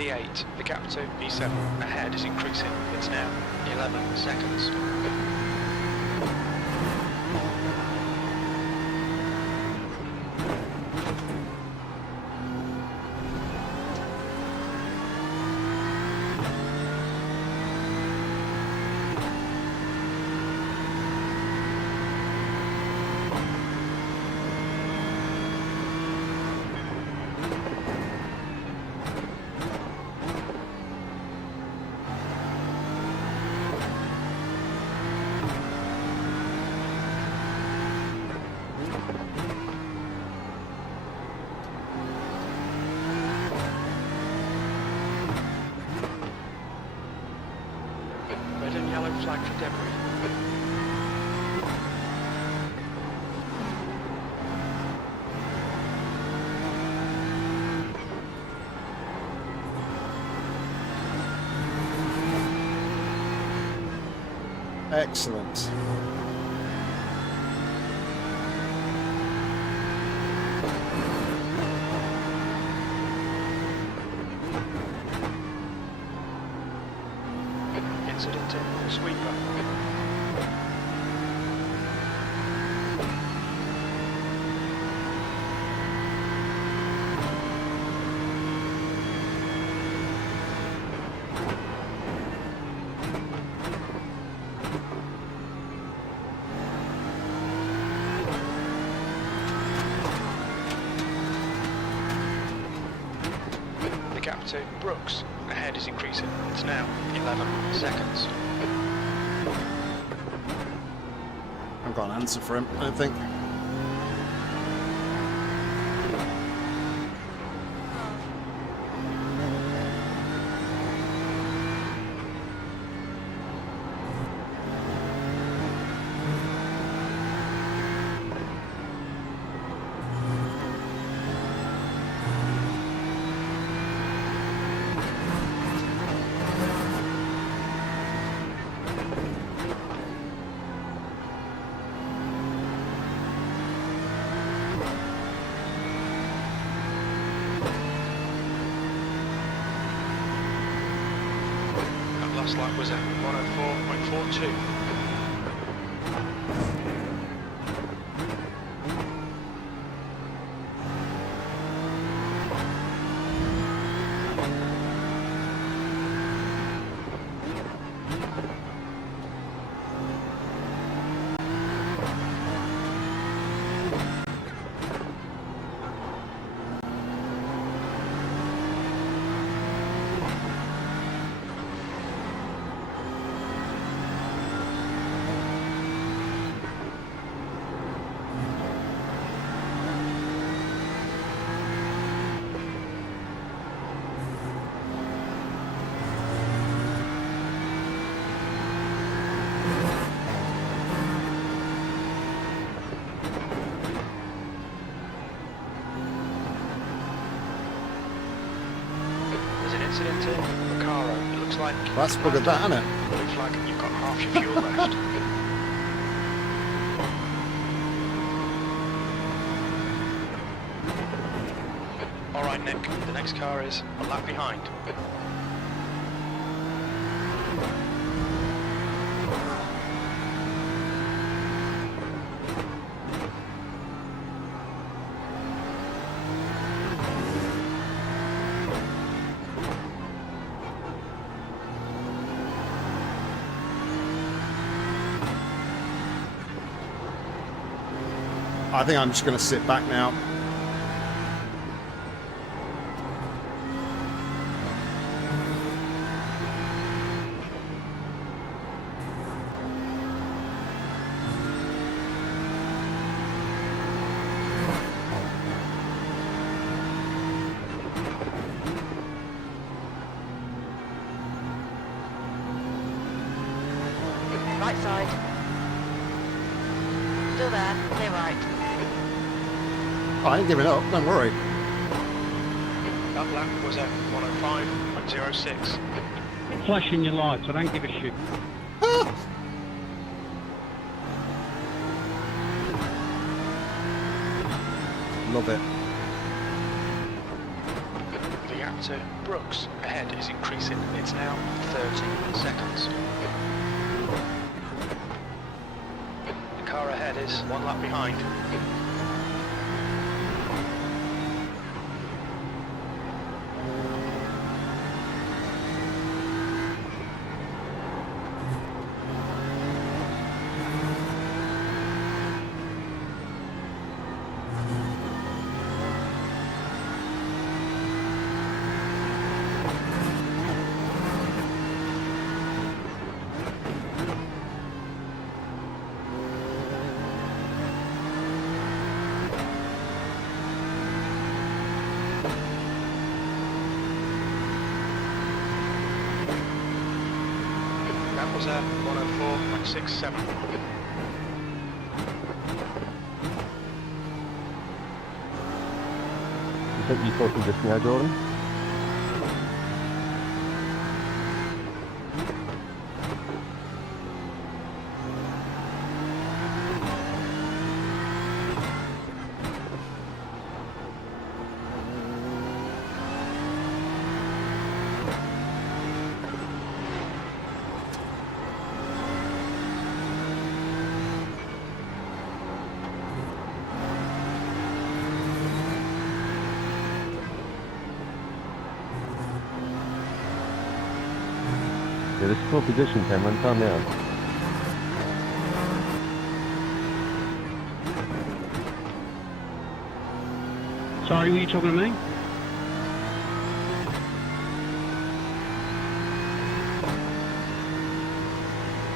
P8, the gap to P7 ahead is increasing. It's now 11 seconds. Red and yellow flag for debris. Excellent. Incident in sweeper. The gap to Brooks ahead is increasing. It's now 11 seconds. I've got an answer for him, I don't think. Last lap was at 104.42. incident in Recaro. It looks like... That's buggered that, isn't it? Blue flag, and you've got half your fuel left. Alright, Nick, the next car is a lap behind. I think I'm just going to sit back now. Right side. Still there, clear right. I ain't giving up, don't worry. That lap was at 105.06. Flashing your lights, I don't give a shit. Love it. The gap to Brooks ahead is increasing. It's now 30 seconds. The car ahead is one lap behind. That was at 104.67. Is that you talking just now, Jordan? Yeah, this is full position, Cameron. Calm down. Sorry, were you talking to me?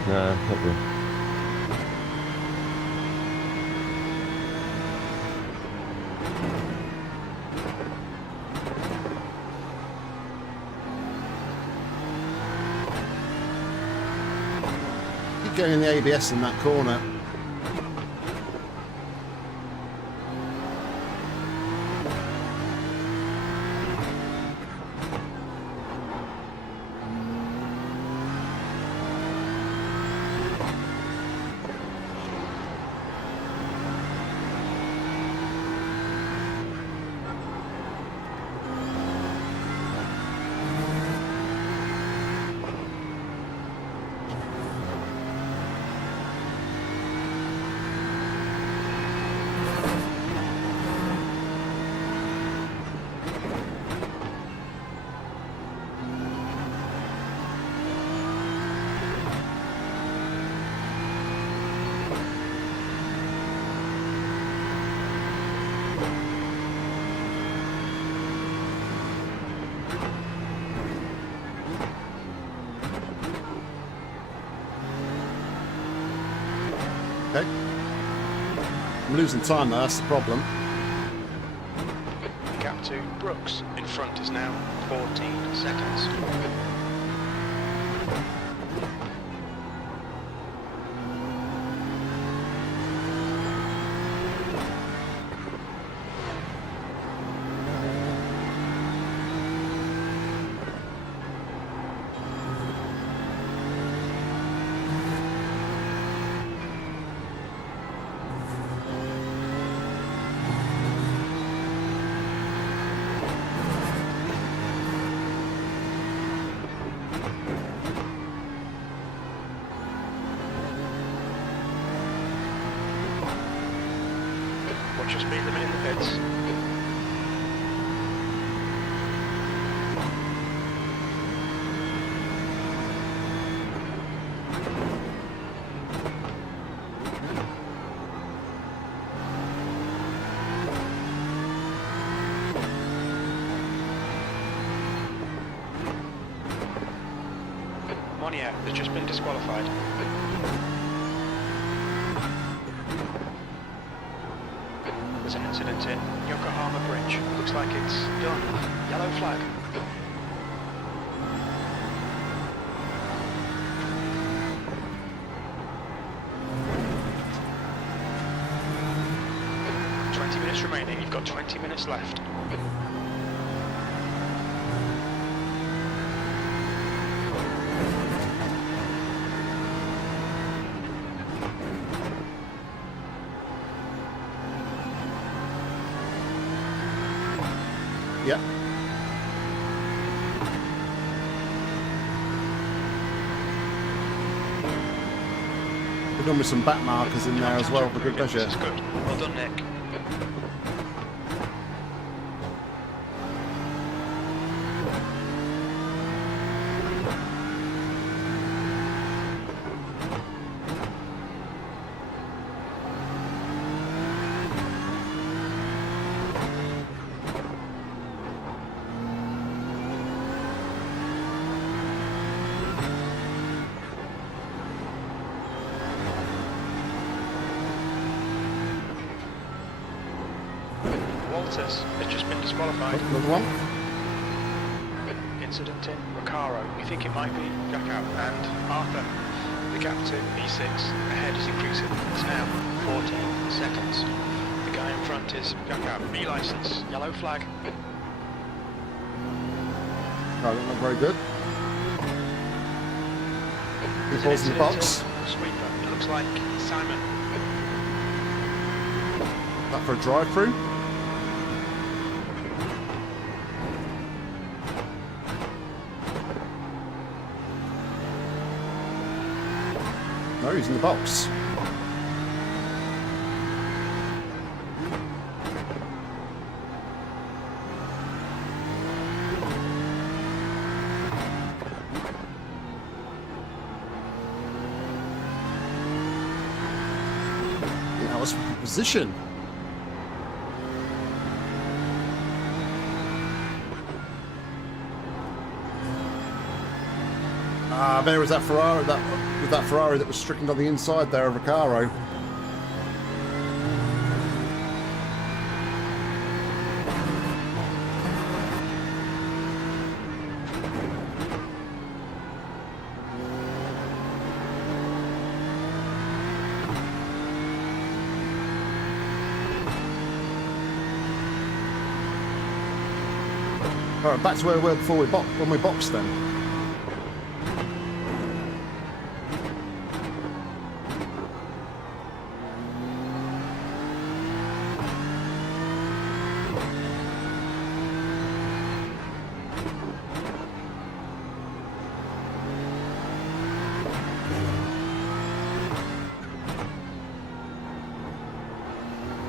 No, not good. Keep getting the ABS in that corner. Okay. I'm losing time though, that's the problem. Gap to Brooks in front is now 14 seconds. Watch your speed limit in the pits. Monier has just been disqualified. There's an incident in Yokohama Bridge. Looks like it's done. Yellow flag. Minutes remaining. You've got 20 minutes left. Yep. We've done with some back markers in there as well for good measure. This is good. Well done, Nick. Walters has just been disqualified. Another one. Incident in Recaro. We think it might be Jackout and Arthur. The gap to E6 ahead is increasing. It's now 14 seconds. The guy in front is Jackout. B-license. Yellow flag. No, not very good. He There's an falls in the incident box. in Sweeper. It looks like Simon. That for a drive-through. No, he's in the box. That was position. There was that Ferrari, that Ferrari that was stricken on the inside there of Recaro. All right, back to where we were before when we boxed then.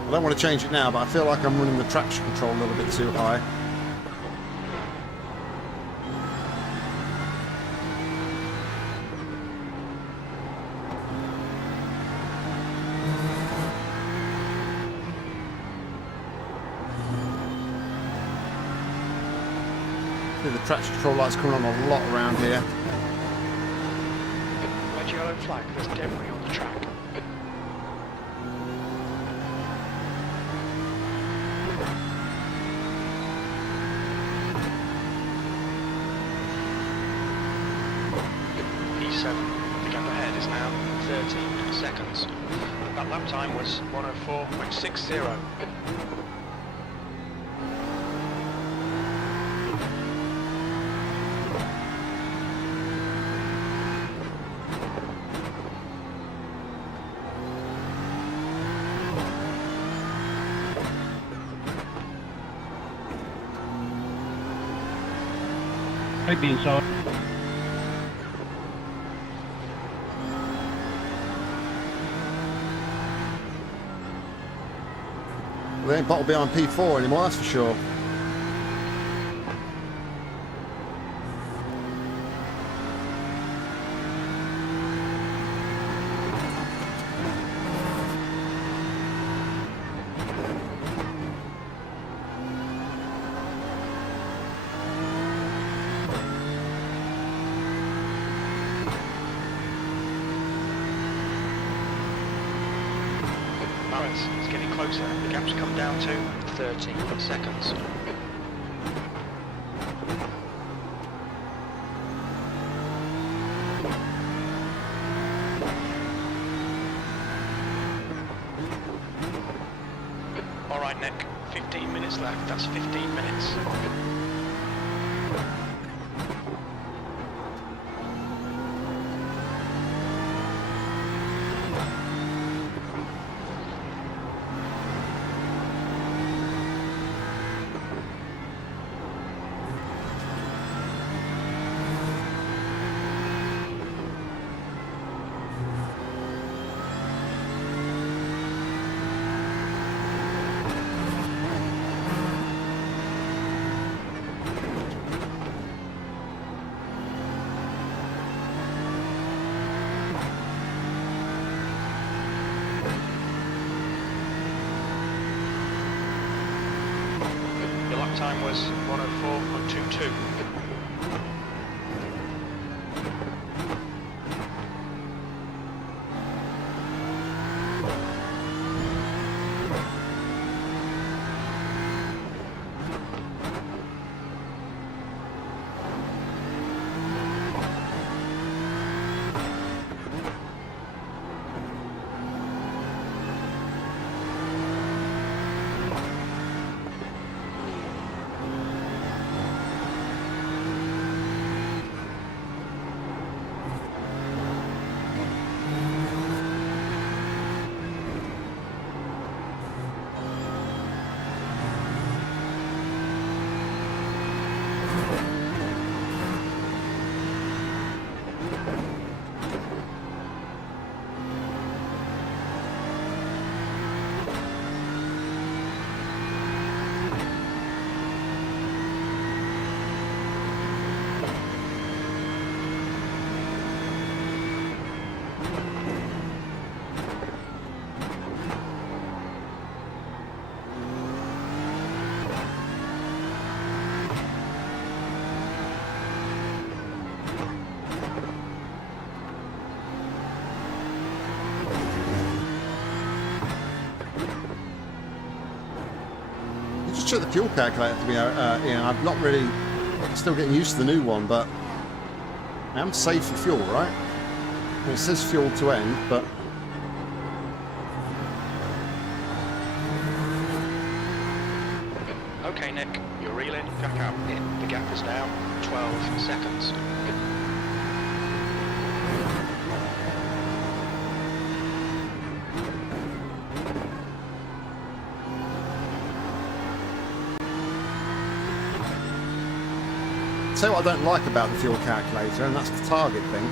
I don't want to change it now, but I feel like I'm running the traction control a little bit too high. I think the traction control light's coming on a lot around here. Red yellow flag. There's debris on the track. E7. The gap ahead is now 13 seconds. That lap time was 1:04.60. I'd be inside. They ain't bottled behind P4 anymore, that's for sure. It's getting closer. The gap's come down to 13 seconds. All right, Nick. 15 minutes left. That's 15 minutes. Your lap time was 1:04.22. Just check the fuel calculator for me. I'm not really still getting used to the new one, but I am safe for fuel, right? I mean, it says fuel to end, but Okay, Nick, you're reeling back up in. The gap is now 12 seconds. tell you what I don't like about the fuel calculator, and that's the target thing.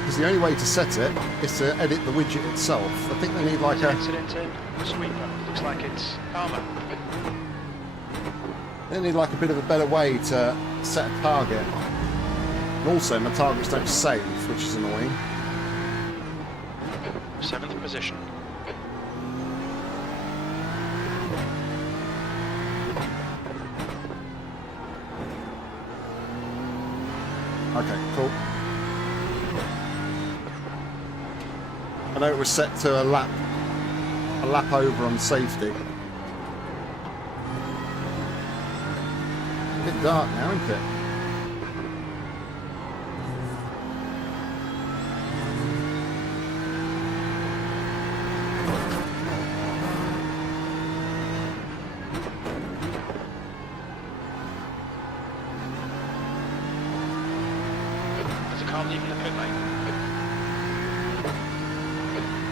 Because the only way to set it is to edit the widget itself. I think they need like a... Incident in, sweeper. Looks like it's armour. They need like a bit of a better way to set a target. And also, my targets don't save, which is annoying. 7th position. Okay, cool. I know it was set to a lap over on safety. A bit dark now, isn't it? Leaving the pit lane.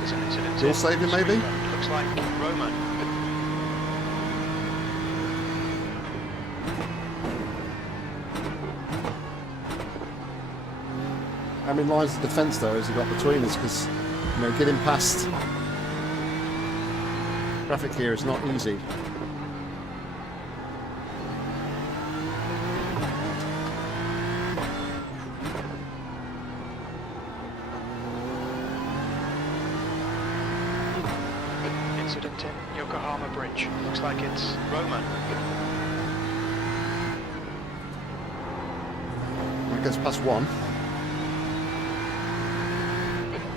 There's an incident. Fuel saving, maybe? Looks like Roman. How many lines of defence though has he got between us? Because, you know, getting past Traffic here is not easy. Incident in Yokohama Bridge. Looks like it's Roman. That goes past one.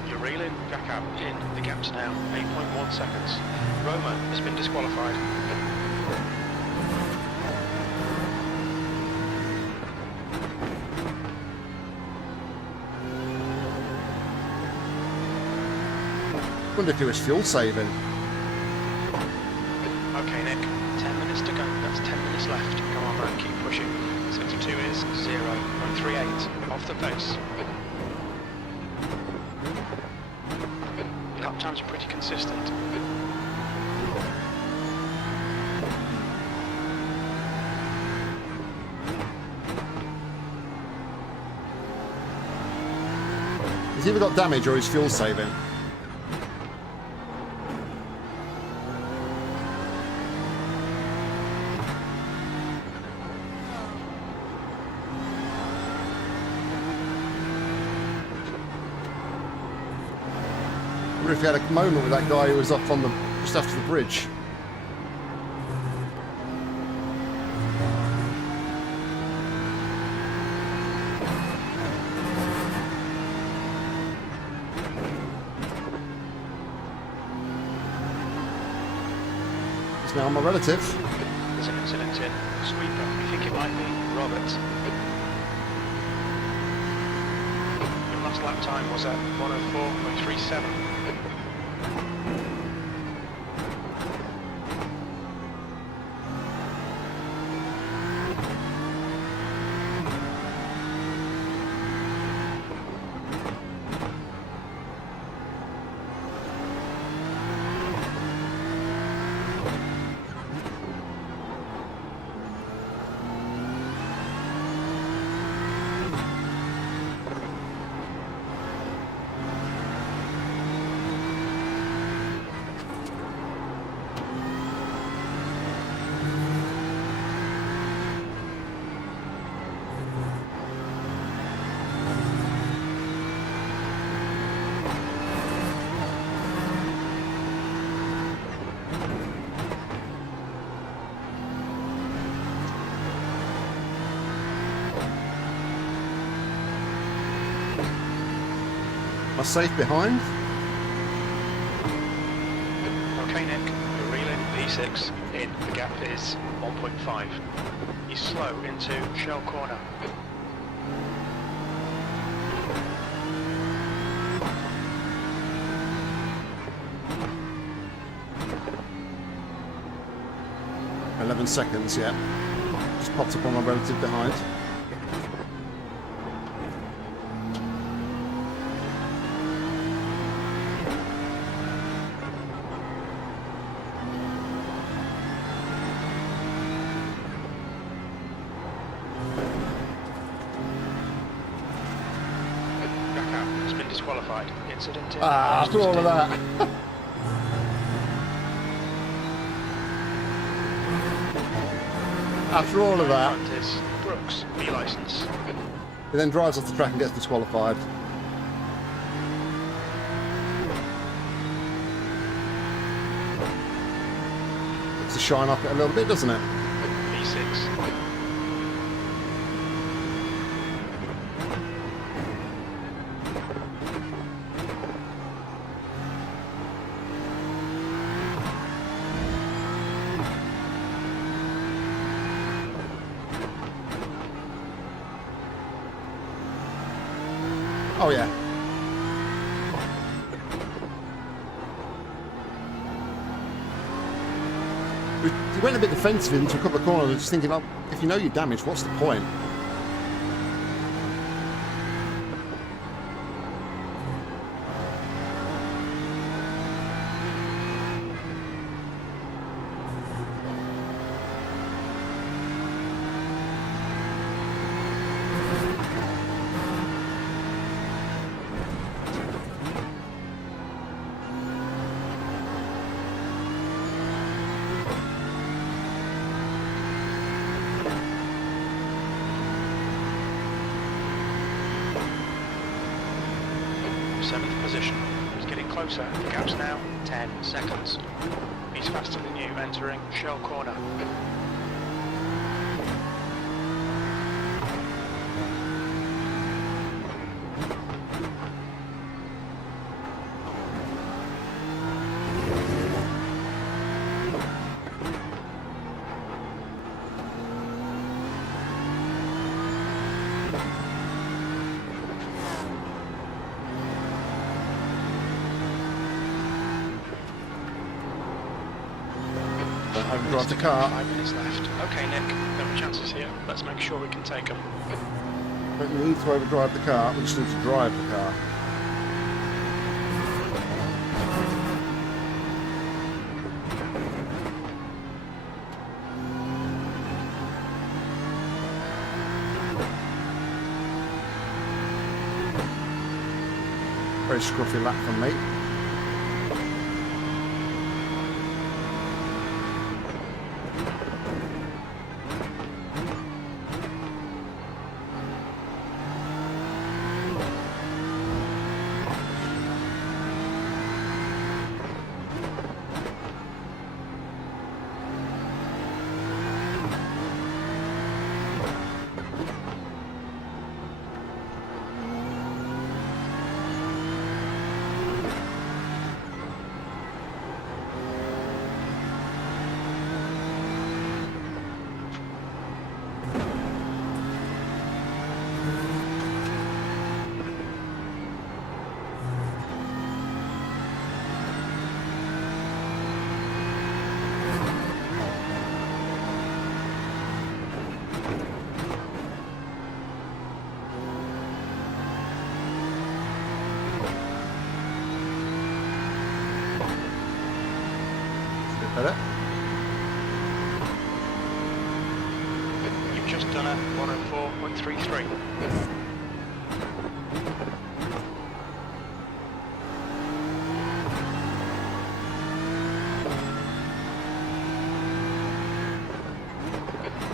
You're reeling back up in. The gap's now 8.1 seconds. Roman has been disqualified. Wonder if he was fuel saving. Okay, Nick. 10 minutes to go. That's 10 minutes left. Come on, man. Keep pushing. 62 is 0.38 off the pace. Lap times are pretty consistent. He's either got damage or he's fuel saving. I wonder if he had a moment with that guy who was up on the just after the bridge. It's now my relative. There's an incident in Sweeper. I think it might be Robert. Your last lap time was at 1:04.37. Am I safe behind? Okay, Nick. You're reeling P6 in. The gap is 1.5. You slow into Shell Corner. Seconds, yeah. Just popped up on my relative behind. Gaka has been disqualified. Incident in After all of that. After all of that. Front is Brooks, B license. He then drives off the track and gets disqualified. It's to shine up it a little bit, doesn't it? B6. Oh yeah. He went a bit defensive into a couple of corners, just thinking, oh, if you know you're damaged, what's the point? 7th position. He's getting closer. The gap's now 10 seconds. He's faster than you, entering Shell Corner. Overdrive the car. 5 minutes left. Okay, Nick, there are chances here. Let's make sure we can take them. Don't need to overdrive the car, we just need to drive the car. Very scruffy lap from me. Better. You've just done a 104.33.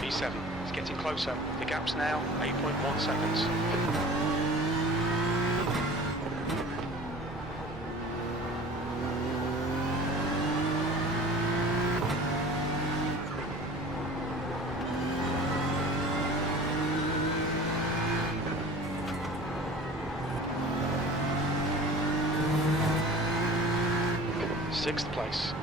P7 is getting closer. The gap's now 8.1 seconds. Sixth place.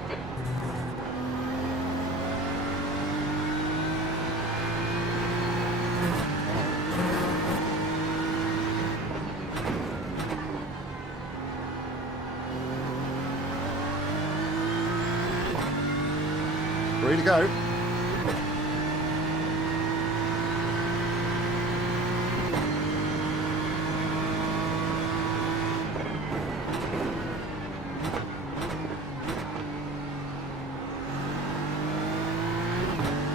Ready to go.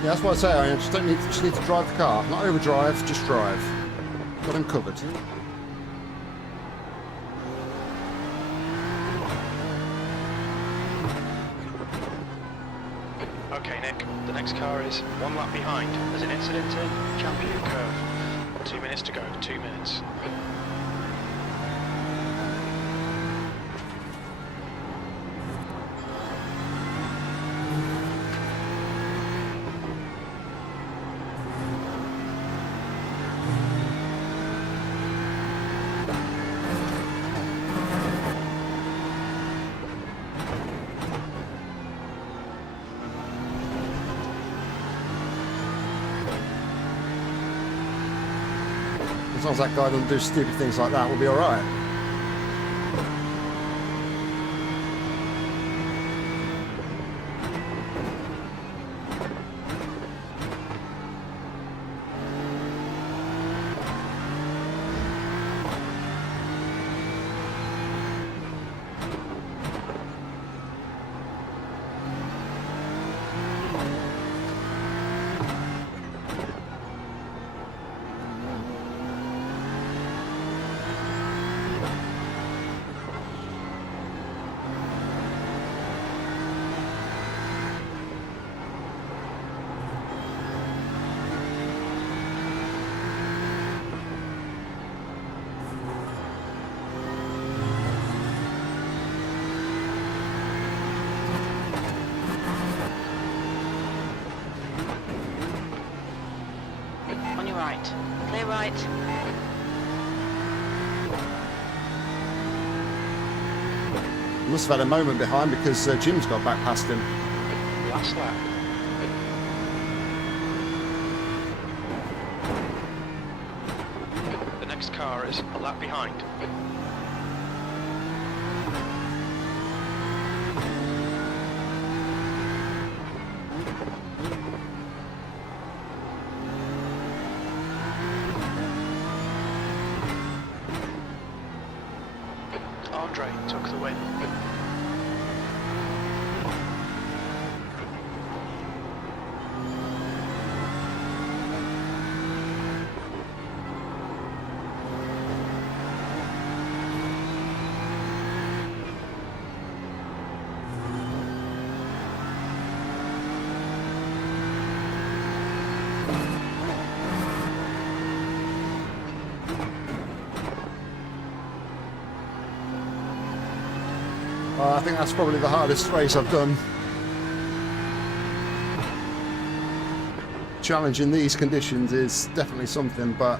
Yeah, that's what I say. I just need to drive the car, not overdrive, just drive. Got him covered. Okay, Nick, the next car is one lap behind. There's an incident in Champion Curve. 2 minutes to go, 2 minutes. As long as that guy doesn't do stupid things like that, we'll be alright. right. Clear right. Must have had a moment behind because Jim's got back past him. Last lap. The next car is a lap behind. Andre took the win. I think that's probably the hardest race I've done. Challenging these conditions is definitely something, but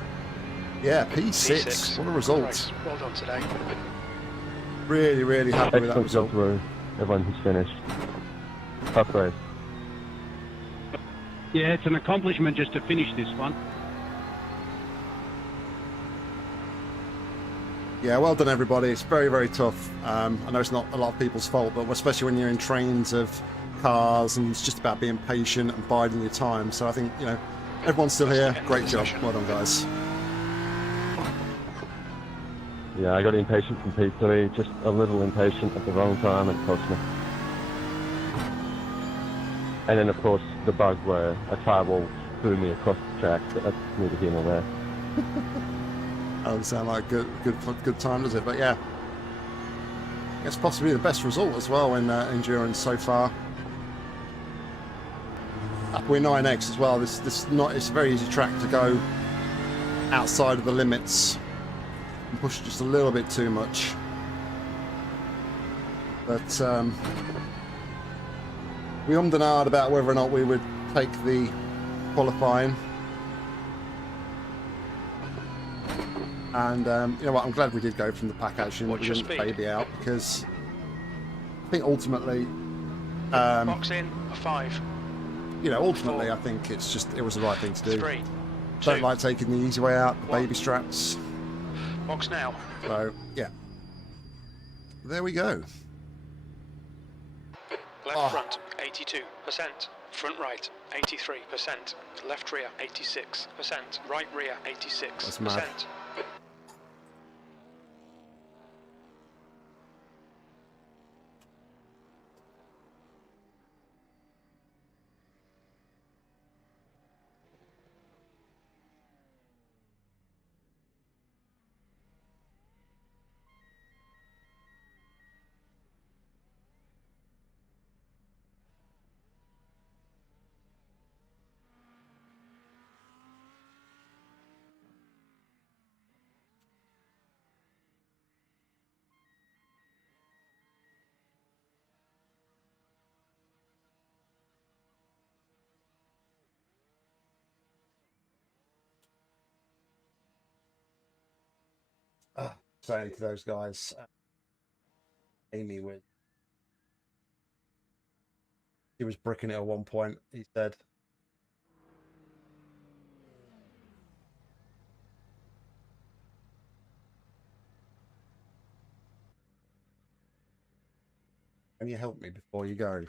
yeah, P6. What a result. Nice. Well done today. Really, really happy with that Excellent job result. to everyone who's finished. Tough race. Yeah, it's an accomplishment just to finish this one. Yeah, well done everybody. It's very, very tough. I know it's not a lot of people's fault, but especially when you're in trains of cars and it's just about being patient and biding your time. So I think, you know, everyone's still here. Great job. Well done, guys. Yeah, I got impatient from P3, just a little impatient at the wrong time and it cost me. And then of course the bug where a tire wall threw me across the track, but that's neither here nor there. That doesn't sound like good time, does it? But yeah, it's possibly the best result as well in endurance so far. Upway 9X as well. It's a very easy track to go outside of the limits and push just a little bit too much. But we ummed and ahed about whether or not we would take the qualifying. And you know what, I'm glad we did go from the pack action. We didn't baby out because I think ultimately, Box in, a 5. you know, ultimately I think it was the right thing to do. 3. Don't 2. like taking the easy way out, the 1. baby straps. Box now. So yeah, there we go. Left front, 82%. Front right, 83%. Left rear, 86%. Right rear, 86%. That's mad. Saying to those guys, Amy he was bricking it at one point. He said, "Can you help me before you go?"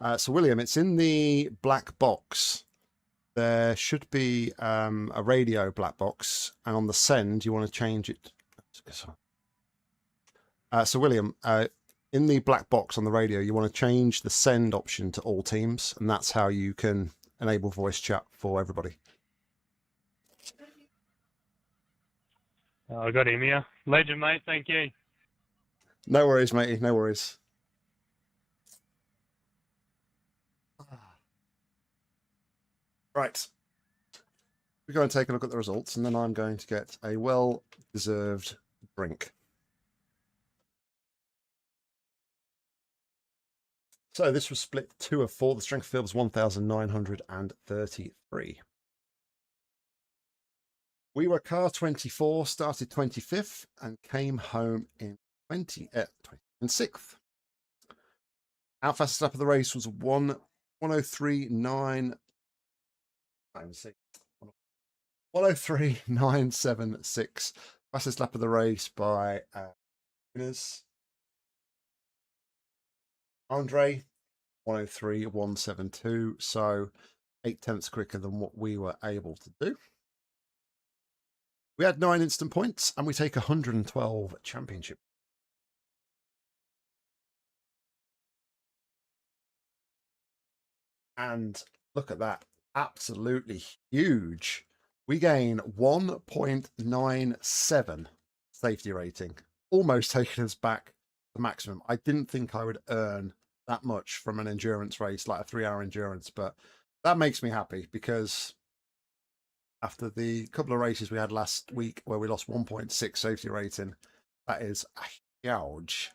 Oh. So William, it's in the black box. There should be a radio black box, and on the send, you want to change it. So William, in the black box on the radio, you want to change the send option to all teams, and that's how you can enable voice chat for everybody. I got him here. Legend, mate. Thank you. No worries, matey. No worries. Right. We're going to take a look at the results, and then I'm going to get a well-deserved drink. So this was split 2 of 4. The strength of field was 1,933. We were car 24, started 25th, and came home in 26th. Our fastest lap of the race was 103.976. Fastest lap of the race by winners. Andre, 103.172. So 8 tenths quicker than what we were able to do. We had 9 instant points, and we take 112 championship. And look at that. Absolutely huge. We gain 1.97 safety rating. Almost taking us back to maximum. I didn't think I would earn that much from an endurance race, like a 3-hour endurance, but that makes me happy because after the couple of races we had last week where we lost 1.6 safety rating, that is huge.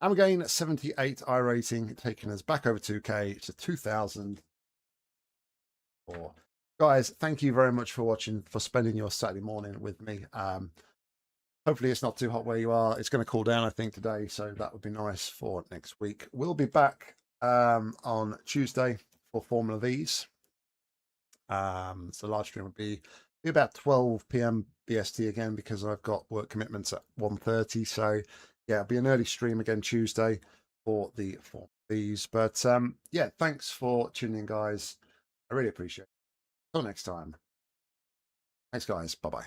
And we gain 78 iRacing, taking us back over 2K to 2004. Guys, thank you very much for watching, for spending your Saturday morning with me. Hopefully it's not too hot where you are. It's going to cool down, I think, today, so that would be nice for next week. We'll be back on Tuesday for Formula V's. So the live stream will be about 12 p.m. BST again because I've got work commitments at 1:30. So yeah, it'll be an early stream again Tuesday for the Formula V's. But yeah, thanks for tuning in, guys. I really appreciate it. Until next time. Thanks, guys. Bye-bye.